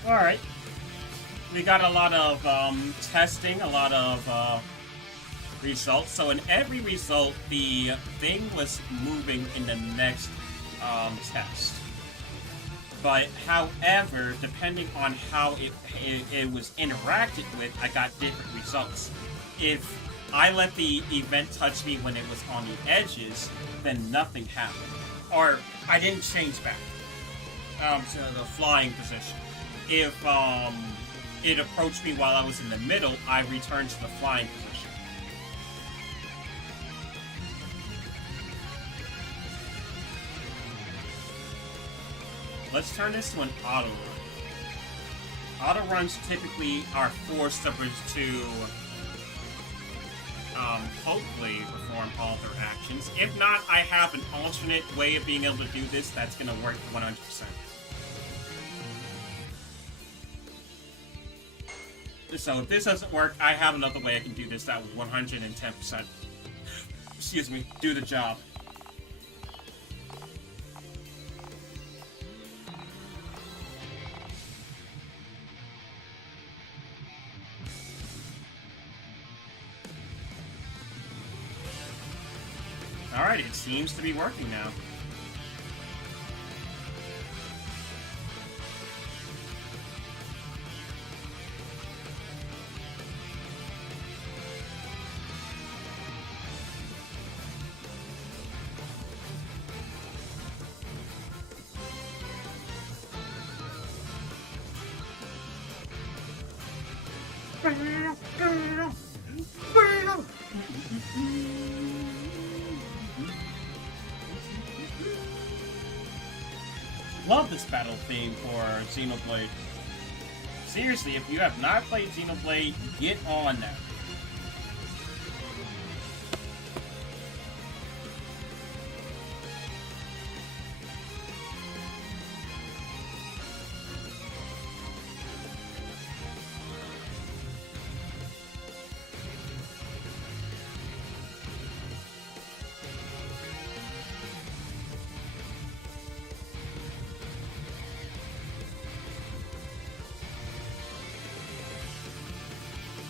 Alright. We got a lot of testing, a lot of results. So in every result, the thing was moving in the next test. But however, depending on how it was interacted with, I got different results. If I let the event touch me when it was on the edges, then nothing happened. Or I didn't change back to the flying position. If it approached me while I was in the middle, I returned to the flying position. let's turn this to an auto run. Auto runs typically are forced to hopefully perform all their actions. If not, I have an alternate way of being able to do this that's going to work 100%. So if this doesn't work, I have another way I can do this that will 110%, excuse me, do the job. Alright, it seems to be working now. Love this battle theme for Xenoblade. Seriously, if you have not played Xenoblade, get on that.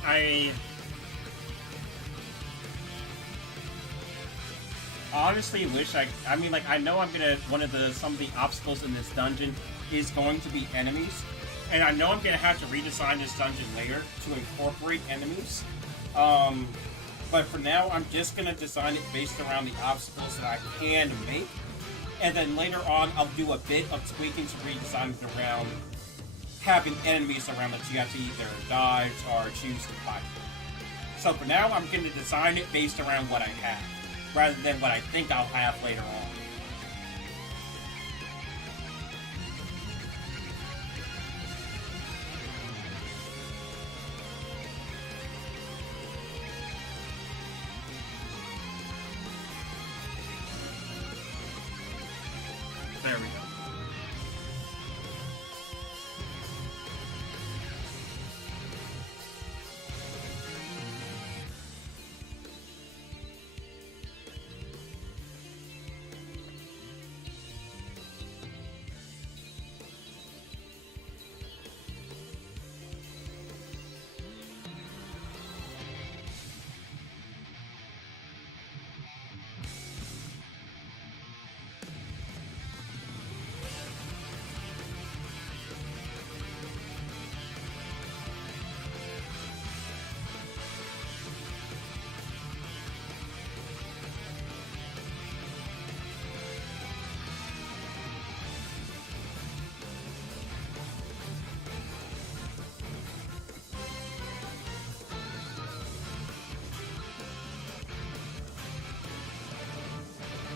I honestly wish I mean, like, I know I'm gonna, some of the obstacles in this dungeon is going to be enemies, and I know I'm gonna have to redesign this dungeon later to incorporate enemies, but for now, I'm just gonna design it based around the obstacles that I can make, and then later on, I'll do a bit of tweaking to redesign it around having enemies around that you have to either dodge or choose to fight. So for now, I'm going to design it based around what I have, rather than what I think I'll have later on. There we go.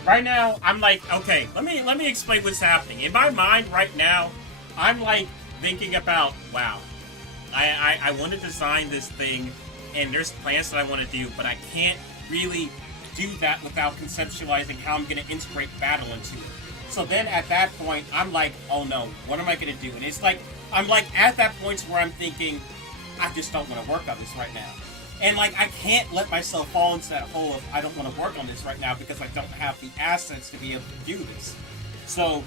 Right now, I'm like, okay, let me explain what's happening. In my mind right now, I'm like thinking about, wow, I want to design this thing, and there's plans that I want to do, but I can't really do that without conceptualizing how I'm going to integrate battle into it. So then at that point, I'm like, oh no, what am I going to do? And it's like, I'm like at that point where I'm thinking, I just don't want to work on this right now. And, like, I can't let myself fall into that hole of I don't want to work on this right now because I don't have the assets to be able to do this. So,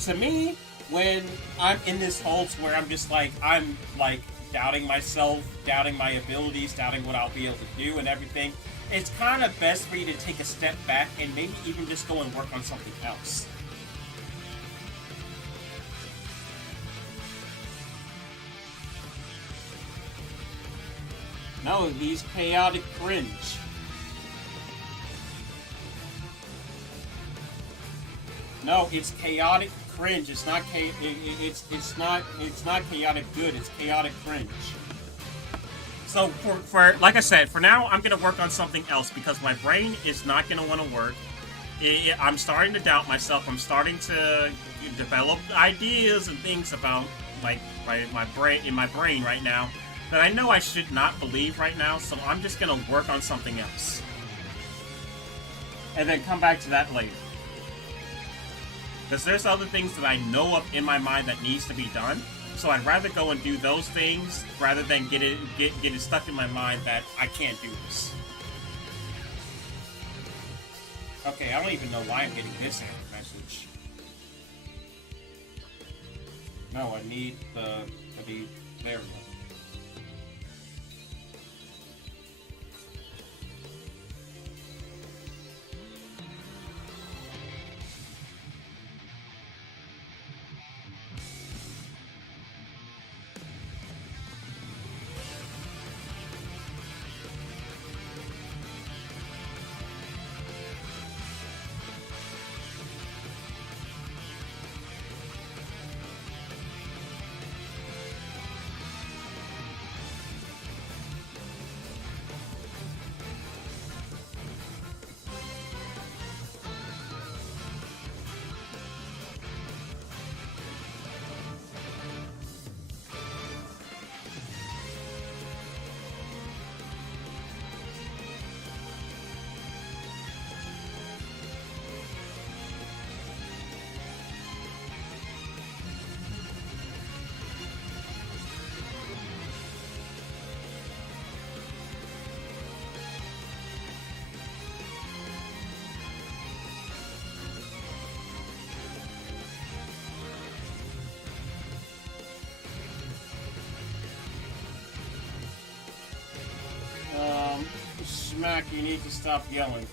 to me, when I'm in this hole to where I'm just, like, I'm, like, doubting myself, doubting my abilities, doubting what I'll be able to do and everything, it's kind of best for you to take a step back and maybe even just go and work on something else. No, he's chaotic cringe. No, it's chaotic cringe. It's not it's not chaotic good. It's chaotic cringe. So for like I said, for now I'm gonna work on something else because my brain is not gonna want to work. I'm starting to doubt myself. I'm starting to develop ideas and things about like my brain right now that I know I should not believe right now. So I'm just gonna work on something else, and then come back to that later. Because there's other things that I know of in my mind that needs to be done. So I'd rather go and do those things rather than get it stuck in my mind that I can't do this. Okay, I don't even know why I'm getting this error message. No, I need there we go. Smack, you need to stop yelling.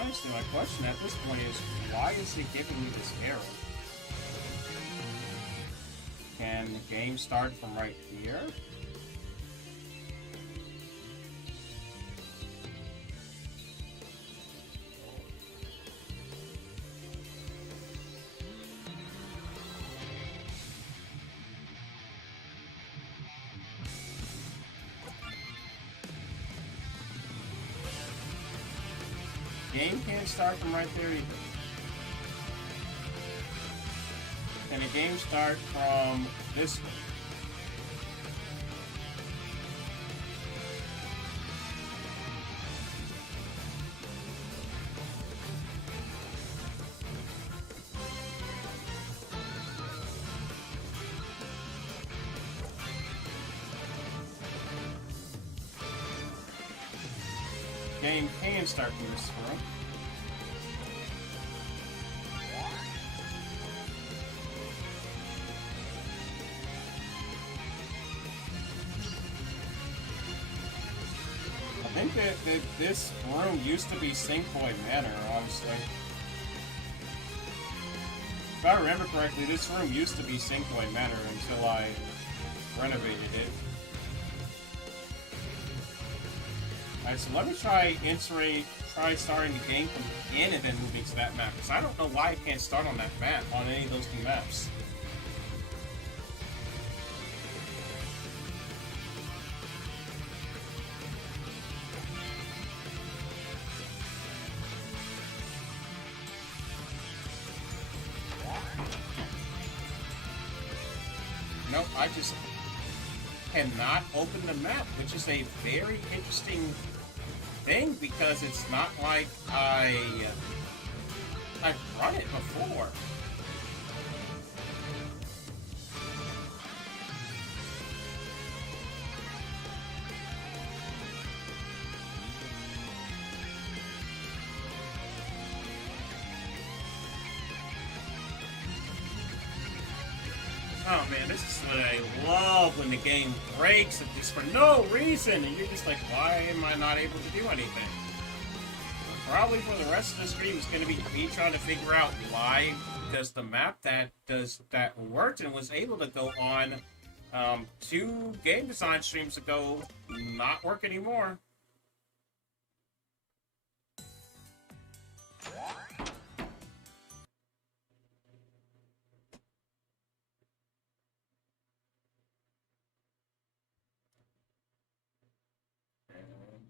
Honestly, my question at this point is, why is it giving me this error? Can the game start from right here? Game can't start from right there either. Can a game start from this way? Game can start from this room. I think that this room used to be Sinkboy Manor, honestly. If I remember correctly, this room used to be Sinkboy Manor until I renovated it. Alright, so let me try starting the game from the beginning and then moving to that map. Because I don't know why I can't start on that map, on any of those two maps. Nope, I just cannot open the map, which is a very interesting thing because it's not like I I've run it before. Oh man, this is what I love when the game breaks just for no reason, and you're just like, why am I not able to do anything? Probably for the rest of the stream is going to be me trying to figure out why does the map that worked and was able to go on 2 game design streams ago not work anymore.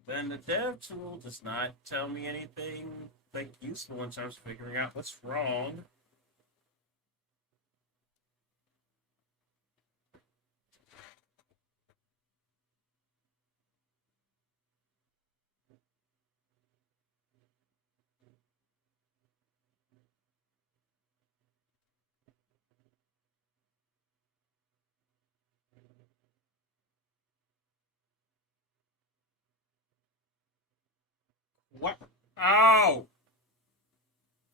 Then the dev tool does not tell me anything like useful in terms of figuring out what's wrong. What? Oh!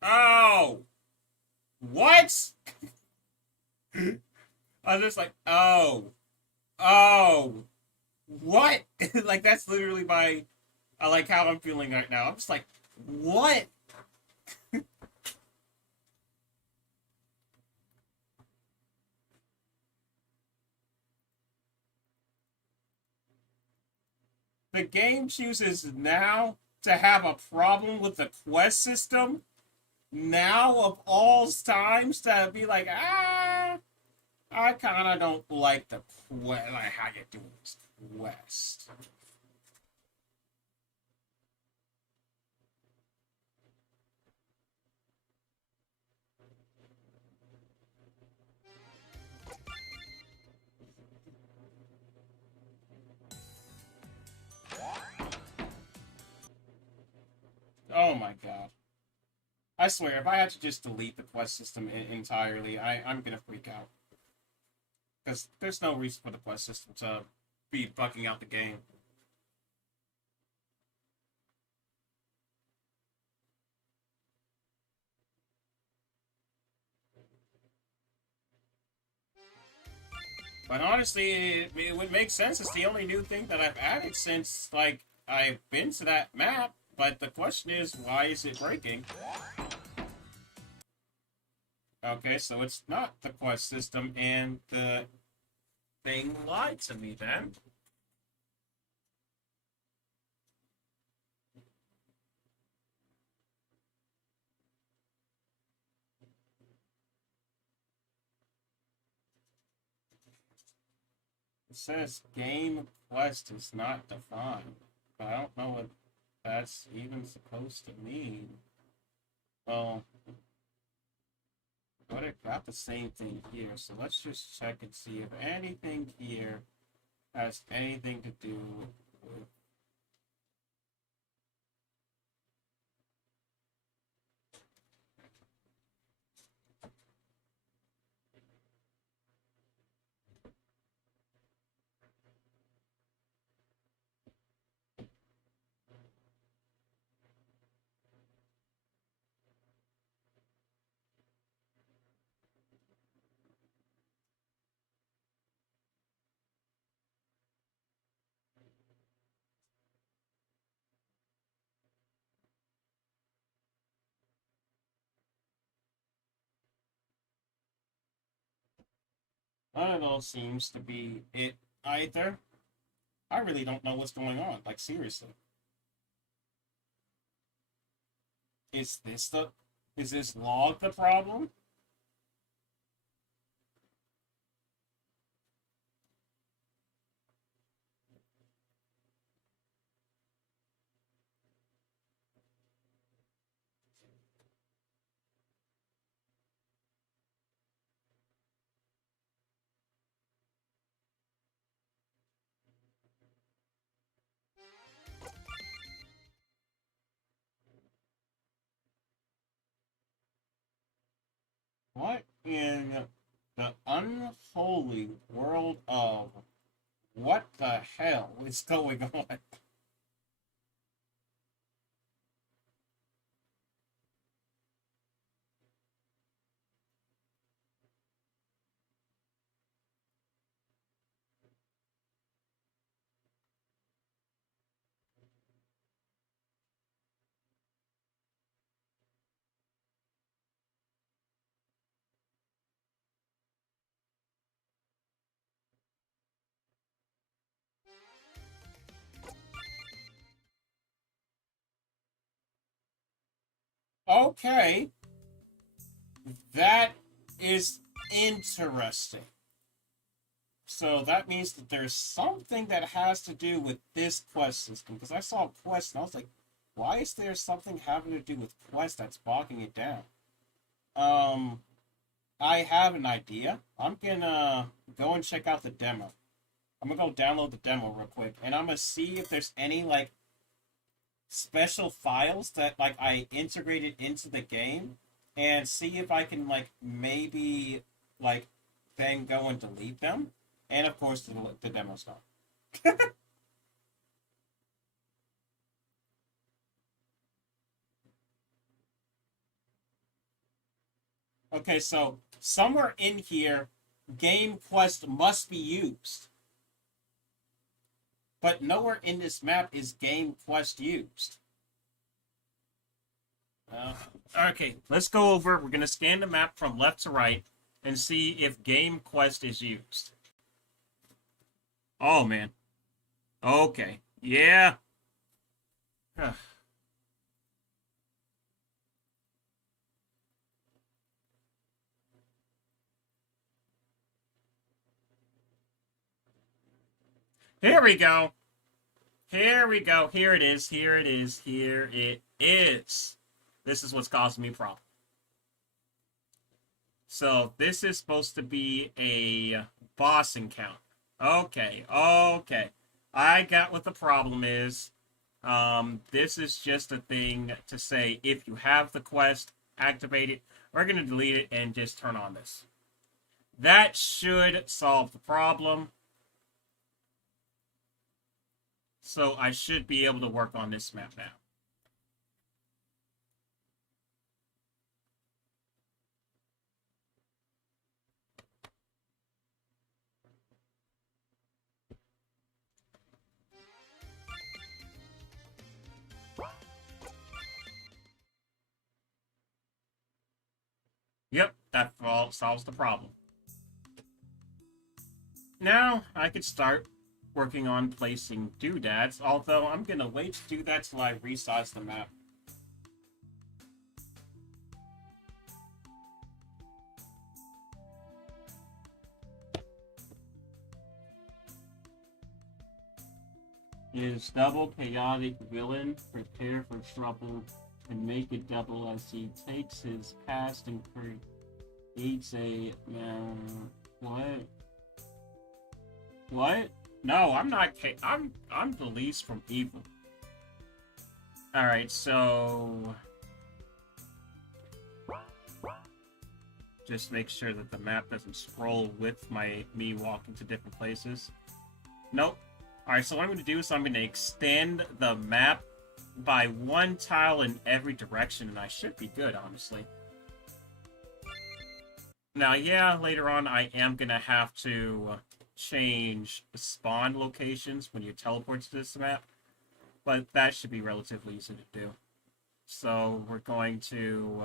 Oh! What? I was just like, oh. Oh. What? Like, that's literally I like how I'm feeling right now. I'm just like, what? The game chooses now to have a problem with the quest system? Now of all times to be like, I kind of don't like the quest, like how you're doing this quest. Oh my god. I swear, if I had to just delete the quest system entirely, I'm gonna freak out. Because there's no reason for the quest system to be bugging out the game. But honestly, it would make sense. It's the only new thing that I've added since, like, I've been to that map. But the question is, why is it breaking? Okay, so it's not the quest system, and the thing lied to me then. It says game quest is not defined. But I don't know what that's even supposed to mean. Well, but it got the same thing here, so let's just check and see if anything here has anything to do with. None of those seems to be it either. I really don't know what's going on. Like, seriously. Is this the. Is this log the problem? What in the unholy world of what the hell is going on? Okay, that is interesting. So that means that there's something that has to do with this quest system. Because I saw quest and I was like, why is there something having to do with quest that's bogging it down? Um, I have an idea. I'm gonna go and check out the demo. I'm gonna go download the demo real quick, and I'm gonna see if there's any like special files that like I integrated into the game, and see if I can like maybe like then go and delete them, and of course the demo stuff. Okay, so somewhere in here, game quest must be used, but nowhere in this map is game quest used. Uh, okay, let's go over. We're gonna scan the map from left to right and see if game quest is used. Oh man. Okay. Yeah. Here we go. Here we go. Here it is. Here it is. Here it is. This is what's causing me problem. So this is supposed to be a boss encounter. Okay. Okay. I got what the problem is. This is just a thing to say if you have the quest, activate it. We're going to delete it and just turn on this. That should solve the problem. So I should be able to work on this map now. Yep, that solves the problem. Now I could start working on placing doodads, although I'm gonna wait to do that till I resize the map. Is double chaotic villain, prepare for trouble, and make it double as he takes his past and creates a what? What? No, I'm not. I'm the least from evil. All right, so just make sure that the map doesn't scroll with me walking to different places. Nope. All right, so what I'm going to do is I'm going to extend the map by one tile in every direction, and I should be good, honestly. Now, yeah, later on I am going to have to change spawn locations when you teleport to this map, but that should be relatively easy to do. So we're going to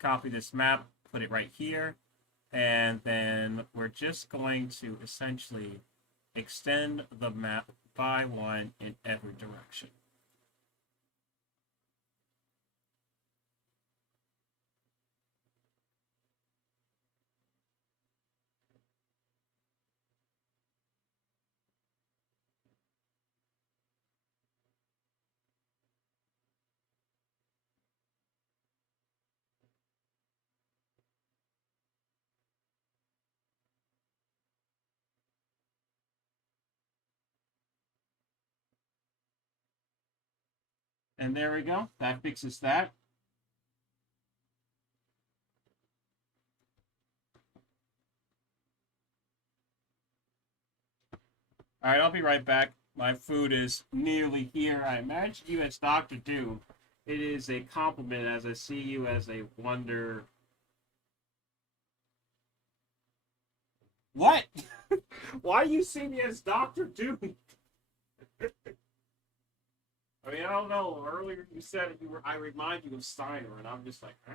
copy this map, put it right here, and then we're just going to essentially extend the map by one in every direction. And there we go. That fixes that. Alright, I'll be right back. My food is nearly here. I imagine you as Dr. Doom. It is a compliment as I see you as a wonder. What? Why you see me as Dr. Doom? I mean, I don't know. Earlier you said you were. I remind you of Steiner, and I'm just like, huh?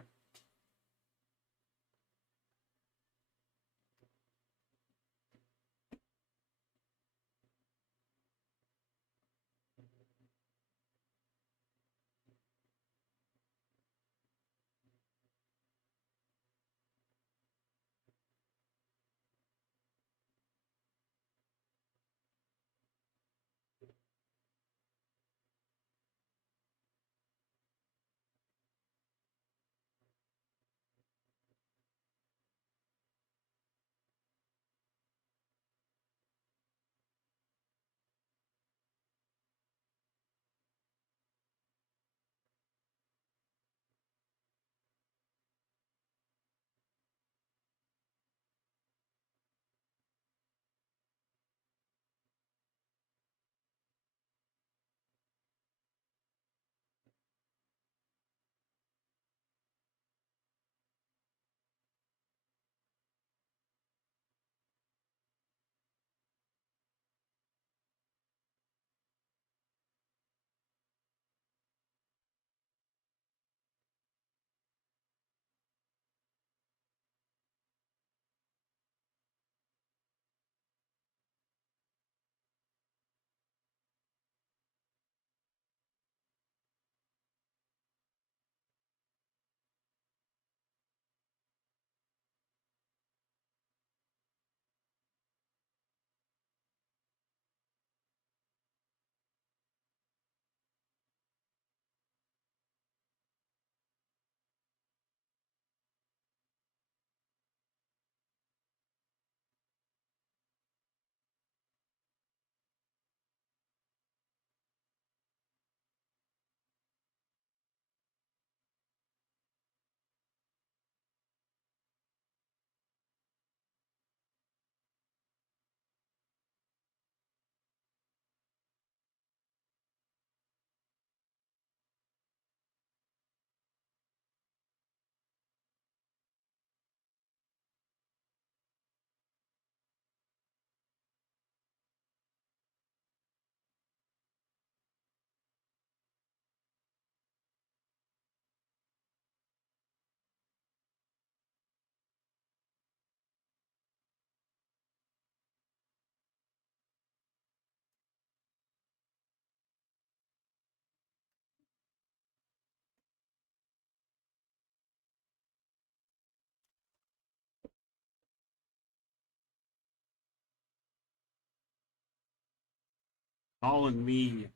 Calling me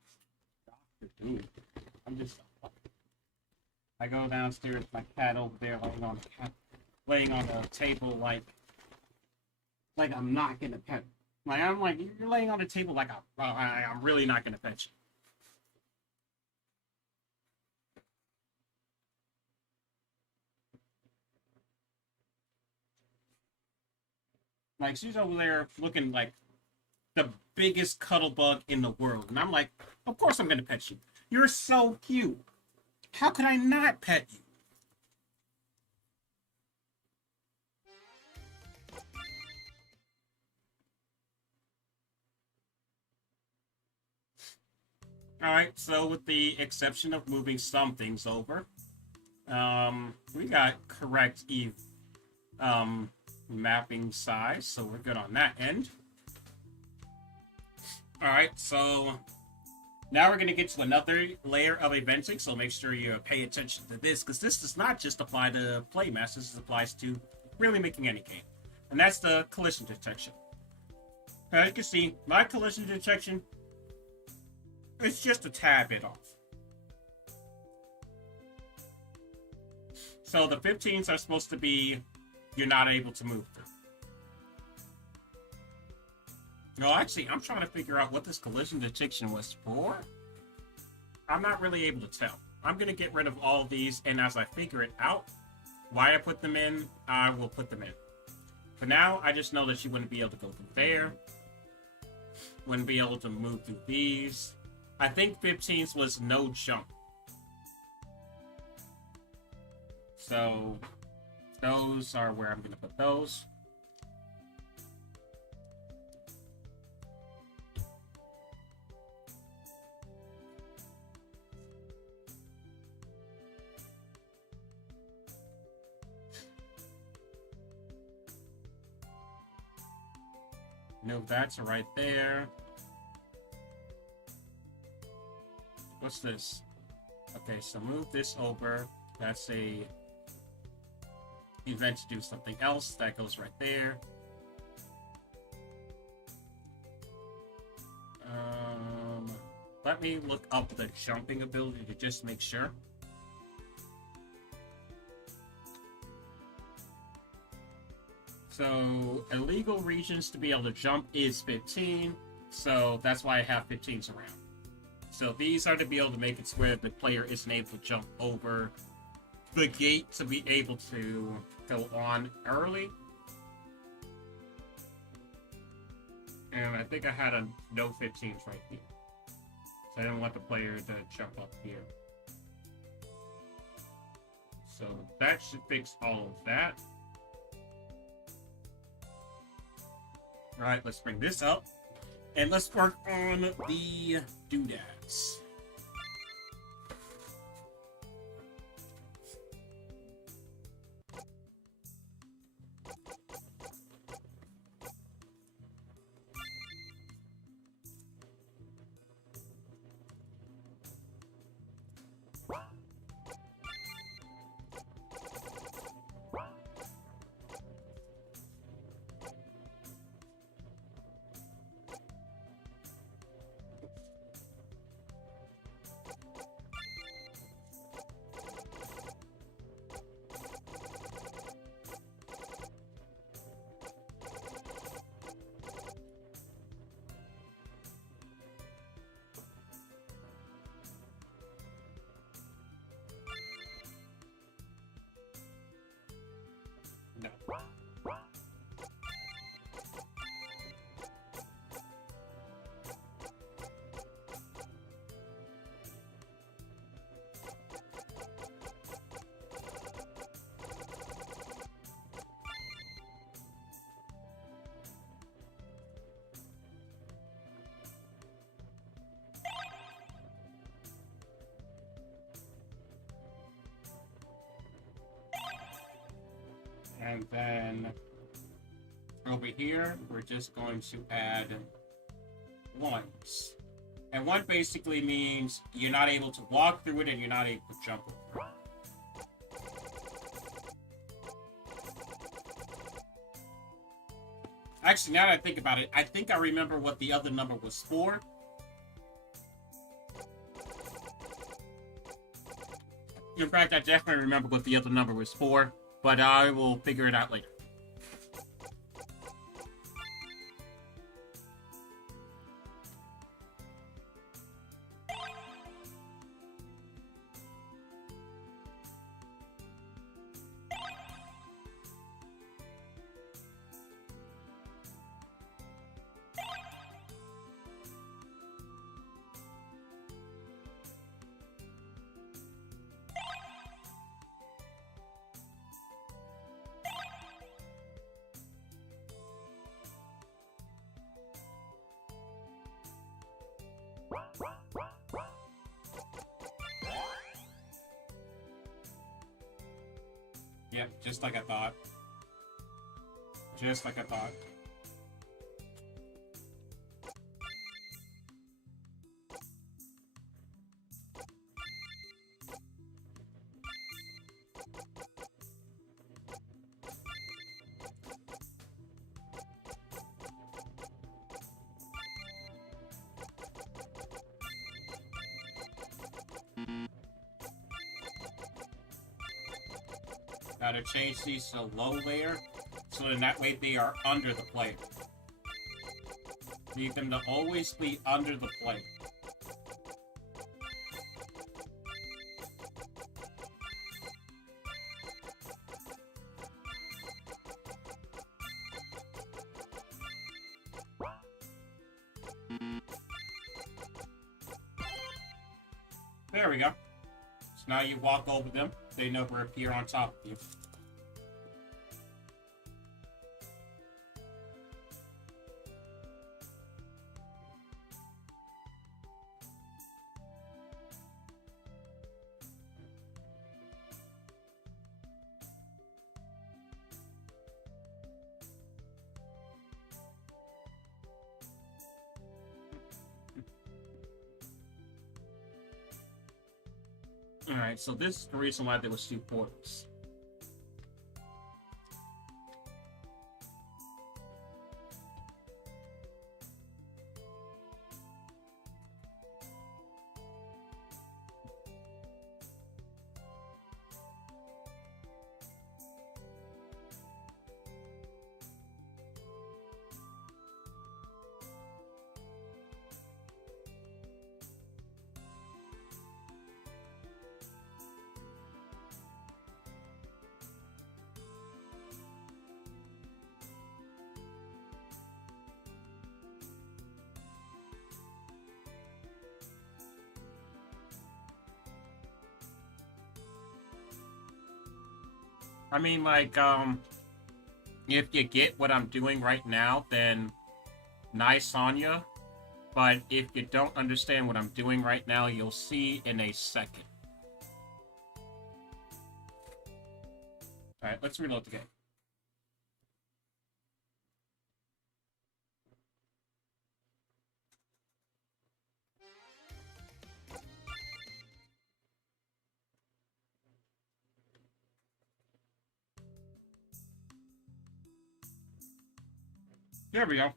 Dr. Doom. I'm just. I go downstairs, my cat over there laying on the table like I'm not gonna pet. Like I'm like you're laying on the table like I'm really not gonna pet you. Like she's over there looking like the biggest cuddle bug in the world, and I'm like, of course I'm gonna pet you. You're so cute. How could I not pet you? All right, so with the exception of moving some things over, we got correct um, mapping size, so we're good on that end. All right, so now we're going to get to another layer of eventing, so make sure you pay attention to this, because this does not just apply to Playmasters, this applies to really making any game. And that's the collision detection. As you can see, my collision detection is just a tad bit off. So the 15s are supposed to be you're not able to move through. No, actually, I'm trying to figure out what this collision detection was for. I'm not really able to tell. I'm going to get rid of all of these, and as I figure it out, why I put them in, I will put them in. For now, I just know that she wouldn't be able to go through there. Wouldn't be able to move through these. I think 15s was no jump. So those are where I'm going to put those. No, that's right there. What's this? Okay, so move this over. That's a event to do something else. That goes right there. Let me look up the jumping ability to just make sure. So, illegal regions to be able to jump is 15, so that's why I have 15s around. So these are to be able to make it where the player isn't able to jump over the gate to be able to go on early. And I think I had a no 15s right here. So I didn't want the player to jump up here. So that should fix all of that. Alright, let's bring this up. And let's work on the doodads. No. And then over here, we're just going to add ones. And one basically means you're not able to walk through it and you're not able to jump over it. Actually, now that I think about it, I think I remember what the other number was for. In fact, I definitely remember what the other number was for, but I will figure it out later. Yep, just like I thought. Just like I thought. Now to change these to low layer, so then that way they are under the player. Need them to always be under the player. There we go. So now you walk over them, they never appear on top of you. Alright, so this is the reason why there was two portals. I mean, like, if you get what I'm doing right now, then nice on ya. But if you don't understand what I'm doing right now, you'll see in a second. Alright, let's reload the game. There we go.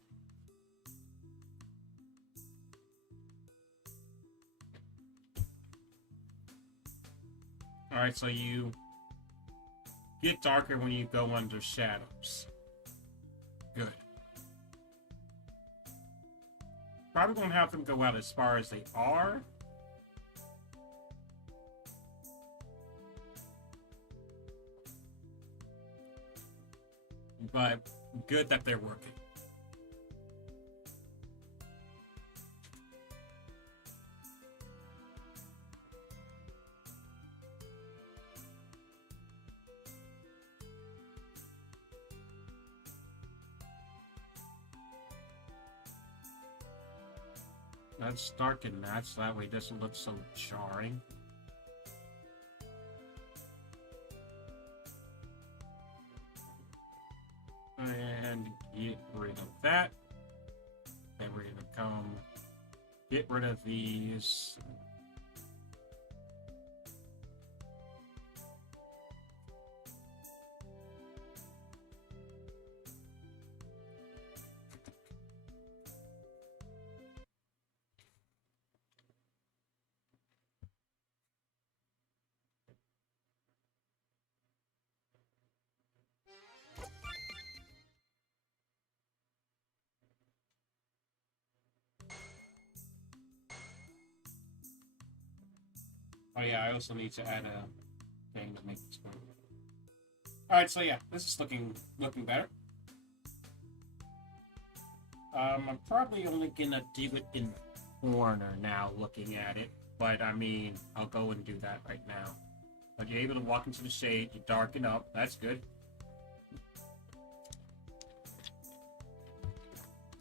Alright, so you get darker when you go under shadows. Good. Probably gonna have them go out as far as they are. But good that they're working. Let's darken that so that way it doesn't look so jarring. And get rid of that. Then we're gonna come get rid of these. Oh yeah, I also need to add a thing to make this work. Alright, so yeah, this is looking better. I'm probably only gonna do it in the corner now, looking at it. But I mean, I'll go and do that right now. But you're able to walk into the shade, you darken up, that's good.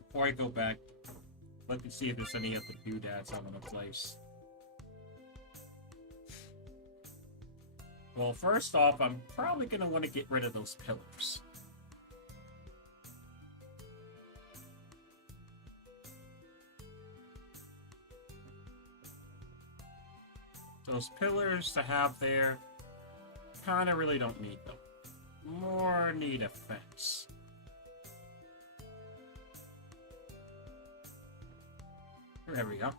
Before I go back, let me see if there's any other doodads I want to place. Well, first off, I'm probably going to want to get rid of those pillars. Those pillars to have there, kind of really don't need them. More need a fence. There we go.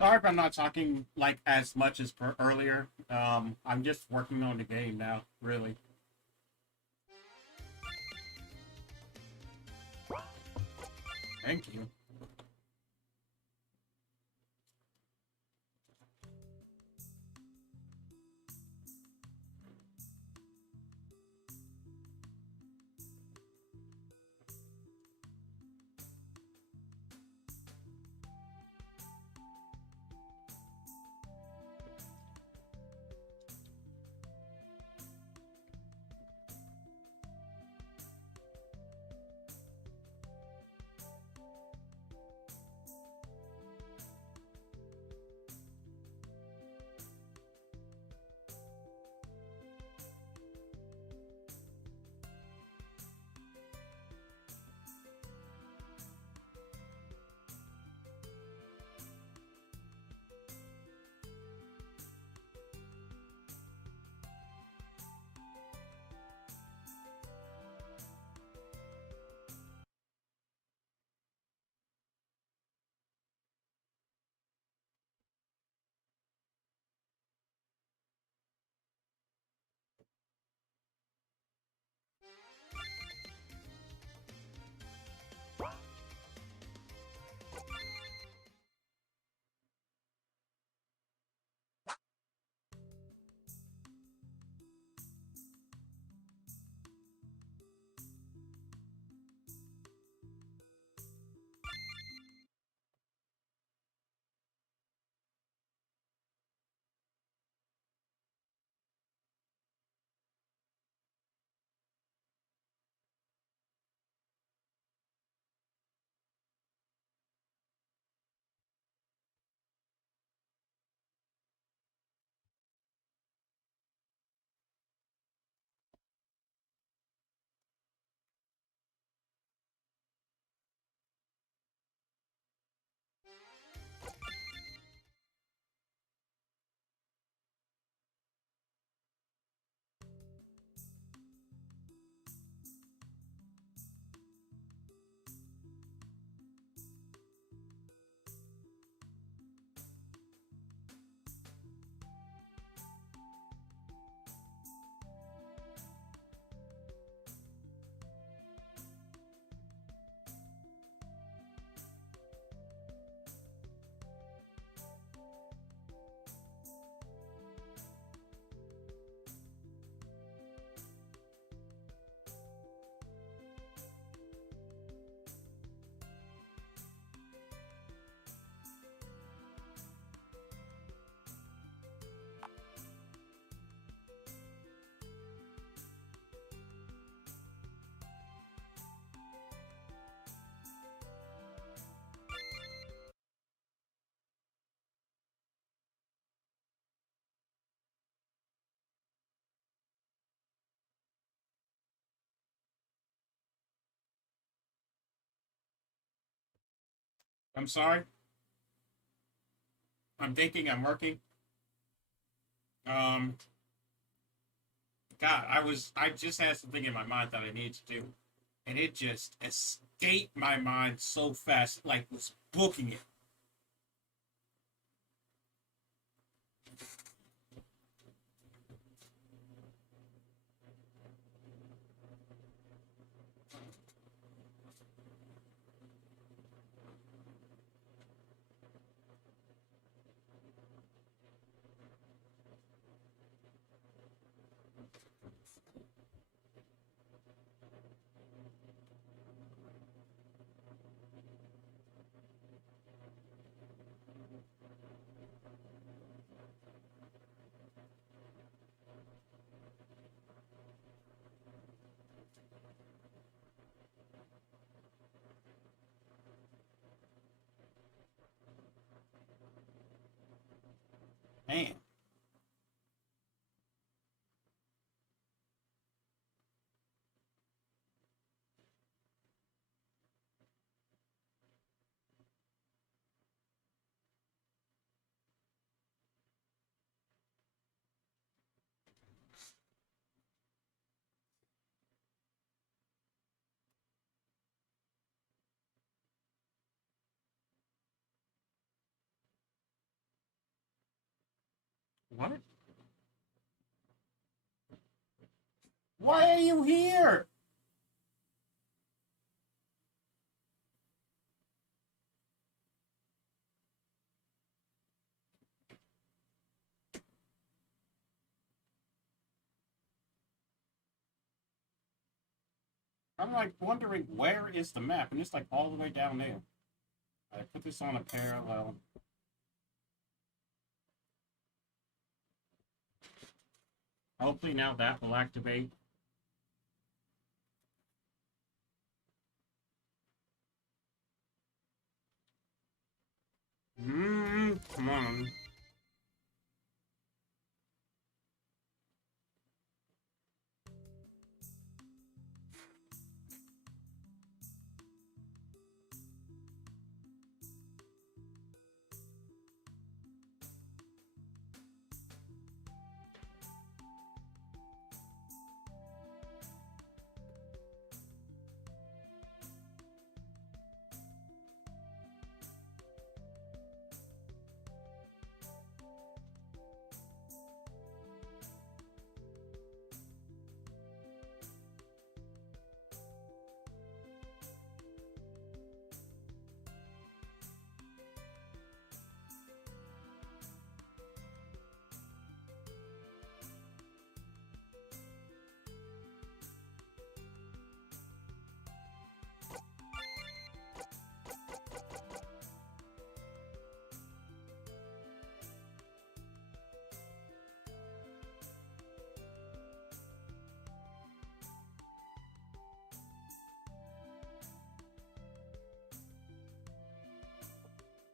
Sorry if I'm not talking like as much as earlier. I'm just working on the game now, really. Thank you. I'm sorry. I'm thinking. I'm working. Um, God, I just had something in my mind that I needed to do, and it just escaped my mind so fast, like was booking it. What? Why are you here? I'm like wondering where is the map, and it's like all the way down there. I put this on a parallel. Hopefully now that will activate. Come on.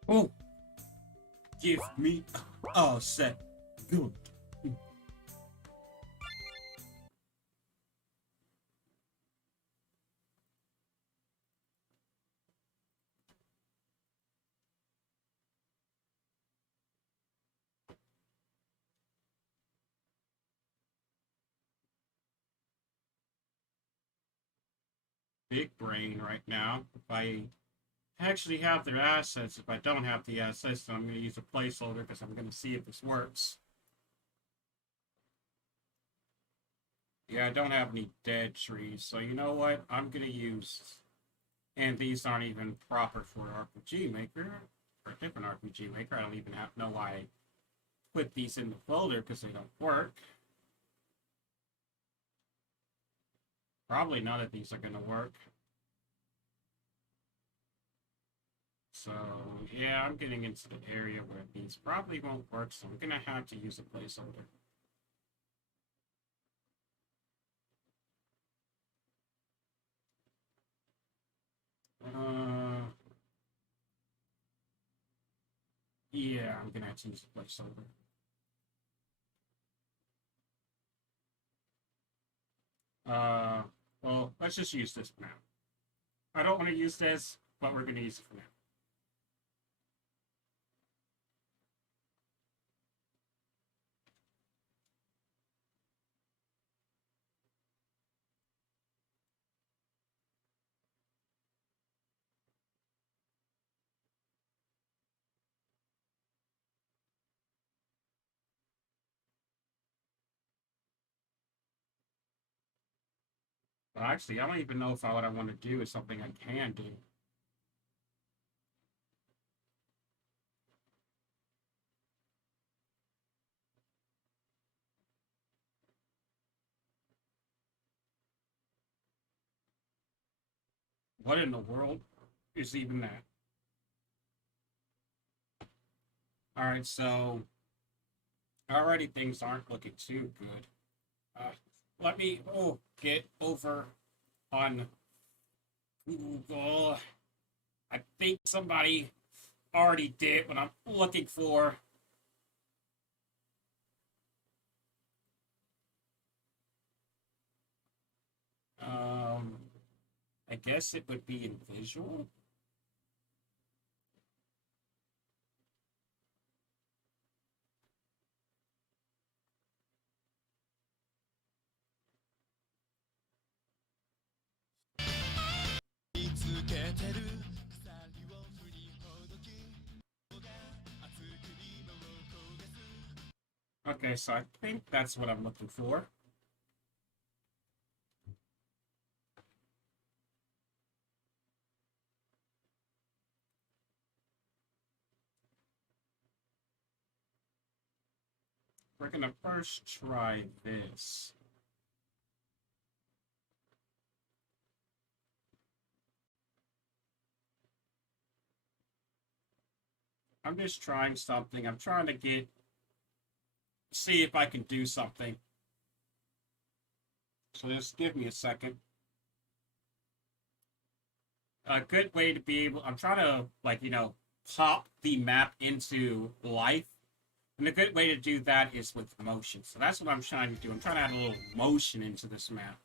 Oh, give me a set. Good. Big brain right now. If I actually have their assets, if I don't have the assets, then I'm going to use a placeholder because I'm going to see if this works. Yeah, I don't have any dead trees, so you know what? I'm going to use... And these aren't even proper for RPG Maker, or a different RPG Maker. I don't even know why I put these in the folder because they don't work. Probably none of these are going to work. So, yeah, I'm getting into the area where these probably won't work, so I'm going to have to use a placeholder. Yeah, I'm going to have to use a placeholder. Well, let's just use this for now. I don't want to use this, but we're going to use it for now. But actually, I don't even know if what I want to do is something I can do. What in the world is even that? Alright, so already things aren't looking too good. Let me get over on Google. I think somebody already did what I'm looking for. I guess it would be in visual. Okay, so I think that's what I'm looking for. We're gonna first try this. I'm just trying something. I'm trying to see if I can do something. So just give me a second. A good way to be able, I'm trying to, like, pop the map into life. And a good way to do that is with motion. So that's what I'm trying to do. I'm trying to add a little motion into this map.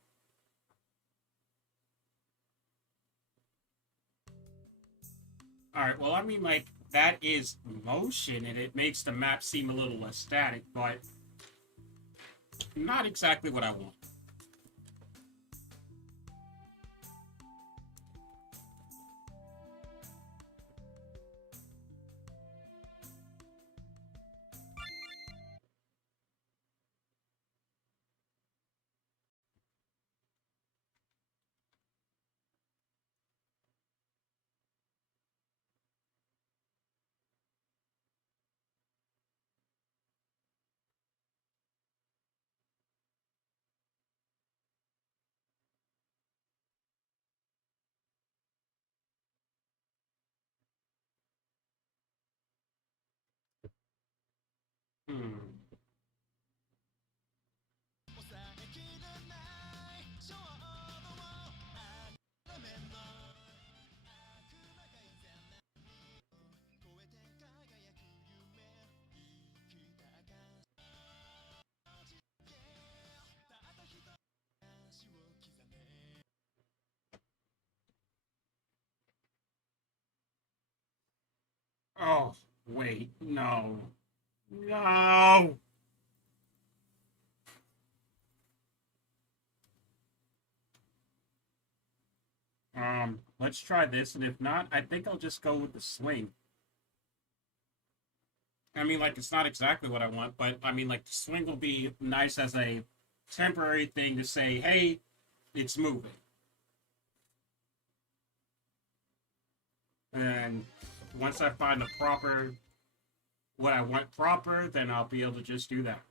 Alright, well, I mean, like, that is motion, and it makes the map seem a little less static, but not exactly what I want. Hmm. Oh, wait, no. No! Let's try this, and if not, I think I'll just go with the swing. I mean, like, it's not exactly what I want, but I mean, like, the swing will be nice as a temporary thing to say, hey, it's moving. And once I find what I want proper, then I'll be able to just do that.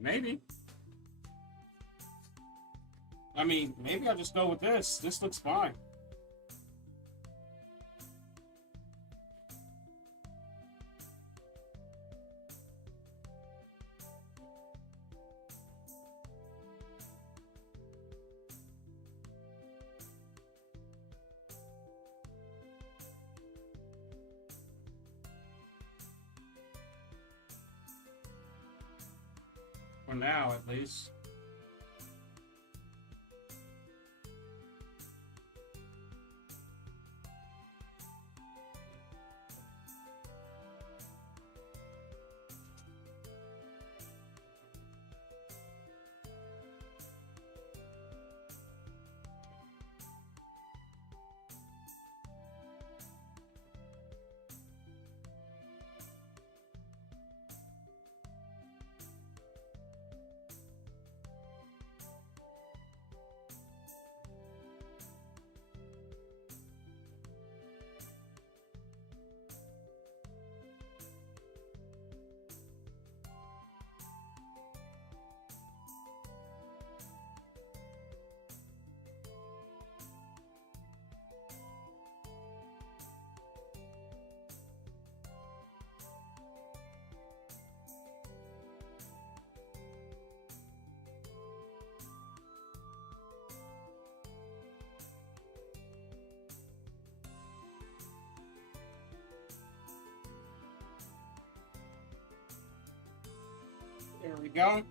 Maybe. I mean, maybe I'll just go with this. This looks fine. For now, at least. There we go.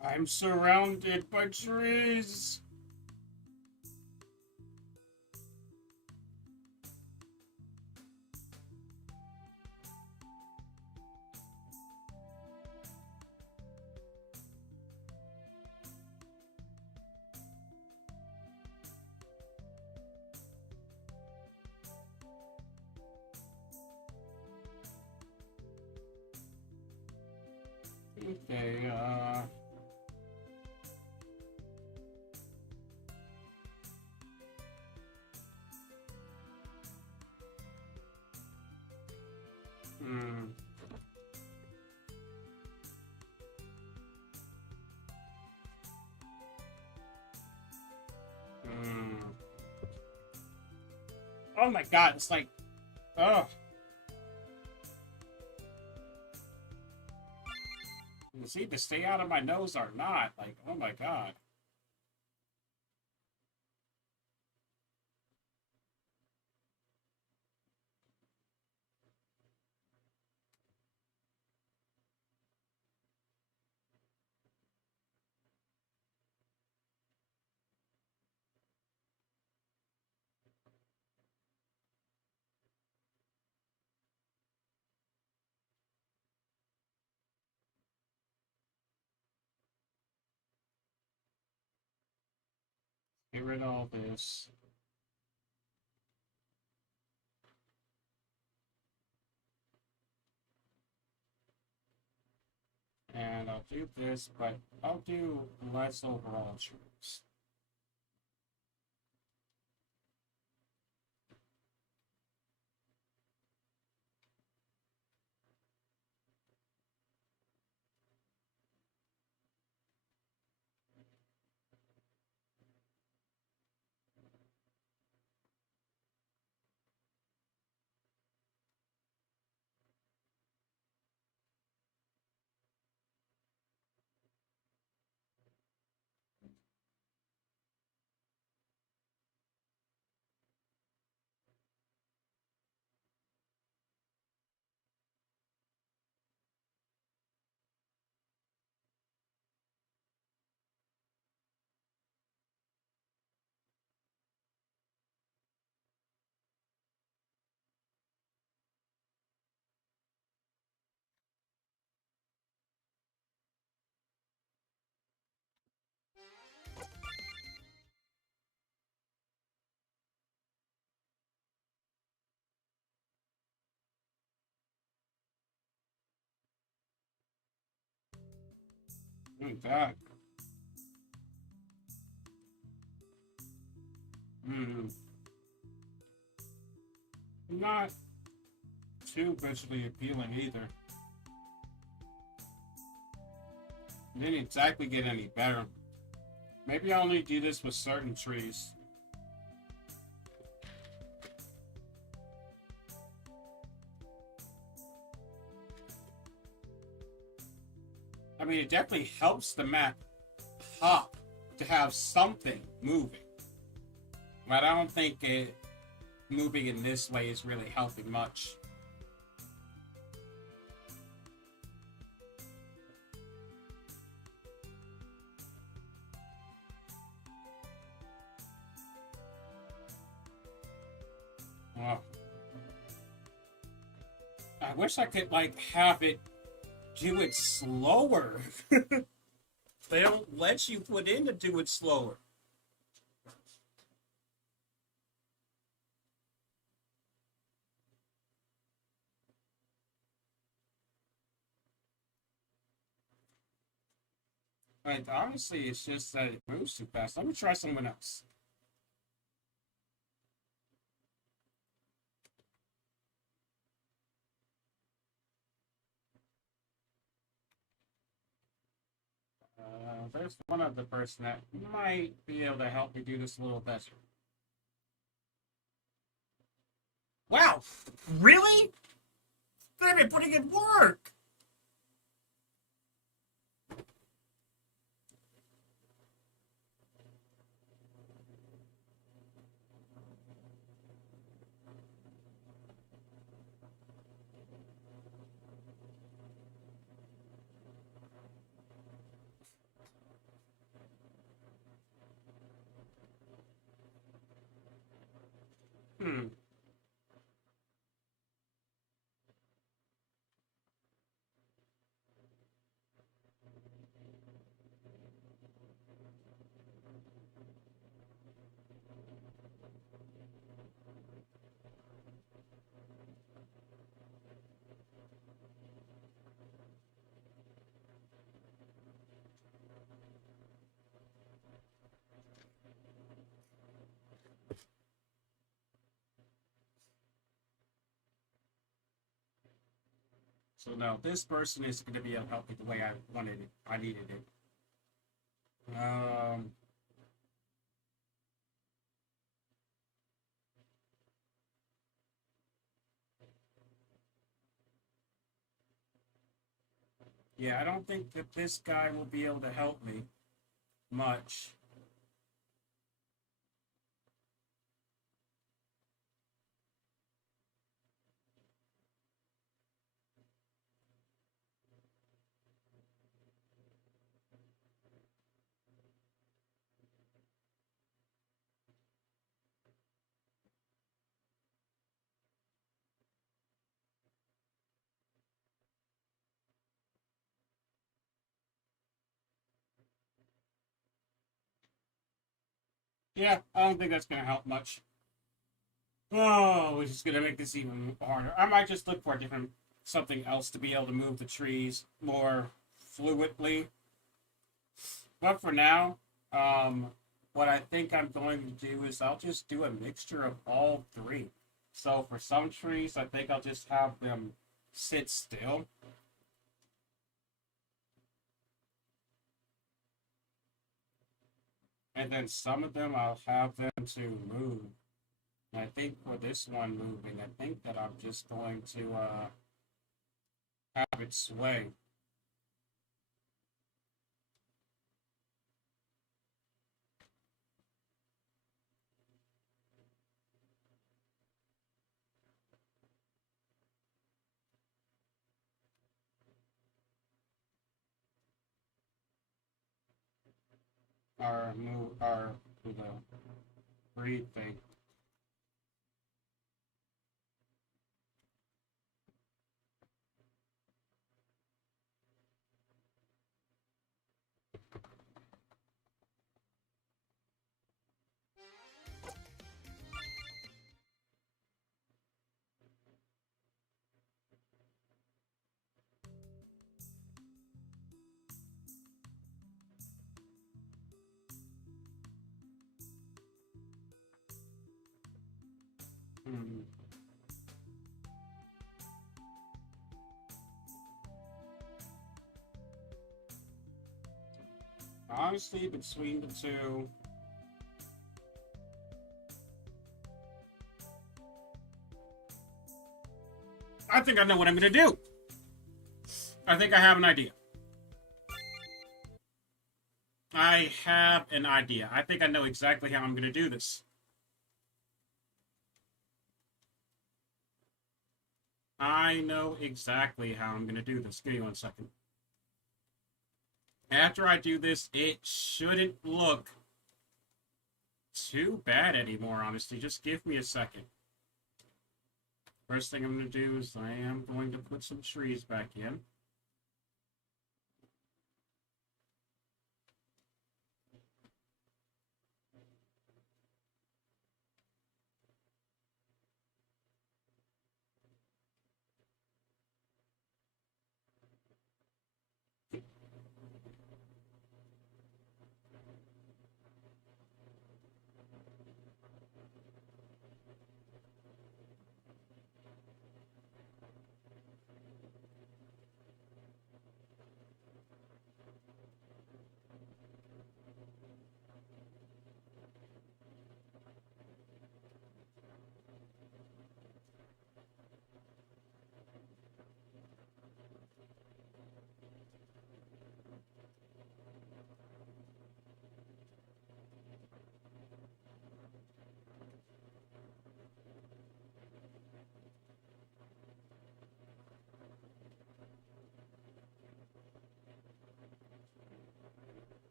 I'm surrounded by trees. Okay, hmm. Hmm. Oh my god, it's like, ugh. It's either stay out of my nose or not. Like, oh my god. Get rid of all this. And I'll do this, but I'll do less overall trees. Like that. Hmm. Not too visually appealing either. Didn't exactly get any better. Maybe I only do this with certain trees. I mean, it definitely helps the map pop to have something moving. But I don't think it moving in this way is really helping much. Well, I wish I could, like, have it do it slower. They don't let you put in to do it slower. Like, honestly, it's just that it moves too fast. Let me try someone else. There's one other person that might be able to help me do this a little better. Wow! Really? They've been putting in work. Hmm. So now this person is going to be able to help me the way I wanted it. I needed it. Um. Yeah, I don't think that this guy will be able to help me much. Yeah, I don't think that's going to help much. Oh, which is going to make this even harder. I might just look for a different something else to be able to move the trees more fluidly. But for now, what I think I'm going to do is I'll just do a mixture of all three. So for some trees, I think I'll just have them sit still. And then some of them I'll have them to move. And I think for this one moving, I think that I'm just going to have it sway. Or move, or do the breathe thing. Hmm. Honestly, between the two, I think I know what I'm going to do. I think I have an idea. I have an idea. I think I know exactly how I'm going to do this. I know exactly how I'm going to do this. Give me 1 second. After I do this, it shouldn't look too bad anymore, honestly. Just give me a second. First thing I'm going to do is I am going to put some trees back in.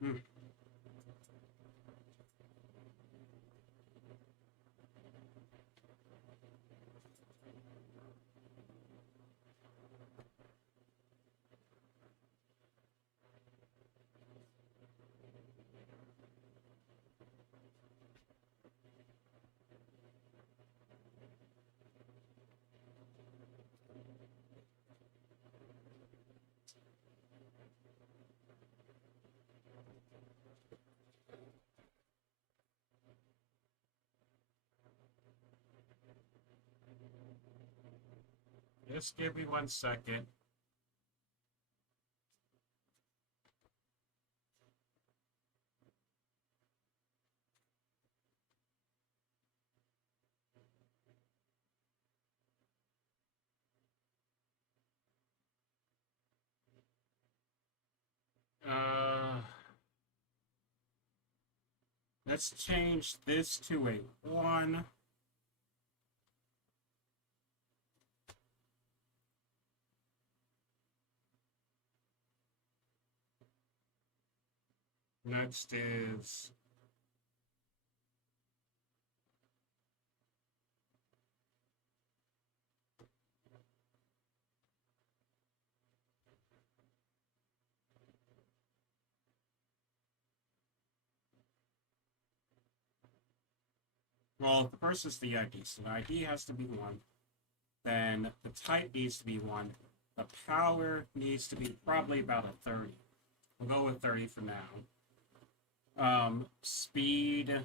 Hmm. Just give me 1 second. Uh, let's change this to a 1. Next is well, first is the ID. So the ID has to be 1. Then the type needs to be 1. The power needs to be probably about a 30. We'll go with 30 for now. Speed.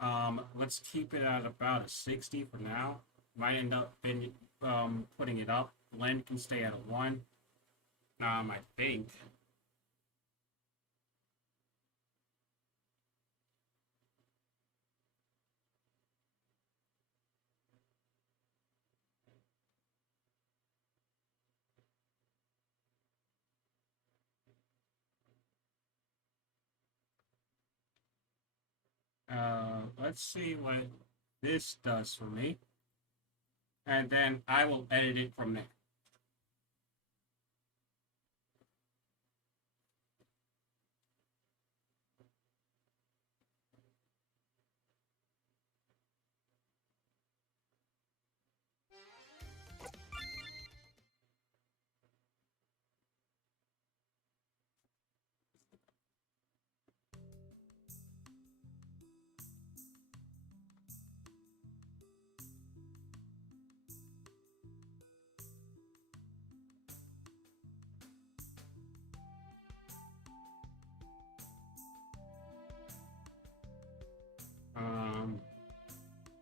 Let's keep it at about a 60 for now. Might end up putting it up. Blend can stay at a 1. I think. Let's see what this does for me. And then I will edit it from there.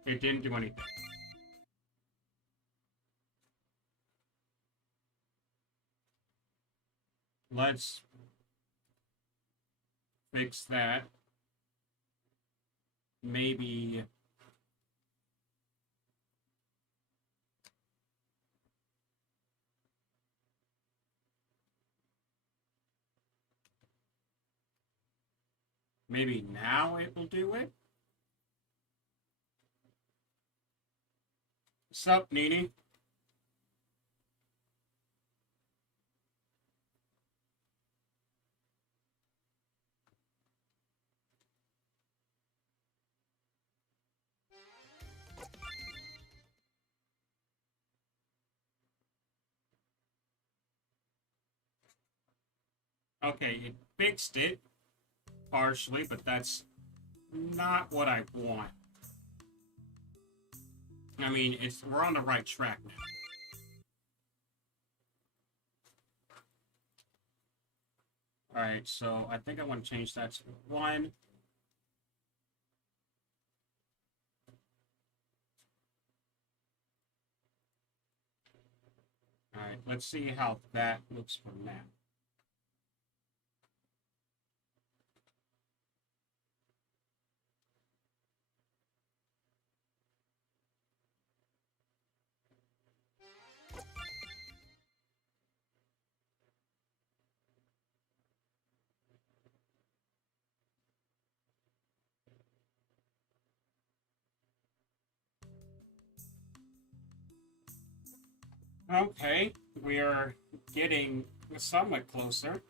It didn't do anything. Let's fix that. Maybe now it will do it. Sup, Nini? Okay, it fixed it partially, but that's not what I want. I mean, we're on the right track now. Alright, so I think I want to change that to 1. Alright, let's see how that looks from now. Okay, we're getting somewhat closer.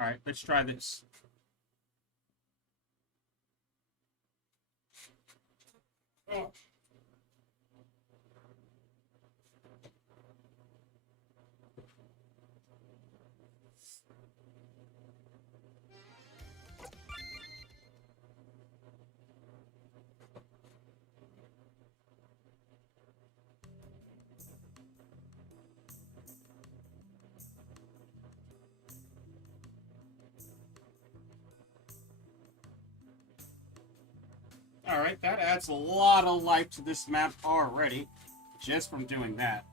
Alright, let's try this. Oh. Alright, that adds a lot of life to this map already, just from doing that.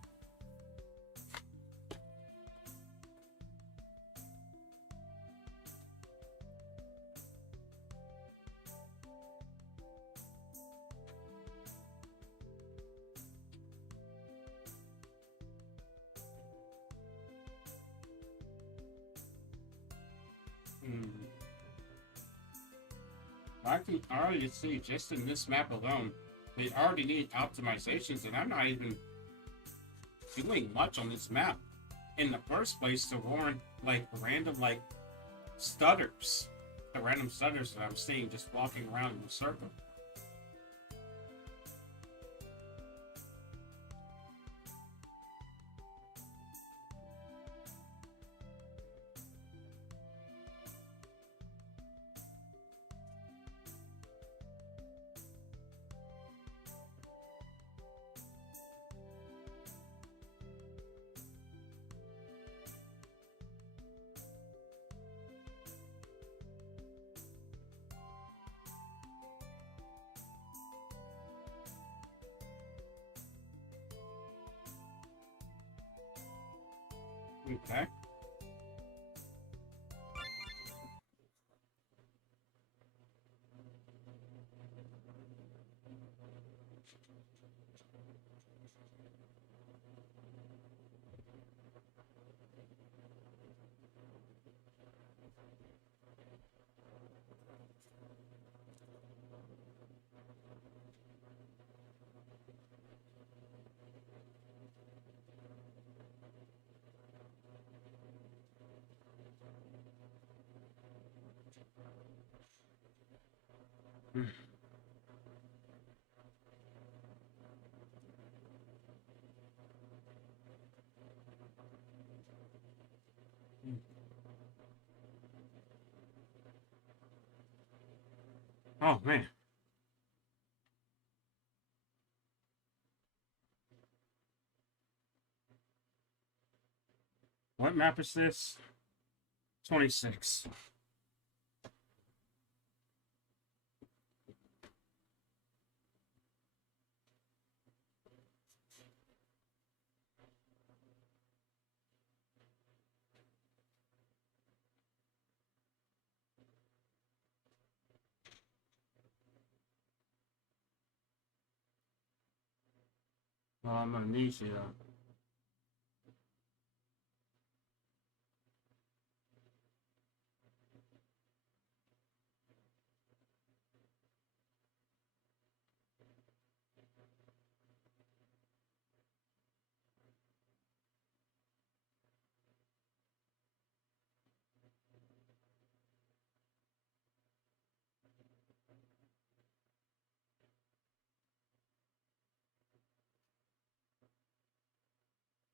I can already see, just in this map alone, they already need optimizations, and I'm not even doing much on this map in the first place to warrant, like, random, like, stutters. The random stutters that I'm seeing just walking around in a circle. Okay. Oh, man. What map is this? 26. Well, I'm gonna need you.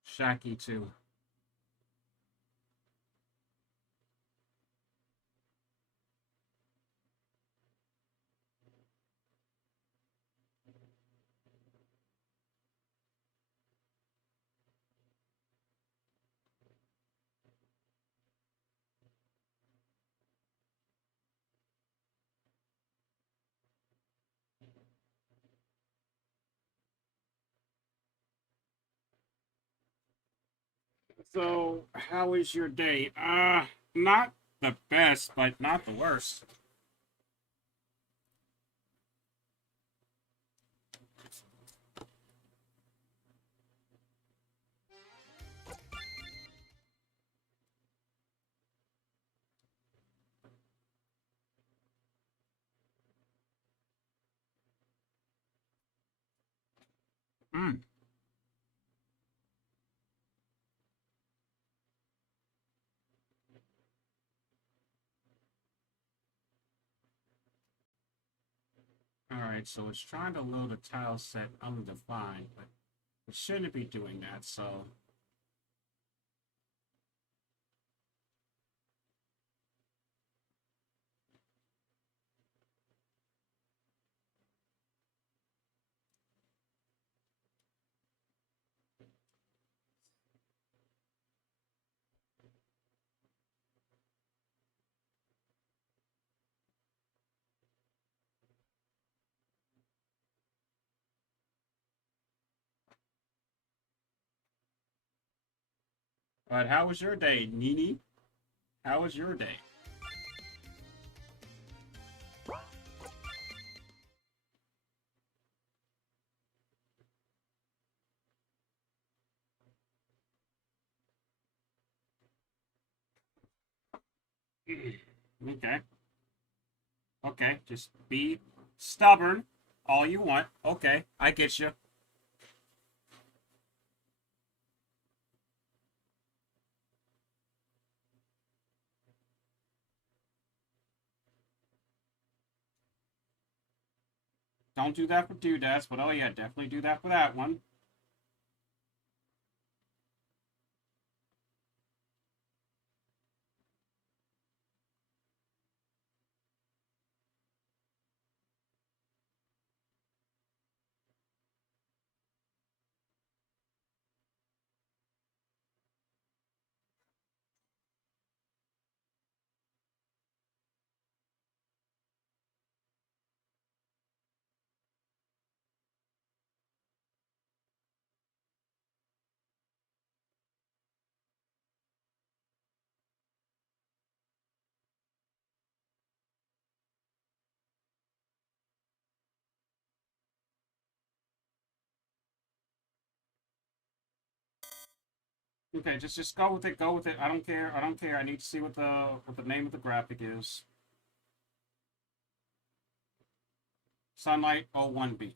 Shaki, too. So, how is your day? Not the best, but not the worst. Hmm. Alright, so it's trying to load a tile set undefined, but it shouldn't be doing that, so... Alright, how was your day, Nini? How was your day? Okay. Okay, just be stubborn all you want. Okay, I get you. Don't do that for doodads, but oh yeah, definitely do that for that one. Okay, just go with it. Go with it. I don't care. I don't care. I need to see what the name of the graphic is. Sunlight 01B.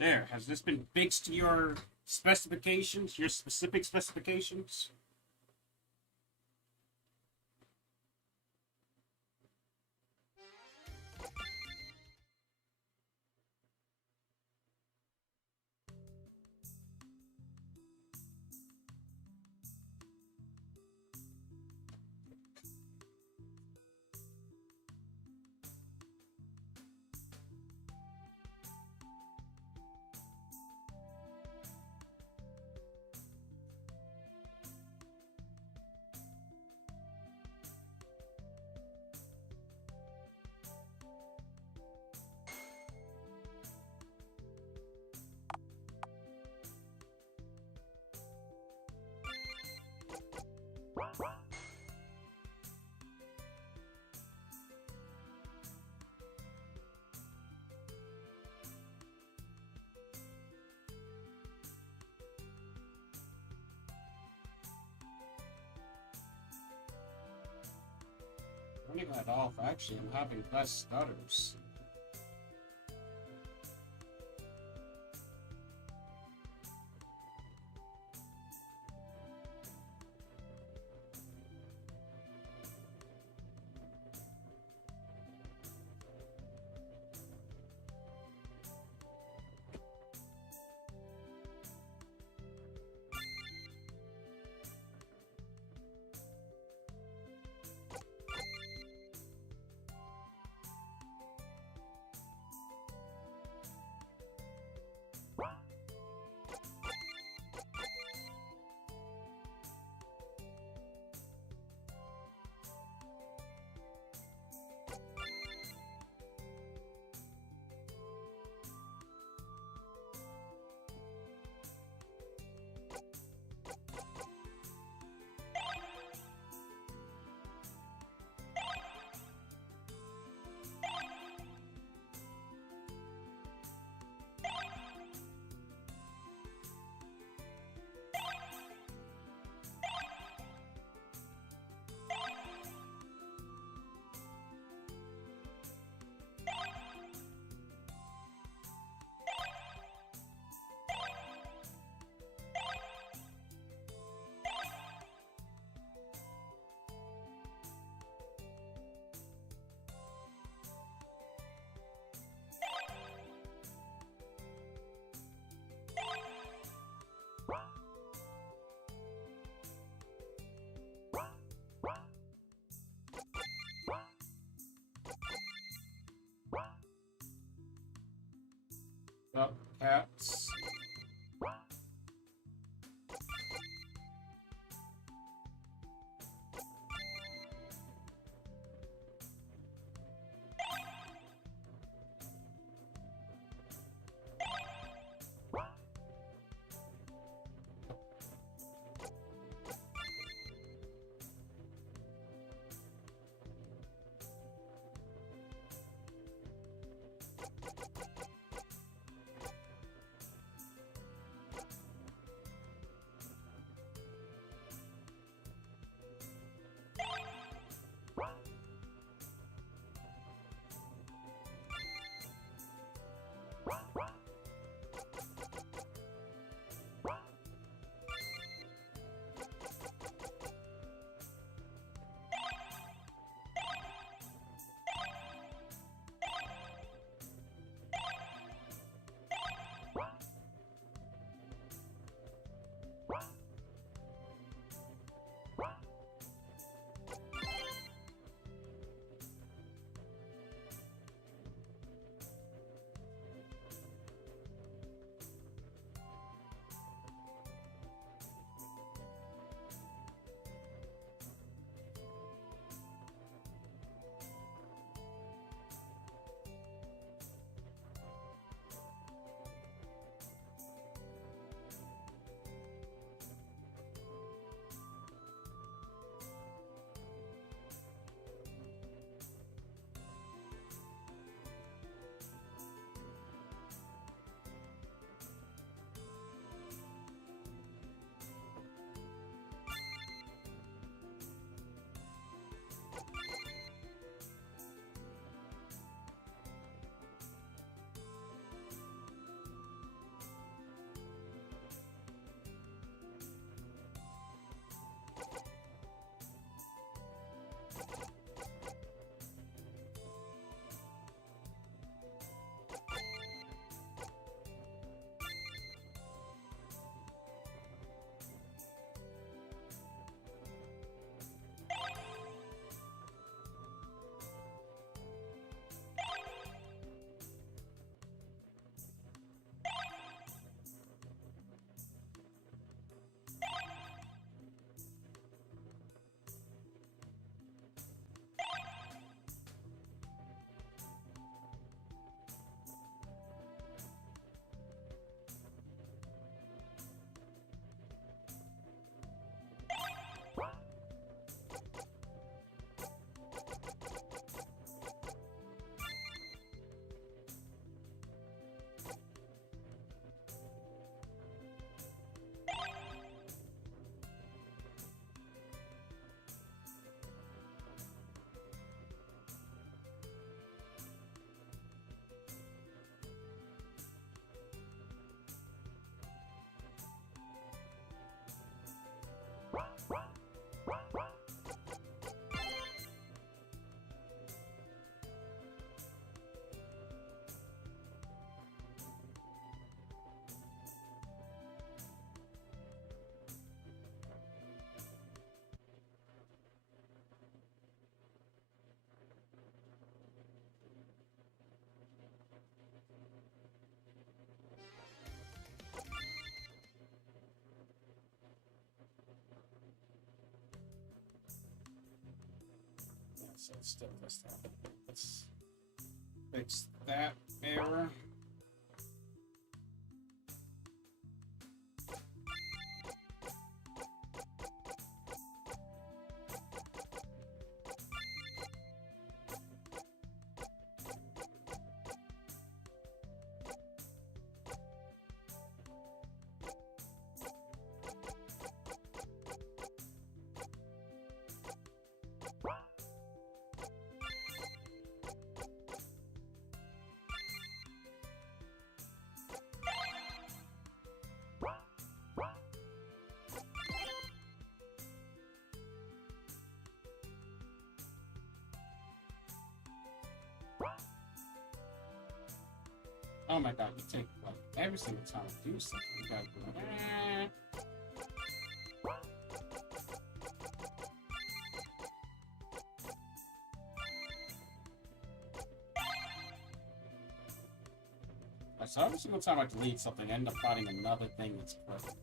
There. Has this been fixed to your specifications? Your specific specifications? Turning that off, actually, I'm having less stutters. So it still does that. Let's fix that error. Oh my god, you take like every single time I do something, you gotta be like, So every single time I delete something, I end up finding another thing that's perfect.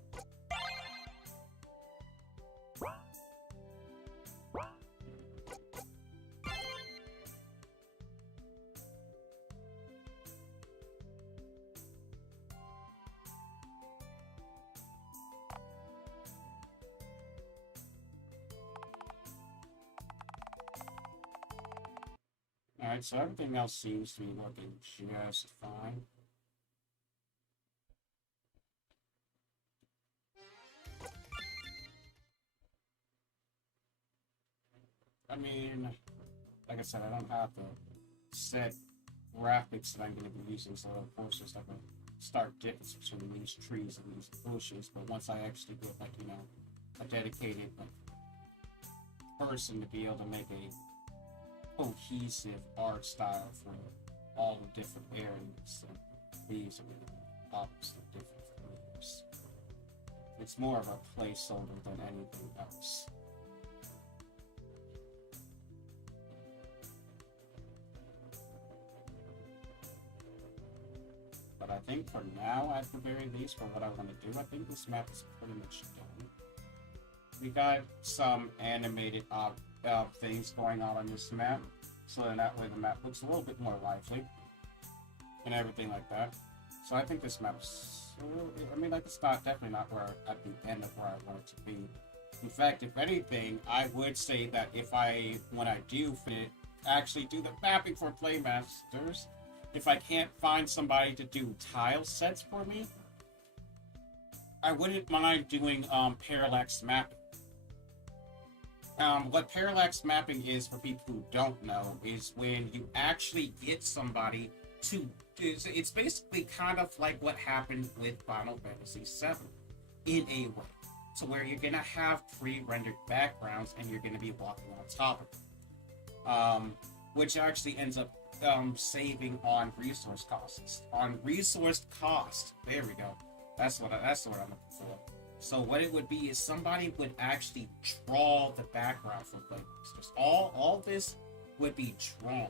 Alright, so everything else seems to be working just fine. I mean, like I said, I don't have the set graphics that I'm going to be using, so of course there's like a stark difference between these trees and these bushes, but once I actually get, like, you know, a dedicated like, person to be able to make a cohesive art style for all the different areas, and these are obviously different colors. It's more of a placeholder than anything else. But I think for now, at the very least, for what I want to do, I think this map is pretty much done. We got some animated things going on this map, so then that way the map looks a little bit more lively and everything like that. So I think this map's, I mean, like, it's not definitely not where at the end of where I want it to be. In fact, if anything, I would say that if I, when I do actually do the mapping for Playmasters, if I can't find somebody to do tile sets for me, I wouldn't mind doing parallax mapping. What parallax mapping is, for people who don't know, is when you actually get somebody to... It's basically kind of like what happened with Final Fantasy VII, in a way. So where you're going to have pre-rendered backgrounds and you're going to be walking on top of it. Which actually ends up saving on resource costs. On resource cost, there we go. That's what I'm looking for. So what it would be is somebody would actually draw the background for Playmasters. All this would be drawn,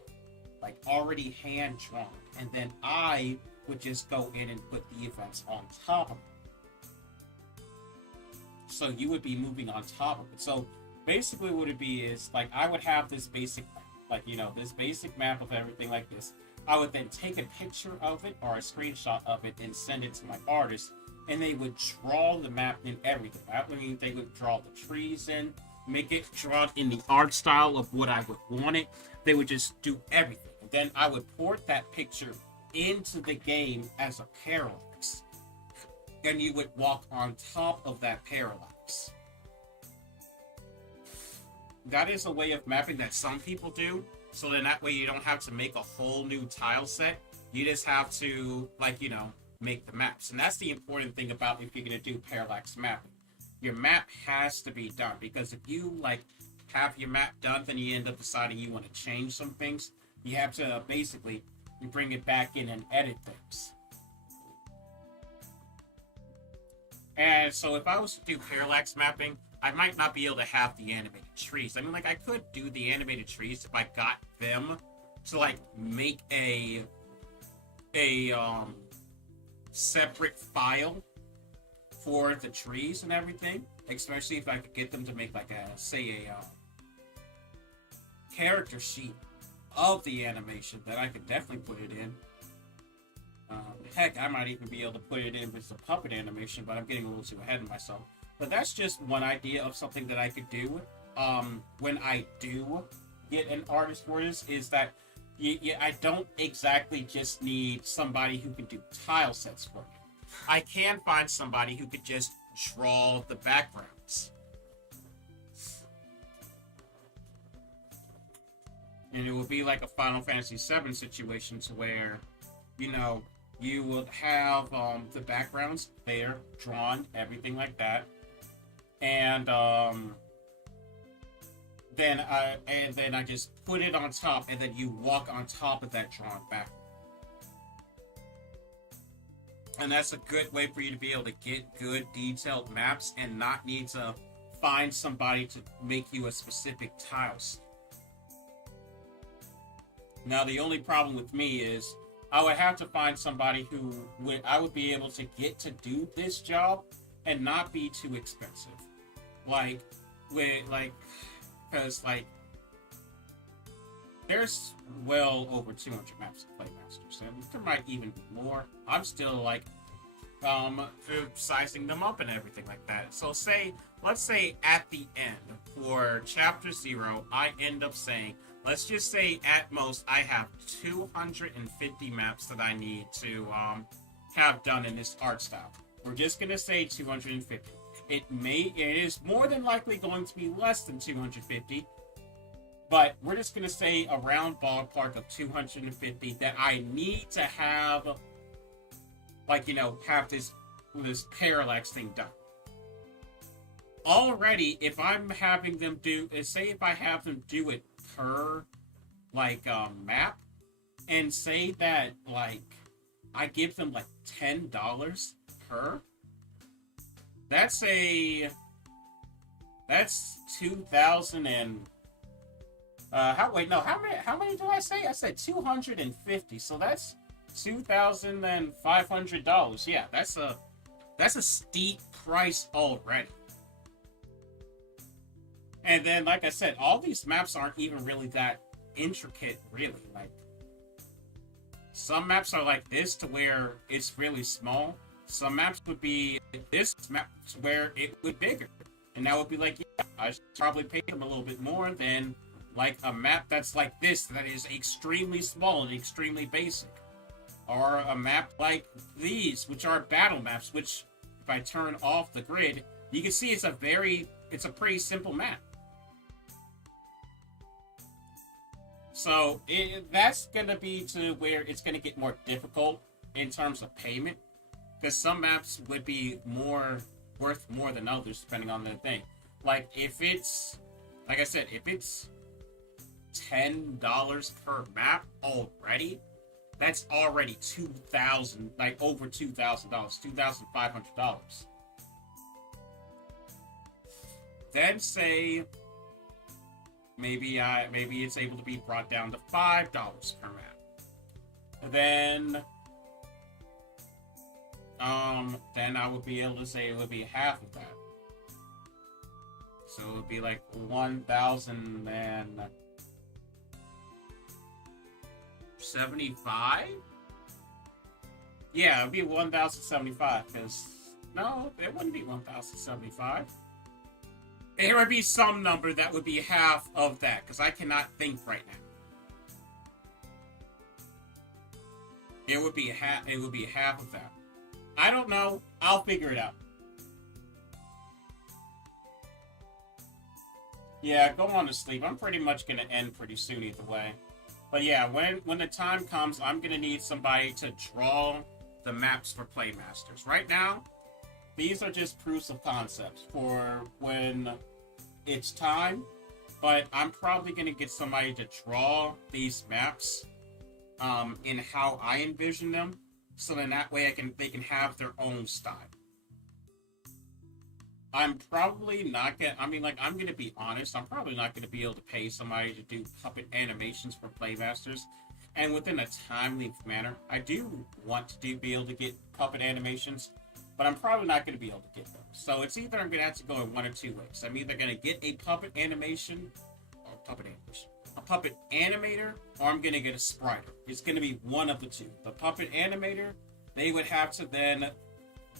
like already hand drawn, and then I would just go in and put the events on top of it. So you would be moving on top of it. So basically what it be is, like, I would have this basic, like, you know, this basic map of everything like this. I would then take a picture of it or a screenshot of it and send it to my artist, and they would draw the map in everything. That means they would draw the trees in, make it drawn in the art style of what I would want it. They would just do everything. And then I would port that picture into the game as a parallax. And you would walk on top of that parallax. That is a way of mapping that some people do. So then that way you don't have to make a whole new tile set. You just have to, like, you know, make the maps. And that's the important thing about if you're going to do parallax mapping. Your map has to be done, because if you, like, have your map done, then you end up deciding you want to change some things. You have to basically bring it back in and edit things. And so if I was to do parallax mapping, I might not be able to have the animated trees. I mean, like, I could do the animated trees if I got them to, like, make a separate file for the trees and everything. Especially if I could get them to make, like, a, say, a character sheet of the animation, then I could definitely put it in. Heck, I might even be able to put it in with the puppet animation, but I'm getting a little too ahead of myself. But that's just one idea of something that I could do. When I do get an artist for this, is that I don't exactly just need somebody who can do tile sets for me. I can find somebody who could just draw the backgrounds. And it will be like a Final Fantasy VII situation to where, you know, you will have the backgrounds there, drawn, everything like that. And then I just put it on top, and then you walk on top of that drawn background. And that's a good way for you to be able to get good detailed maps and not need to find somebody to make you a specific tile set. Now, the only problem with me is I would have to find somebody who I would be able to get to do this job and not be too expensive. Because there's well over 200 maps of Playmasters, and there might even be more. I'm still sizing them up and everything like that. So let's say at the end for Chapter 0, I end up saying, let's just say at most I have 250 maps that I need to have done in this art style. We're just gonna say 250. It is more than likely going to be less than 250, but we're just gonna say a round ballpark of 250 that I need to have, have this parallax thing done. Already, if I'm having them if I have them do it per map, and say that I give them $10 per, that's 2,000 and how many did I say? I said 250, so that's $2,500. Yeah, that's a steep price already. And then, like I said, all these maps aren't even really that intricate, really. Some maps are like this to where it's really small. Some maps would be this map to where it would be bigger. And that would be I should probably pay them a little bit more than a map that's like this, that is extremely small and extremely basic. Or a map like these, which are battle maps, which, if I turn off the grid, you can see it's a pretty simple map. So that's going to be to where it's going to get more difficult in terms of payment, because some maps would be worth more than others depending on the thing. If it's $10 per map already, that's already $2,000, over $2,000, $2,500. Then say maybe it's able to be brought down to $5 per map. Then I would be able to say it would be half of that. So it would be 1,075? Yeah, it would be 1,075, because no, it wouldn't be 1,075. There would be some number that would be half of that, because I cannot think right now. It would be half of that. I don't know. I'll figure it out. Yeah, go on to sleep. I'm pretty much going to end pretty soon either way. But yeah, when the time comes, I'm going to need somebody to draw the maps for Playmasters. Right now, these are just proofs of concepts for when it's time. But I'm probably going to get somebody to draw these maps in how I envision them. So then that way they can have their own style. I'm probably not gonna, I'm gonna be honest, I'm probably not gonna be able to pay somebody to do puppet animations for Playmasters, and within a timely manner. I do want to be able to get puppet animations, but I'm probably not gonna be able to get them. So it's either I'm gonna have to go in one or two ways. I'm either gonna get a puppet animation, or a puppet animator or I'm gonna get a spriter. It's gonna be one of the two. The puppet animator, they would have to then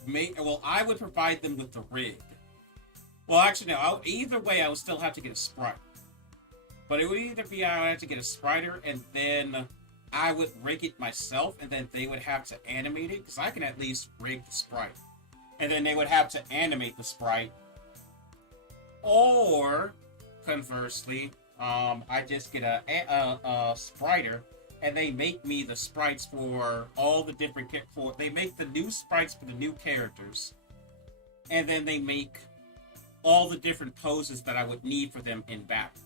make. Well, I would provide them with the rig. Well, actually, no. Either way, I would still have to get a sprite. But it would either be I would have to get a spriter and then I would rig it myself, and then they would have to animate it because I can at least rig the sprite, and then they would have to animate the sprite. Or conversely, I just get a spriter, and they make me the sprites for all the different they make the new sprites for the new characters, and then they make all the different poses that I would need for them in battle.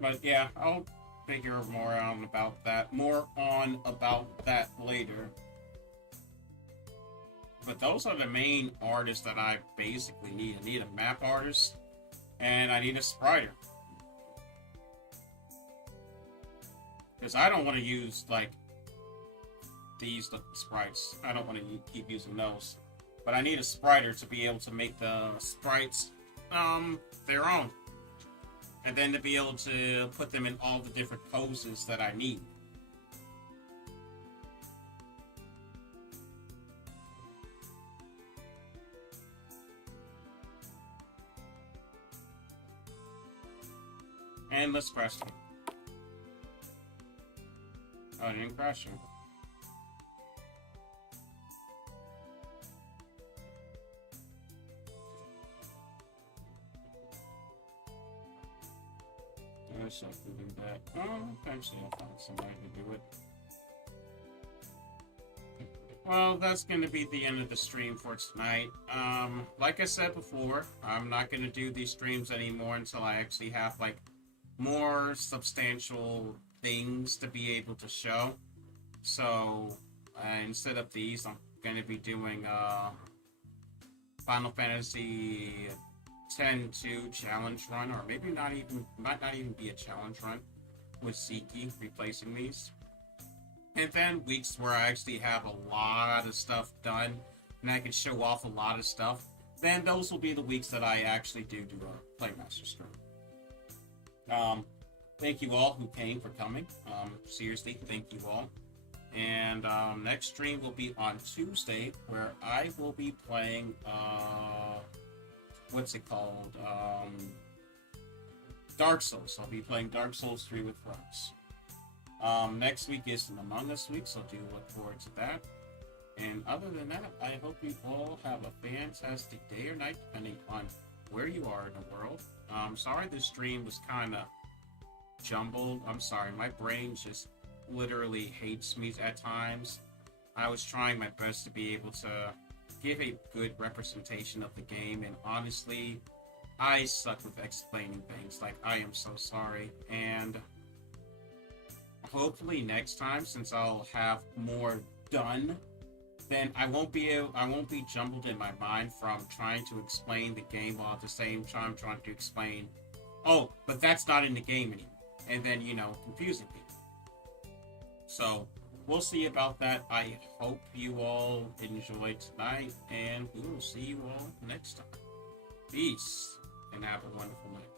But yeah, I'll figure more on about that later. But those are the main artists that I basically need. I need a map artist, and I need a spriter. Because I don't want to use, like, these sprites. I don't want to keep using those. But I need a spriter to be able to make the sprites, their own. And then to be able to put them in all the different poses that I need. And let's crash them. Oh, I didn't crash them. I can do that. Eventually I'll find somebody to do it. Well, that's going to be the end of the stream for tonight. Like I said before, I'm not going to do these streams anymore until I actually have, like, more substantial things to be able to show. So, instead of these, I'm going to be doing, Final Fantasy 10-2 challenge run, or maybe might not even be a challenge run, with Ziki replacing these. And then weeks where I actually have a lot of stuff done and I can show off a lot of stuff, then those will be the weeks that I actually do a Playmaster stream. Thank you all who came for coming. Seriously, thank you all. And next stream will be on Tuesday, where I will be playing what's it called? Dark Souls. I'll be playing Dark Souls 3 with friends. Next week is an Among Us week, so do look forward to that. And other than that, I hope you all have a fantastic day or night, depending on where you are in the world. Sorry this stream was kind of jumbled. I'm sorry, my brain just literally hates me at times. I was trying my best to be able to give a good representation of the game, and honestly, I suck with explaining things. Like, I am so sorry. And hopefully next time, since I'll have more done, then I won't be jumbled in my mind from trying to explain the game while at the same time trying to explain, oh, but that's not in the game anymore, and then, confusing people. So we'll see about that. I hope you all enjoyed tonight, and we will see you all next time. Peace, and have a wonderful night.